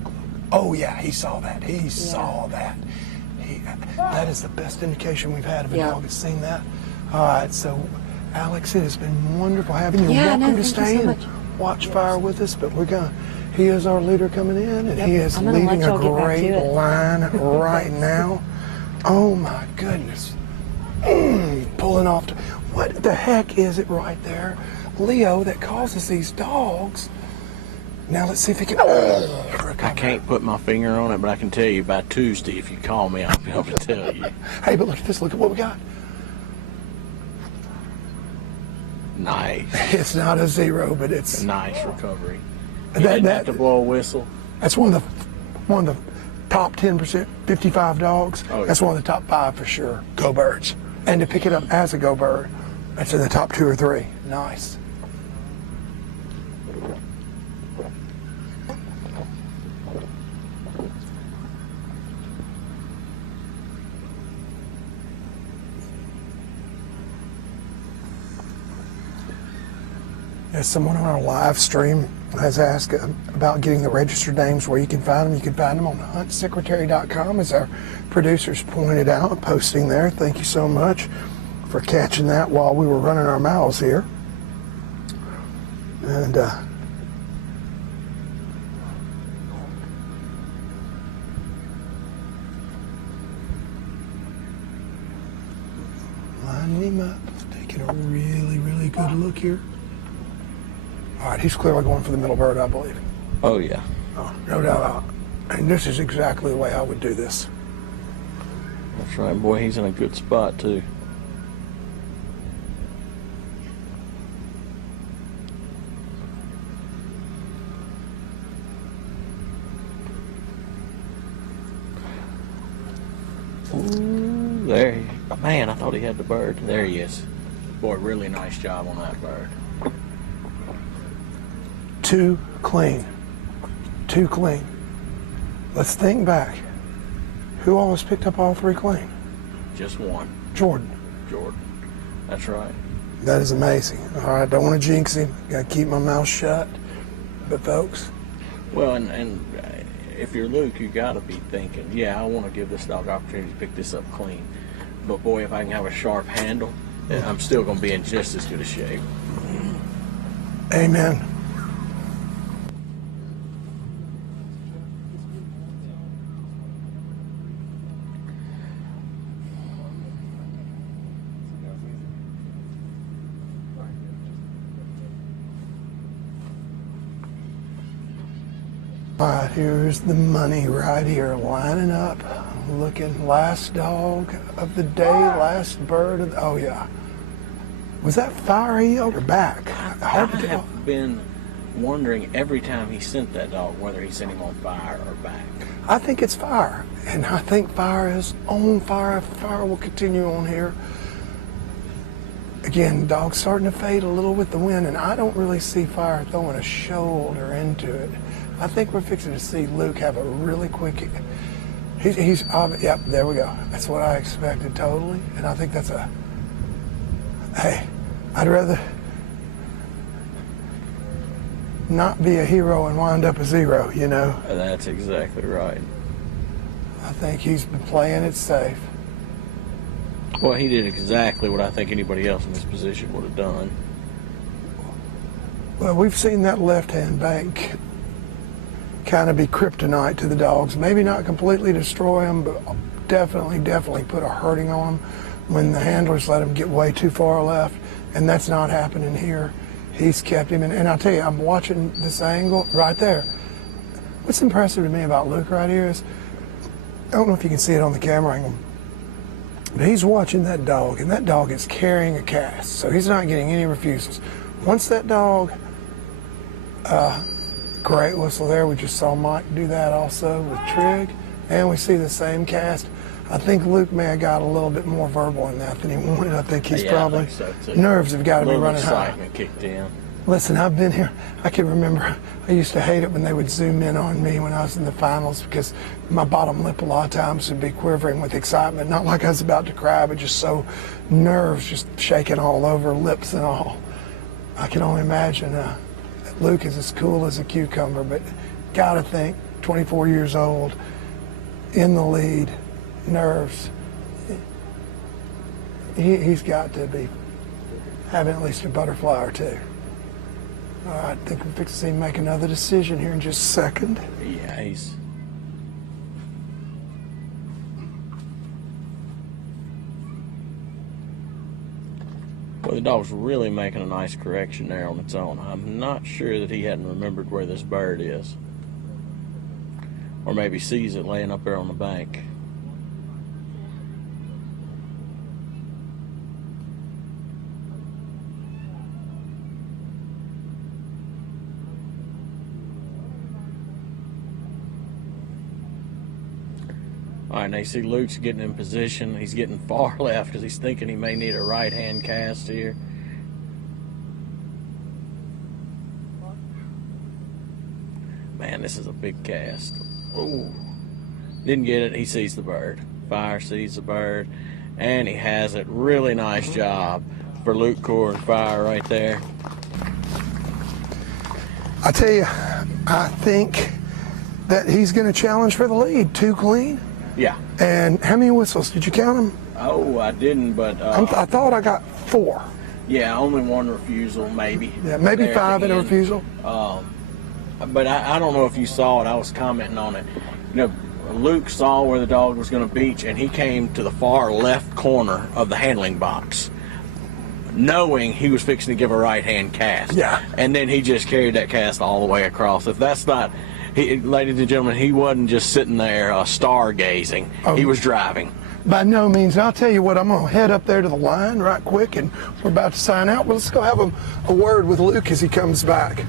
Oh yeah, he saw that. He saw that. That is the best indication we've had of a dog that's seen that. All right, so Alex, it has been wonderful having you. Welcome to stay and watch Fire with us, but we're gonna. He is our leader coming in, and he is leading a great line right now. Oh my goodness. Pulling off. What the heck is it right there, Leo, that causes these dogs? Now let's see if he can. I can't put my finger on it, but I can tell you by Tuesday, if you call me, I'll be able to tell you. Hey, but look at this. Look at what we got. Nice. It's not a zero, but it's a nice recovery. You didn't have to blow a whistle. That's one of the top 10%, 55 dogs. Oh, yeah. That's one of the top 5 for sure. Go Birds. And to pick it up as a Go Bird, that's in the top 2 or 3. Nice. As someone on our live stream has asked about getting the registered names, where you can find them. You can find them on huntsecretary.com, as our producers pointed out, posting there. Thank you so much for catching that while we were running our mouths here. And lining him up, taking a really, really good look here. All right, he's clearly going for the middle bird, I believe. Oh, yeah. Oh, no doubt. And this is exactly the way I would do this. That's right, boy. He's in a good spot, too. Ooh, there he is. Man, I thought he had the bird. There he is. Boy, really nice job on that bird. Too clean. Too clean. Let's think back. Who always picked up all 3 clean? Just one. Jordan. That's right. That is amazing. All right, don't want to jinx him. Got to keep my mouth shut. But folks. Well, and if you're Luke, you got to be thinking, yeah, I want to give this dog opportunity to pick this up clean. But boy, if I can have a sharp handle, I'm still going to be in just as good a shape. Amen. All right, here's the money right here, lining up, looking. Last dog of the day, last bird of the, oh yeah. Was that Fire he yelled or back? I have been wondering every time he sent that dog whether he sent him on Fire or back. I think it's Fire, and I think Fire is on Fire. Fire will continue on here. Again, dog's starting to fade a little with the wind, and I don't really see Fire throwing a shoulder into it. I think we're fixing to see Luke have a really quick. Yep, there we go. That's what I expected totally, and I think that's a. Hey, I'd rather not be a hero and wind up a 0, you know. That's exactly right. I think he's been playing it safe. Well, he did exactly what I think anybody else in this position would have done. Well, we've seen that left-hand bank kind of be kryptonite to the dogs. Maybe not completely destroy them, but definitely put a hurting on them when the handlers let him get way too far left, and that's not happening here. He's kept him, and I'll tell you, I'm watching this angle right there. What's impressive to me about Luke right here is, I don't know if you can see it on the camera angle, but he's watching that dog, and that dog is carrying a cast, so he's not getting any refusals. Once that dog, great whistle there, we just saw Mike do that also with Trig, and we see the same cast. I think Luke may have got a little bit more verbal in that than he wanted. I think he's probably, nerves have got to be running high. Excitement kicked in. Listen, I've been here. I can remember I used to hate it when they would zoom in on me when I was in the finals, because my bottom lip a lot of times would be quivering with excitement. Not like I was about to cry, but just so nerves just shaking all over, lips and all. I can only imagine that Luke is as cool as a cucumber, but gotta think, 24 years old, in the lead, nerves. He's got to be having at least a butterfly or two. All right, I think we're fixing to see him make another decision here in just a second. Yeah, he's... Well, the dog's really making a nice correction there on its own. I'm not sure that he hadn't remembered where this bird is. Or maybe sees it laying up there on the bank. All right, now you see Luke's getting in position. He's getting far left because he's thinking he may need a right-hand cast here. Man, this is a big cast. Ooh, didn't get it. He sees the bird. Fire sees the bird, and he has it. Really nice job for Luke Core and Fire right there. I tell you, I think that he's going to challenge for the lead. 2 clean. Yeah. And how many whistles? Did you count them? Oh, I didn't, but... I thought I got 4. Yeah, only 1 refusal, maybe. Yeah, maybe 5 in a refusal. But I don't know if you saw it. I was commenting on it. You know, Luke saw where the dog was going to beach, and he came to the far left corner of the handling box, knowing he was fixing to give a right-hand cast. Yeah. And then he just carried that cast all the way across. If that's not... ladies and gentlemen, he wasn't just sitting there stargazing. He was driving. By no means. And I'll tell you what, I'm going to head up there to the line right quick, and we're about to sign out. Well, let's go have a word with Luke as he comes back.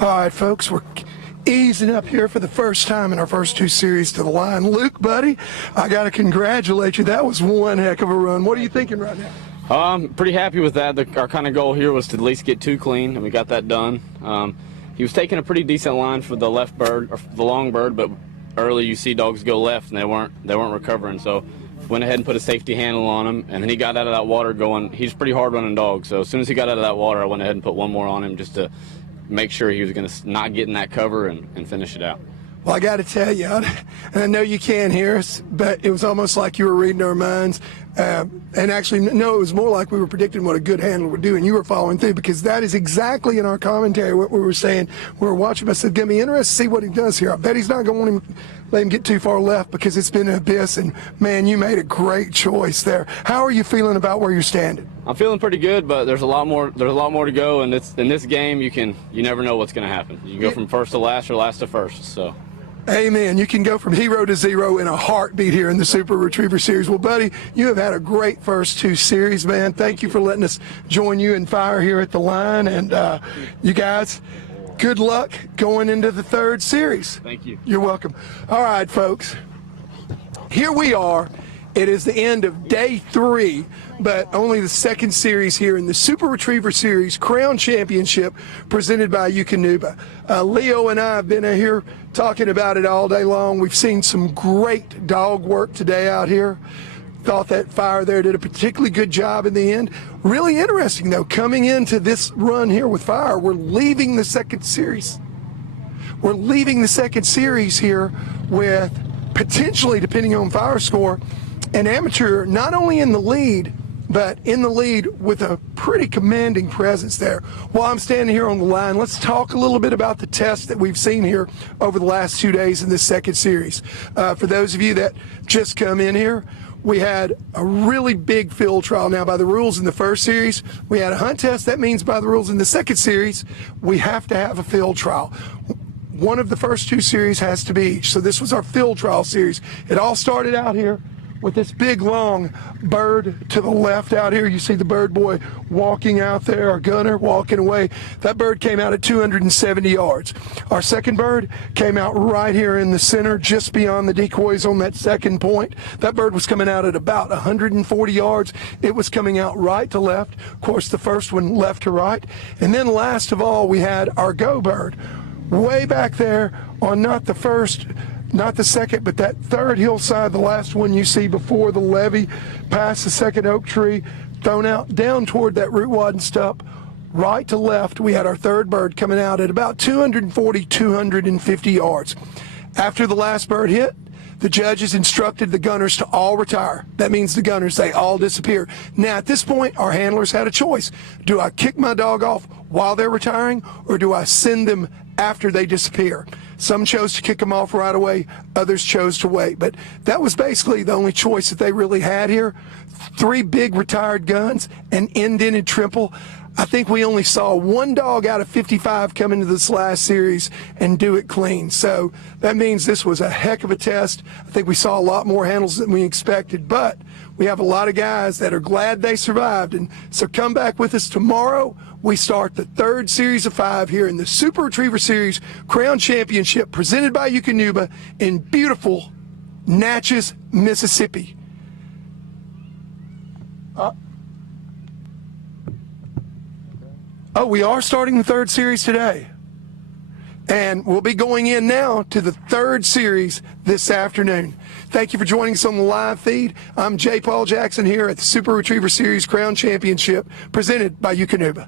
All right, folks, we're easing up here for the first time in our first 2 series to the line. Luke, buddy, I got to congratulate you. That was one heck of a run. What are you thinking right now? Pretty happy with that. Our kind of goal here was to at least get 2 clean, and we got that done. He was taking a pretty decent line for the left bird, or the long bird, but early you see dogs go left, and they weren't recovering. So went ahead and put a safety handle on him, and then he got out of that water going. He's a pretty hard running dog, so as soon as he got out of that water, I went ahead and put 1 more on him just to make sure he was going to not get in that cover and finish it out. Well, I got to tell you, and I know you can't hear us, but it was almost like you were reading our minds. And actually, no, it was more like we were predicting what a good handler would do, and you were following through, because that is exactly in our commentary what we were saying. We were watching. I said, "Gonna be interested to see what he does here. I bet he's not going to let him get too far left, because it's been an abyss." And man, you made a great choice there. How are you feeling about where you're standing? I'm feeling pretty good, but there's a lot more to go, and in this game you never know what's going to happen. You can go from first to last or last to first. So. Amen. You can go from hero to zero in a heartbeat here in the Super Retriever Series. Well, buddy, you have had a great first 2 series, man. Thank you for letting us join you in Fire here at the line. And you guys, good luck going into the third series. Thank you. You're welcome. All right, folks. Here we are. It is the end of day 3, but only the second series here in the Super Retriever Series Crown Championship presented by Eukanuba. Leo and I have been here talking about it all day long. We've seen some great dog work today out here. Thought that Fire there did a particularly good job in the end. Really interesting, though, coming into this run here with Fire, we're leaving the second series. We're leaving the second series here with potentially, depending on Fire score, an amateur not only in the lead, but in the lead with a pretty commanding presence there. While I'm standing here on the line, let's talk a little bit about the tests that we've seen here over the last 2 days in this second series. For those of you that just come in here, we had a really big field trial. Now, by the rules in the first series, we had a hunt test. That means by the rules in the second series, we have to have a field trial. One of the first 2 series has to be each. So this was our field trial series. It all started out here with this big long bird to the left out here. You see the bird boy walking out there, our gunner walking away. That bird came out at 270 yards. Our second bird came out right here in the center, just beyond the decoys on that second point. That bird was coming out at about 140 yards. It was coming out right to left. Of course, the first one left to right. And then last of all, we had our go bird way back there on not the first, not the second, but that third hillside, the last one you see before the levee, past the second oak tree, thrown out down toward that root wad and stump, right to left. We had our third bird coming out at about 240, 250 yards. After the last bird hit, the judges instructed the gunners to all retire. That means the gunners, they all disappear. Now, at this point, our handlers had a choice. Do I kick my dog off while they're retiring, or do I send them after they disappear? Some chose to kick them off right away, others chose to wait. But that was basically the only choice that they really had here. 3 big retired guns, an indented triple. I think we only saw 1 dog out of 55 come into this last series and do it clean. So that means this was a heck of a test. I think we saw a lot more handles than we expected, but we have a lot of guys that are glad they survived. And so come back with us tomorrow. We start the third series of 5 here in the Super Retriever Series Crown Championship presented by Eukanuba in beautiful Natchez, Mississippi. Oh, we are starting the third series today. And we'll be going in now to the third series this afternoon. Thank you for joining us on the live feed. I'm J. Paul Jackson here at the Super Retriever Series Crown Championship presented by Eukanuba.